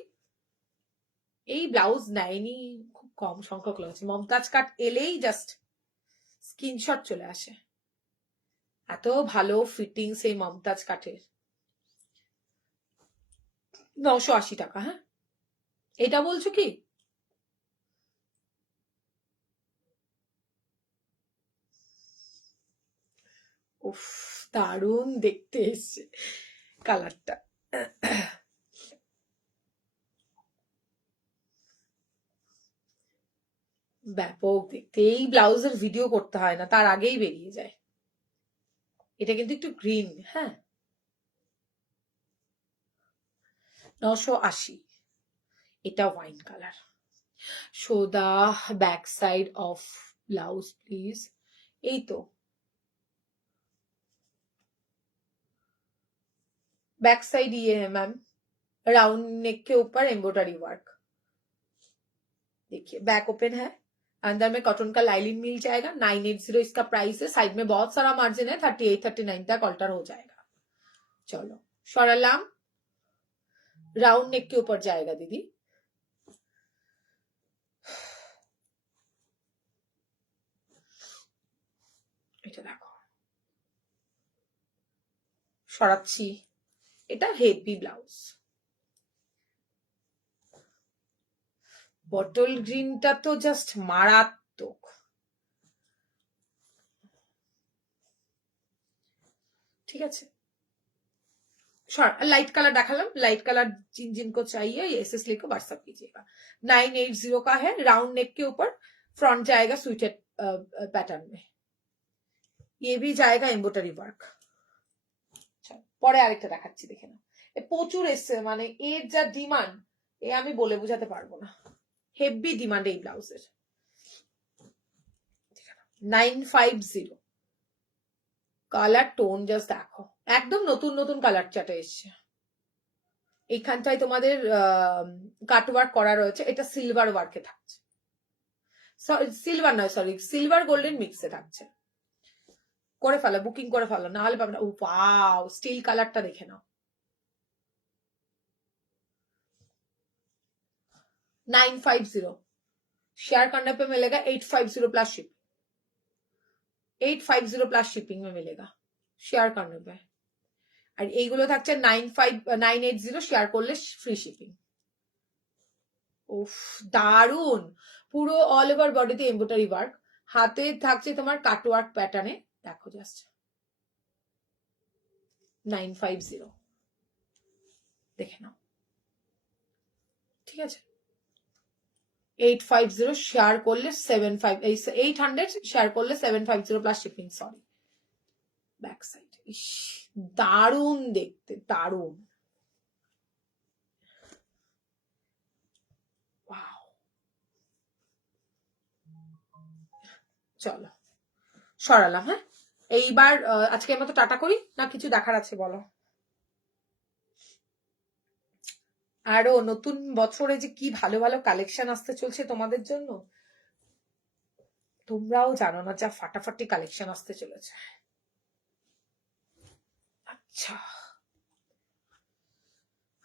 এই ব্লাউজ নেয়নি, খুব কম সংখ্যক লোক আছে। মমতাজ কাট এলেই জাস্ট স্ক্রিনশট চলে আসে। এত ভালো ফিটিংস এই মমতাজ কাঠের। 980 টাকা, হ্যাঁ। এটা বলছো কি? উফ, দারুণ দেখতে এসছে কালারটা। ব্যাপক দেখতে। এই ব্লাউজের ভিডিও করতে হয় না, তার আগেই বেরিয়ে যায়। এটা কিন্তু একটু গ্রিন, হ্যাঁ। 980। এটা wine colour. Show the back side of blouse please यही तो बैक साइड ये है मैम राउंड नेक के ऊपर एम्ब्रॉयडरी वर्क देखिए बैक ओपन है अंदर में कॉटन का लाइलिन मिल जाएगा 980 इसका प्राइस है साइड में बहुत सारा मार्जिन है 38 39 तक ऑल्टर हो जाएगा चलो সরালাম राउंड नेक के ऊपर जाएगा दीदी এটা দেখো সরাচ্ছি এটা হেভি ব্লাউজ বটল গ্রিনটা তো জাস্ট মারাত্মক ठीक है लाइट कलर दिखालाम लाइट कलर जिनको चाहिए ये एसएस लिखो व्हाट्सएप कीजिएगा 980 का है राउंड नेक के ऊपर फ्रंट जाएगा स्वीटेड पैटर्न में ये भी जाएगा एम्ब्रॉयडरी वर्क পরে আরেকটা দেখাচ্ছি দেখে নাও এ প্রচুর এসছে মানে এর যা ডিমান্ড এ আমি বলে বোঝাতে পারবো না হেভি ডিমান্ড এই ব্লাউজের 950 কালার টোন জাস্ট দেখো একদম নতুন নতুন কালার চার্টে এসছে এইখানটায় তোমাদের কাট ওয়ার্ক করা রয়েছে এটা সিলভার ওয়ার্কে থাকছে সিলভার নয় সরি সিলভার গোল্ডেন মিক্সে থাকছে করে ফেলো বুকিং করে ফেলো না হলে পাবে না ওয়াও স্টিল কালারটা দেখে নাও 950 शेयर करने पे मिलेगा 850 प्लस शिपिंग 850 प्लस शिपिंग में मिलेगा शेयर करने पे আর এইগুলো থাকছে 980 শেয়ার করলে ফ্রি শিপিং উফ দারুন পুরো অল ওভার বডিতে এমব্রয়ডারি ওয়ার্ক হাতে থাকছে তোমার কাট ওয়ার্ক প্যাটার্নে দেখো জাস্ট 950 দেখে নাও ঠিক আছে 850 শেয়ার করলে 800 শেয়ার করলে 750 plus shipping sorry back side is দারুন দেখতে দারুন ওয়াও চলো সরালাম হ্যাঁ এইবার আজকের মতো টাটা করি না কিছু দেখার আছে বলো আরো নতুন বছরে যে কি ভালো ভালো কালেকশন আসতে চলছে তোমাদের জন্য তোমরাও জানো না যা ফাটাফাটি কালেকশন আসতে চলেছে আচ্ছা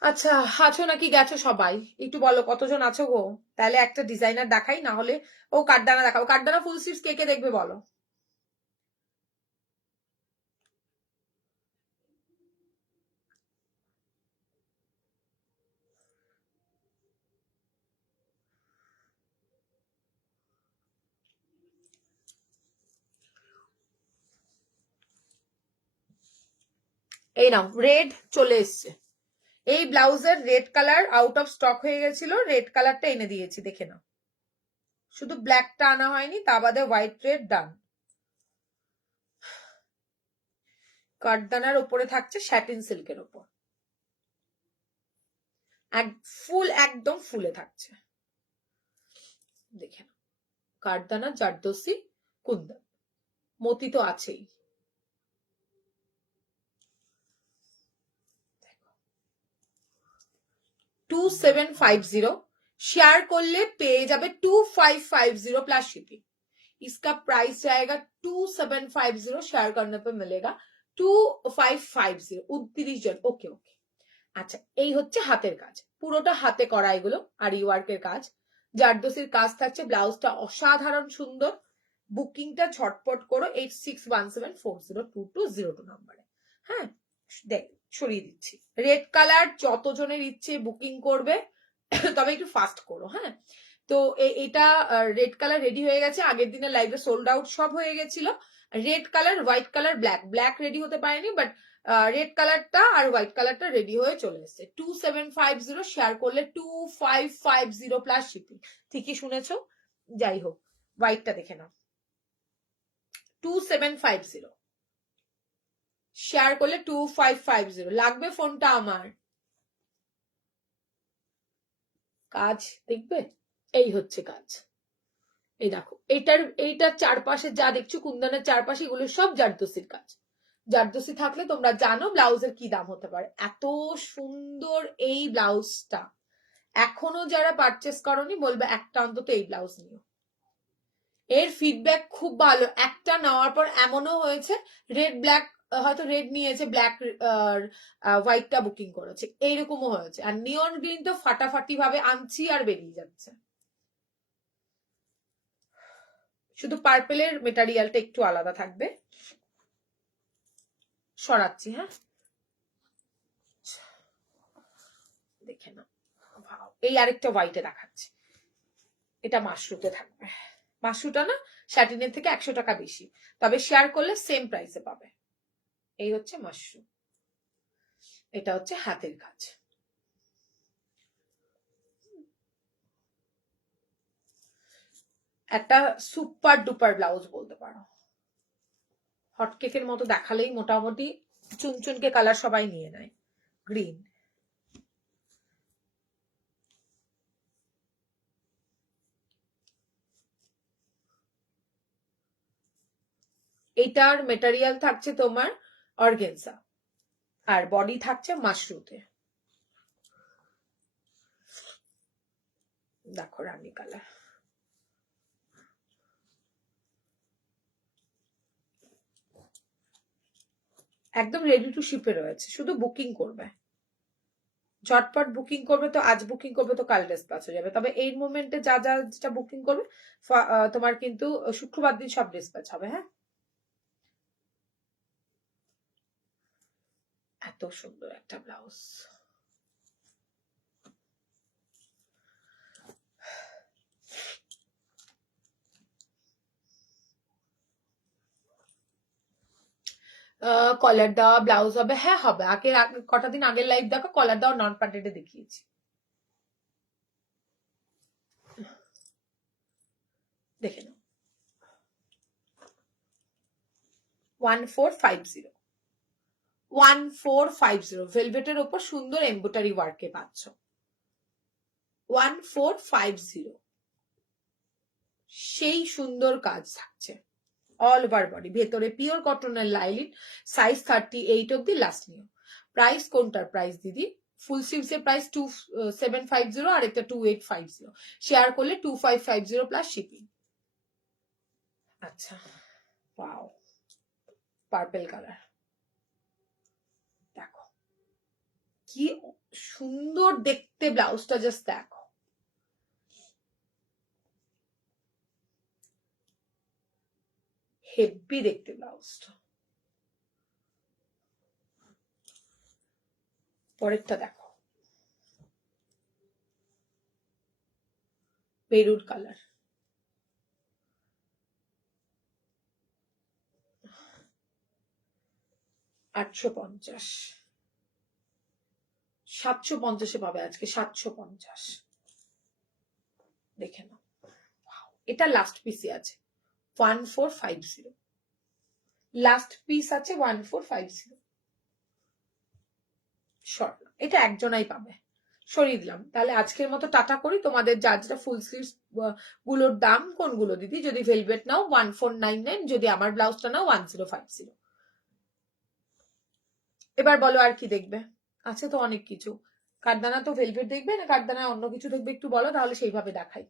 আচ্ছা আছো নাকি গেছো সবাই একটু বলো কতজন আছো গো তাহলে একটা ডিজাইনার দেখাই না হলে ও কাঠদানা দেখাও কাঠদানা ফুল স্লিভস কে কে দেখবে বলো এই নাও রেড চলে এসছে এই ব্লাউজের red colour out of stock হয়ে গেছিল রেড কালারটা এনে দিয়েছি দেখে নাও শুধু ব্ল্যাকটা আনা হয়নি তা বাদে হোয়াইট রেড ডান কাঠদানার উপরে থাকছে স্যাটিন সিল্কের উপর ফুল একদম ফুলে থাকছে দেখে নাও কাঠদানা জারদোসি কুন্দন মতি তো আছেই 2750 शेयर कर ले पे जाबे 2550 प्लस शिपिंग इसका प्राइस जाएगा 2750 शेयर करने पे मिलेगा 2550 29 জন ওকে ওকে আচ্ছা এই হচ্ছে হাতের কাজ পুরোটা হাতে করা এগুলো আর ওয়ার্কের কাজ জারদোসির কাজ থাকছে ব্লাউজটা অসাধারণ সুন্দর বুকিংটা ঝটপট করো 8617402202 নম্বরে হ্যাঁ দেখ সরিয়ে দিচ্ছি রেড কালার যতজনের ইচ্ছে বুকিং করবে তবে একটু ফাস্ট করো হ্যাঁ তো এটা রেড কালার রেডি হয়ে গেছে আগের দিনে লাইভে সোল্ড আউট সব হয়ে গেছিল red colour white colour black ready হতে পারেনি বাট রেড কালারটা আর হোয়াইট কালারটা রেডি হয়ে চলে এসেছে 2750 শেয়ার করলে 2550 প্লাস শিপিং ঠিকই শুনেছো যাই হোক হোয়াইটটা দেখে নাও 2750 শেয়ার করলে 2550 লাগবে ফোনটা আমার কাজ দেখবে এই হচ্ছে কাজ এই দেখো, এইটার চারপাশে যা দেখছো কুন্দনের চারপাশে, এগুলো সব জারদোসির কাজ। জারদোসি থাকলে তোমরা জানো ব্লাউজের কি দাম হতে পারে। এত সুন্দর এই ব্লাউজটা, এখনো যারা পারচেস করনি বলবে একটা অন্তত এই ব্লাউজ নিও। এর ফিডব্যাক খুব ভালো। একটা নেওয়ার পর এমনও হয়েছে রেড ব্ল্যাক, হয়তো রেড নিয়েছে, ব্ল্যাক হোয়াইটটা বুকিং করেছে, এইরকমও হয়েছে। আর নিয়ন গ্রিন তো ফাটাফাটি ভাবে আনছি আর বেরিয়ে যাচ্ছে। শুধু পার্পেলের মেটেরিয়ালটা একটু আলাদা থাকবে। সরাচ্ছি, হ্যাঁ, দেখে না। এই আরেকটা হোয়াইটে দেখাচ্ছি, এটা মাশরুতে থাকবে। মাশরুটা না স্যাটিনের থেকে 100 টাকা বেশি, তবে শেয়ার করলে সেম প্রাইসে পাবে। এই হচ্ছে মাশরু, এটা হচ্ছে হাতের কাজ। একটা সুপার ডুপার ব্লাউজ বলতে পারো, হটকেকের মতো দেখালেই মোটামুটি চুনচুনকে কালার সবাই নিয়ে নেয়। গ্রিন, এইটার মেটেরিয়াল থাকছে তোমার অর্গেনজা, আর বডি থাকছে মাশরুতে। দেখো রানী কালার, একদম রেডি টু শিপে রয়েছে, শুধু বুকিং করবে। ঝটপট বুকিং করবে তো, আজ বুকিং করবে তো কাল ডিসপ্যাচ হয়ে যাবে। তবে এই মোমেন্টে যা যা যেটা বুকিং করবে তোমার কিন্তু শুক্রবার দিন সব ডিসপ্যাচ হবে। হ্যাঁ, এত সুন্দর একটা ব্লাউজ। কলার দেওয়া ব্লাউজ হবে, হ্যাঁ হবে। আগে কটা দিন আগের লাইভ দেখো, কলার দেওয়া নন প্যান্টেডে দেখিয়েছি। দেখে নাও, 1450, 1450 ভেলভেটের ওপর সুন্দর এমব্রয়ডারি ওয়ার্কে পাচ্ছ। 1450, সেই সুন্দর কাজ থাকছে অল ওভার বডি। ভেতরে পিওর কটনের লাইলিন, সাইজ 38 অব্দি লাস্ট নিও। প্রাইস কোনটার প্রাইস দিদি? ফুল স্লিভস এর প্রাইস 2750 আর একটা 2850, শেয়ার করলে 2550 প্লাস শিপিং। আচ্ছা, ওয়াও, পার্পল কালার, দেখো কি সুন্দর দেখতে ব্লাউজটা, জাস্ট দেখো। হেভি দেখতে ব্লাউজটা। পরেরটা দেখো, মেরুন কালার, $850, 750 পাবে আজকে, 750। দেখে নাও, এটা লাস্ট পিসে আছে 1450, লাস্ট পিস আছে 1450। এটা একজনাই পাবে, সরিয়ে দিলাম। তাহলে আজকের মতো টাটা করি। তোমাদের যা যেটা ফুল স্লিভস গুলোর দাম কোনগুলো দিদি? যদি ভেলভেট নাও 1499, যদি আমার ব্লাউজটা নাও 1050। এবার বলো আর কি দেখবে? আছে তো অনেক কিছু। কাঠদানা তো ভেলভেট দেখবে না, কাঠদানা অন্য কিছু দেখবে একটু বলো, তাহলে সেইভাবে দেখাই।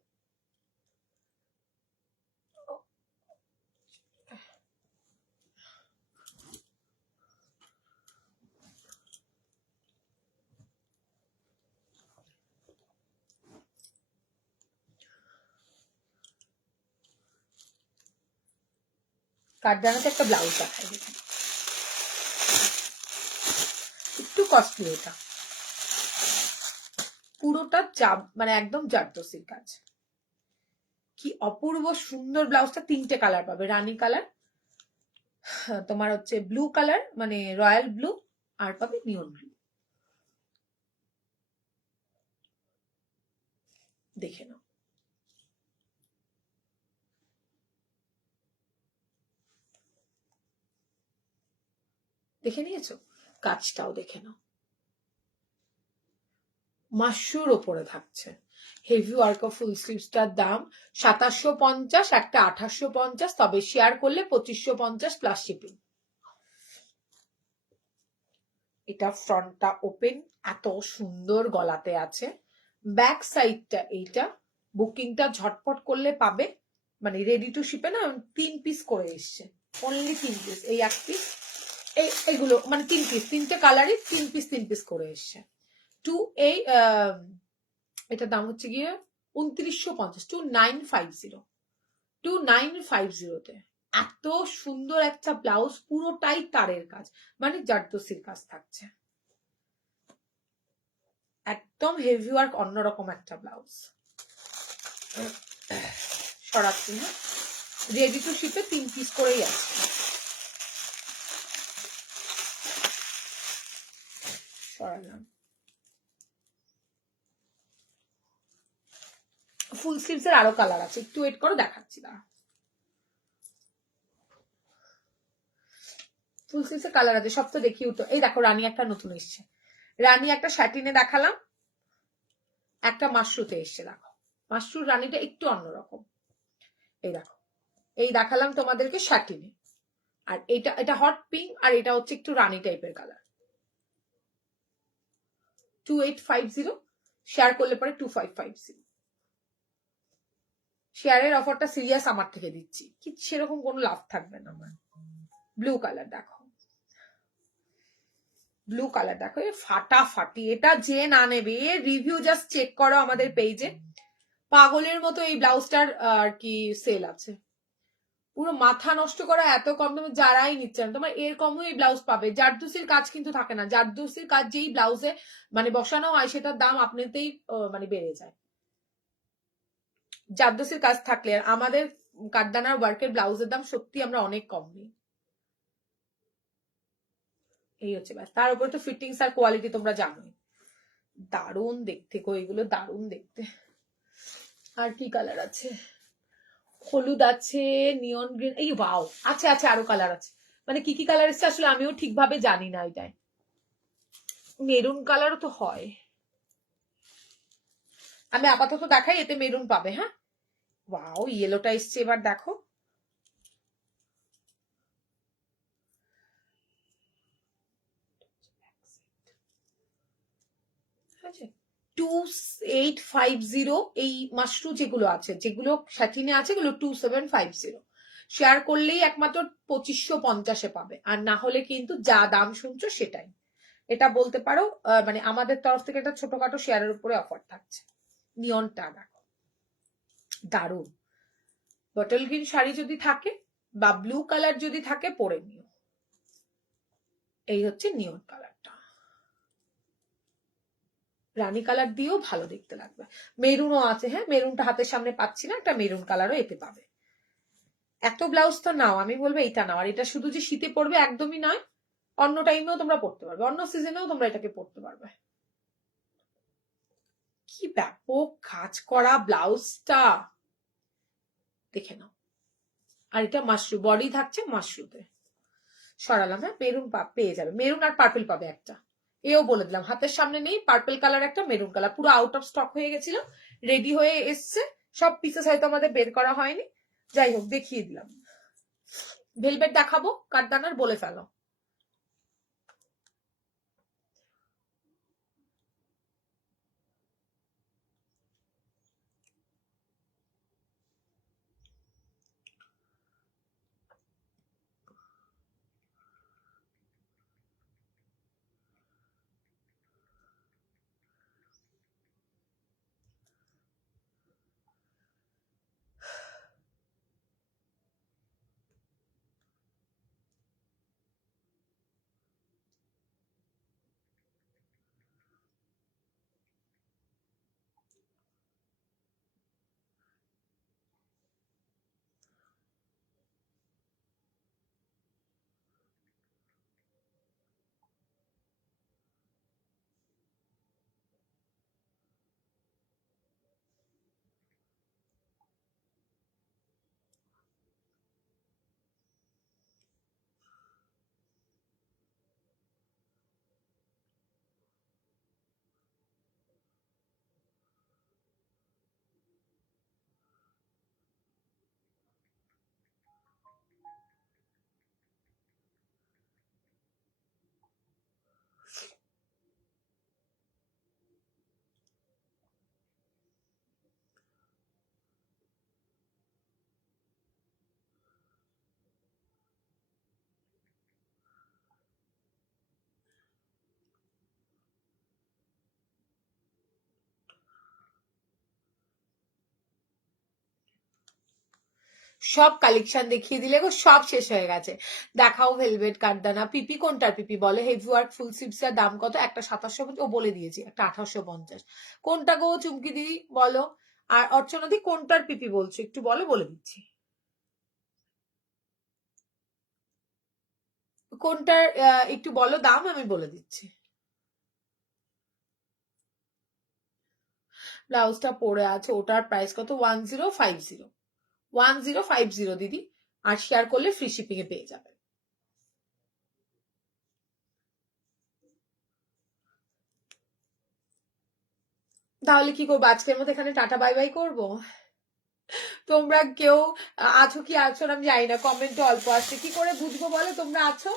কাঠদানাতে একটা ব্লাউজ দেখাই, একটু কস্টলি। এটা পুরোটা মানে একদম জারদোসির কাজ। কি অপূর্ব সুন্দর ব্লাউজটা। 3টে কালার পাবে, রানী কালার, তোমার হচ্ছে ব্লু কালার মানে রয়্যাল ব্লু, আর পাবে নিয়ন ব্লু। দেখে নাও, দেখে নিয়েছো? কাজটাও দেখে নাও, মাশরুর ওপরে থাকছে। হেভি ওয়ার্ক অফ ফুল স্লিভসটার দাম 2750, একটা 2850, তবে শেয়ার করলে 2550 প্লাস শিপিং। এটা ফ্রন্টটা ওপেন, এত সুন্দর গলাতে আছে। ব্যাক সাইডটা এইটা, বুকিংটা ঝটপট করলে পাবে, মানে রেডি টু শিপে না 3 পিস করে এসছে, অনলি 3 পিস, এই 1 পিস, এইগুলো মানে 3 পিস, 3টে কালারই 3 পিস করে এসছে। এই এটার দাম হচ্ছে গিয়ে 2950, 2950 তে এত সুন্দর একটা ব্লাউজ, পুরোটাই তারের কাজ, মানে জারদোসির কাজ থাকছে, একদম হেভি ওয়ার্ক, অন্যরকম একটা ব্লাউজ। সরাচ্ছি না, রেডি টু শিপে 3 পিস করেই আছে। সরালাম। ফুল স্লিভস এর আরো কালার আছে, একটু ওয়েট করো, দেখাচ্ছি। না ফুল স্লিভস এর কালার আছে, সব তো দেখিও তো। এই দেখো রানী একটা নতুন এসছে, রানী একটা স্যাটিনে দেখালাম, একটা মাশরুতে এসছে। দেখো মাশরুর রানীটা একটু অন্যরকম। এই দেখো, এই দেখালাম তোমাদেরকে স্যাটিনে, আর এটা হট পিঙ্ক, আর এটা হচ্ছে একটু রানী টাইপের কালার। 2850, শেয়ার করলে পরে 2550। শেয়ারের অফারটা সিরিয়াস আমার থেকে দিচ্ছি, কি সেরকম কোনো লাভ থাকবে না আমার। ব্লু কালার দেখো, ব্লু কালার দেখো, ফাটাফাটি। এটা যে না নেবে, রিভিউ জাস্ট চেক করো আমাদের পেজে, পাগলের মতো এই ব্লাউজটার আর কি সেল আছে। পুরো মাথা নষ্ট করা এত কম দামে, যারাই নিচ্ছেন তোমার এর কমও এই ব্লাউজ পাবে। জারদোসির কাজ কিন্তু থাকে না, জারদোসির কাজ যেই ব্লাউজে মানে বসানো হয় সেটার দাম আপনাতেই মানে বেড়ে যায়। জারদোসির কাজ থাকলে আমাদের কাঠদানার ওয়ার্কের ব্লাউজের দাম সত্যি আমরা অনেক কম নিই। এই হচ্ছে ব্যাস, তার উপরে তো ফিটিংস আর কোয়ালিটি তোমরা জানোই। দারুণ দেখতে গো এগুলো, দারুণ দেখতে। আর কি কালার আছে? হলুদ আছে, নিয়ন গ্রিন, এই ওয়াও, আছে আছে আরো কালার আছে। মানে কি কি কালার এসছে আসলে আমিও ঠিকভাবে জানি না। এটাই মেরুন কালারও তো হয়, আমি আপাতত দেখাই, এতে মেরুন পাবে। হ্যাঁ, ওয়াও ইয়েলোটা এসছে এবার দেখো, ঠিক আছে। 2850, এই মাশরু যেগুলো আছে, যেগুলো স্যাটিনে আছে, এগুলো 2750। শেয়ার করলেই একমাত্র 2550-এ পাবে, আর না হলে কিন্তু যা দাম শুনছো সেটাই। এটা বলতে পারো মানে আমাদের তরফ থেকে একটা ছোটখাটো শেয়ারের উপরে অফার থাকছে। নিয়নটা দেখো, দারুণ। বটল গ্রিন শাড়ি যদি থাকে বা ব্লু কালার যদি থাকে পরে নিও। এই হচ্ছে নিয়ন কালারটা, রানী কালার দিয়েও ভালো দেখতে লাগবে। মেরুনও আছে, হ্যাঁ মেরুনটা হাতের সামনে পাচ্ছি না, একটা মেরুন কালারও এতে পাবে। এত ব্লাউজ তো নাও, আমি বলবো এটা নাও। আর এটা শুধু যে শীতে পড়বে একদমই নয়, অন্য টাইমেও তোমরা পড়তে পারবে, অন্য সিজনেও তোমরা এটাকে পড়তে পারবে। কি ব্যাপক কাজ করা ব্লাউজটা, দেখে নাও। আর এটা মাশরু, বডি থাকছে মাশরুতে। সরালাম, হ্যাঁ মেরুন পেয়ে যাবে, মেরুন আর পার্পল পাবে একটা। এও বলে দিলাম, হাতের সামনে নেই, পার্পল কালার একটা, মেরুন কালার, পুরো আউট অফ স্টক হয়ে গেছিল, রেডি হয়ে এসছে। সব পিসেস হয়তো আমাদের বের করা হয়নি, যাই হোক দেখিয়ে দিলাম। ভেলভেট দেখাবো কাঠদানার, বলে ফেলো। সব কালেকশন দেখিয়ে দিলে গো, সব শেষ হয়ে গেছে। দেখাও ভেলভেট কাটদানা। পিপি কোনটার পিপি বলে? হেভি ওয়ার্ক ফুল স্লিভস এর দাম কত? একটা 2750, ও বলে দিয়েছি, একটা 1850। কোনটা গো চুমকি দিদি বলো? আর অর্চনা দি কোনটার পিপি বলছো একটু বলো, বলে দিচ্ছি। কোনটার একটু বলো দাম, আমি বলে দিচ্ছি। ব্লাউজটা পরে আছে, ওটার প্রাইস কত? 1050। 1050 দিদি, আর শেয়ার করলে ফ্রি শিপিং এ পেয়ে যাবে। তাহলে কি করবো আজকের মতো? এখানে টাটা বাই বাই করবো? তোমরা কেউ আছো কি আছো না আমি জানি না, কমেন্টে অল্প আসছে, কি করে বুঝবো বলো তোমরা আছো?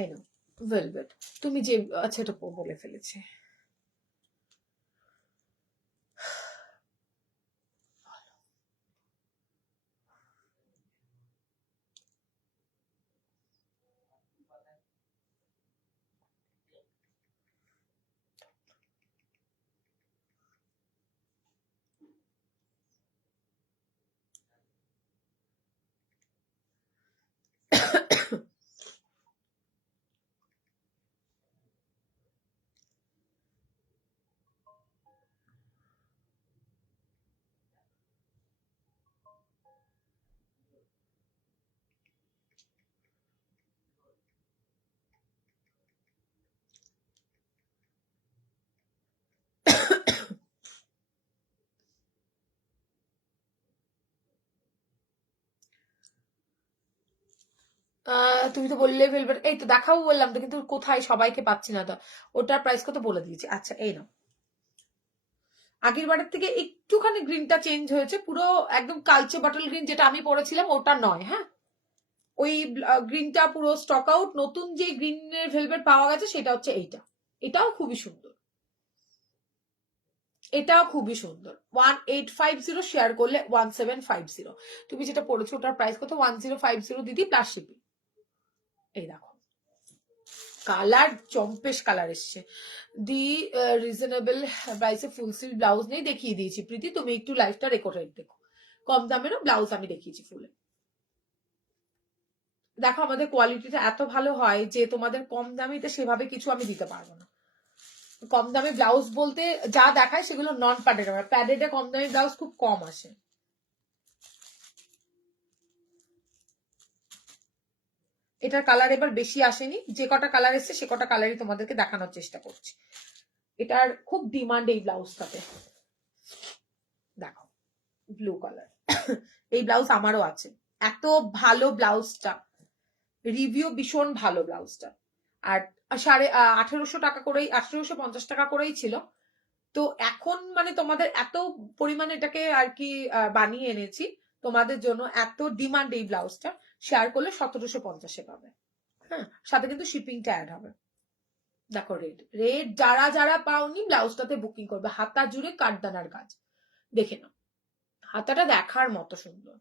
এই না ভেলভেট, তুমি যে, আচ্ছা এটা বলে ফেলেছি। তুমি তো বললে ভেলভেট, এই তো দেখাবো বললাম তো, কিন্তু কোথায় সবাইকে পাচ্ছি না তো। ওটার প্রাইস কত বলে দিয়েছি। আচ্ছা এই নাও, আগের বারের থেকে একটুখানি গ্রিনটা চেঞ্জ হয়েছে, পুরো একদম কালচে বাটল গ্রিন যেটা আমি পরেছিলাম ওটা নয়, হ্যাঁ ওই গ্রিনটা পুরো স্টক আউট। নতুন যে গ্রিনের ভেলভেট পাওয়া গেছে সেটা হচ্ছে এইটা। এটাও খুবই সুন্দর, এটাও খুবই সুন্দর। 1850 শেয়ার করলে 1750। তুমি যেটা পড়েছো ওটার প্রাইস কত? 1050 দিদি প্লাস শিপিং। এই দেখো কালার চম্পেশ কালার এসছে। দি রিজনেবল প্রাইসে ফুল স্লিভ ব্লাউজ নেই, দেখিয়ে দিয়েছি প্রীতি, তুমি একটু লাইভটা রেকর্ডেড দেখো। কম দামেরও ব্লাউজ আমি দেখিয়েছি ফুলে। দেখো আমাদের কোয়ালিটিটা এত ভালো হয় যে তোমাদের কম দামিতে সেভাবে কিছু আমি দিতে পারবো না। কম দামে ব্লাউজ বলতে যা দেখায় সেগুলো নন প্যাডেড, আমার প্যাডেডে কম দামি ব্লাউজ খুব কম আসে। এটার কালার এবার বেশি আসেনি, যে কটা কালার এসছে সে কটা কালারই তোমাদেরকে দেখানোর চেষ্টা করছি। এটার খুব ডিমান্ড এই ব্লাউজটাতে। দেখো ব্লু কালার, এই ব্লাউজ আমারও আছে। এত ভালো ব্লাউজটা, রিভিউ ভীষণ ভালো ব্লাউজটা। আর 1850 টাকা করেই, 1850 টাকা করেই ছিল। তো এখন মানে তোমাদের এত পরিমাণে এটাকে আর কি বানিয়ে এনেছি তোমাদের জন্য, এত ডিমান্ড এই ব্লাউজটা, শেয়ার করলে 1750 পাবে। হ্যাঁ সাথে কিন্তু শিপিংটা অ্যাড হবে। দেখো রেড, রেড যারা যারা পাওনি ব্লাউজটাতে বুকিং করবে। হাতা জুড়ে কাঠদানার কাজ, দেখে নাও হাতাটা দেখার মতো সুন্দর।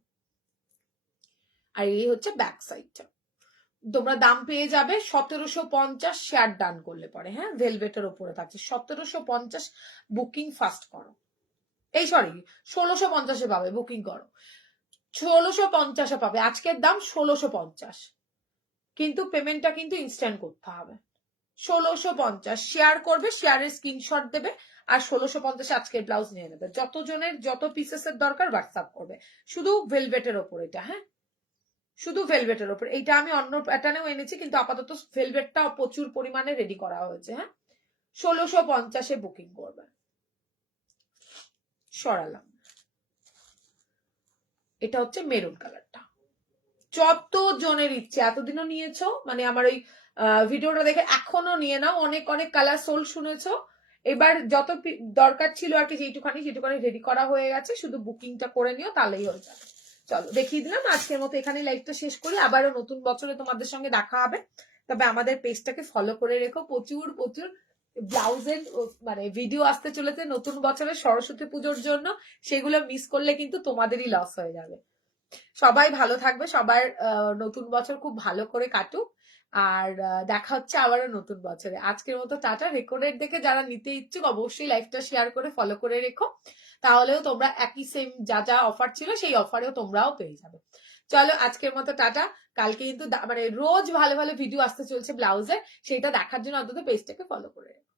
আর এই হচ্ছে ব্যাক সাইডটা। তোমরা দাম পেয়ে যাবে 1750 শেয়ার ডান করলে পরে, হ্যাঁ ভেলভেটের ওপরে থাকছে 1750। বুকিং ফাস্ট করো, এই সরি 1650 পাবে, বুকিং করো 1650 পাবে। আজকের দাম 1650, কিন্তু পেমেন্টটা কিন্তু ইনস্ট্যান্ট করতে হবে। 1650 শেয়ার করবে, শেয়ারের স্ক্রিনশট দেবে, আর 1650 আজকের ব্লাউজ নিয়ে নেবে। যতজনের যত পিসেসের দরকার হোয়াটসঅ্যাপ করবে। শুধু ভেলভেটের ওপর এটা, হ্যাঁ শুধু ভেলভেটের ওপর। এইটা আমি অন্য প্যাটার্নেও এনেছি, কিন্তু আপাতত ভেলভেটটা প্রচুর পরিমাণে রেডি করা হয়েছে। হ্যাঁ 1650 বুকিং করবে। সরালাম, এটা হচ্ছে মেরুন কালারটা। যত জনের ইচ্ছে, এতদিনও নিয়েছো মানে আমার ওই ভিডিওটা দেখে এখনো নিয়ে নাও, অনেক অনেক কালার সোল শুনেছো। এবার যত দরকার ছিল আর কি, যেটুখানি রেডি করা হয়ে গেছে, শুধু বুকিংটা করে নিও তাহলেই হয়ে যাবে। চলো দেখিয়ে দিলাম, আজকের মতো এখানে লাইভটা শেষ করি। আবারও নতুন বছরে তোমাদের সঙ্গে দেখা হবে। তবে আমাদের পেজটাকে ফলো করে রেখো, প্রচুর প্রচুর ব্লাউজের মানে ভিডিও আসতে চলেছে নতুন বছরে সরস্বতী পুজোর জন্য। সেগুলো মিস করলে কিন্তু তোমাদেরই লস হয়ে যাবে। সবাই ভালো থাকবে, সবার নতুন বছর খুব ভালো করে কাটুক। আর দেখা হচ্ছে আবারও নতুন বছরে। আজকের মতো টাটা। রেকর্ডেড দেখে যারা নিতে ইচ্ছুক অবশ্যই লাইভটা শেয়ার করে ফলো করে রেখো, তাহলেও তোমরা একই সেম যা যা অফার ছিল সেই অফারেও তোমরাও পেয়ে যাবে। চলো আজকের মতো টাটা। কালকে কিন্তু মানে রোজ ভালো ভালো ভিডিও আসতে চলছে ব্লাউজের, সেটা দেখার জন্য অন্তত পেজটাকে ফলো করে রেখো।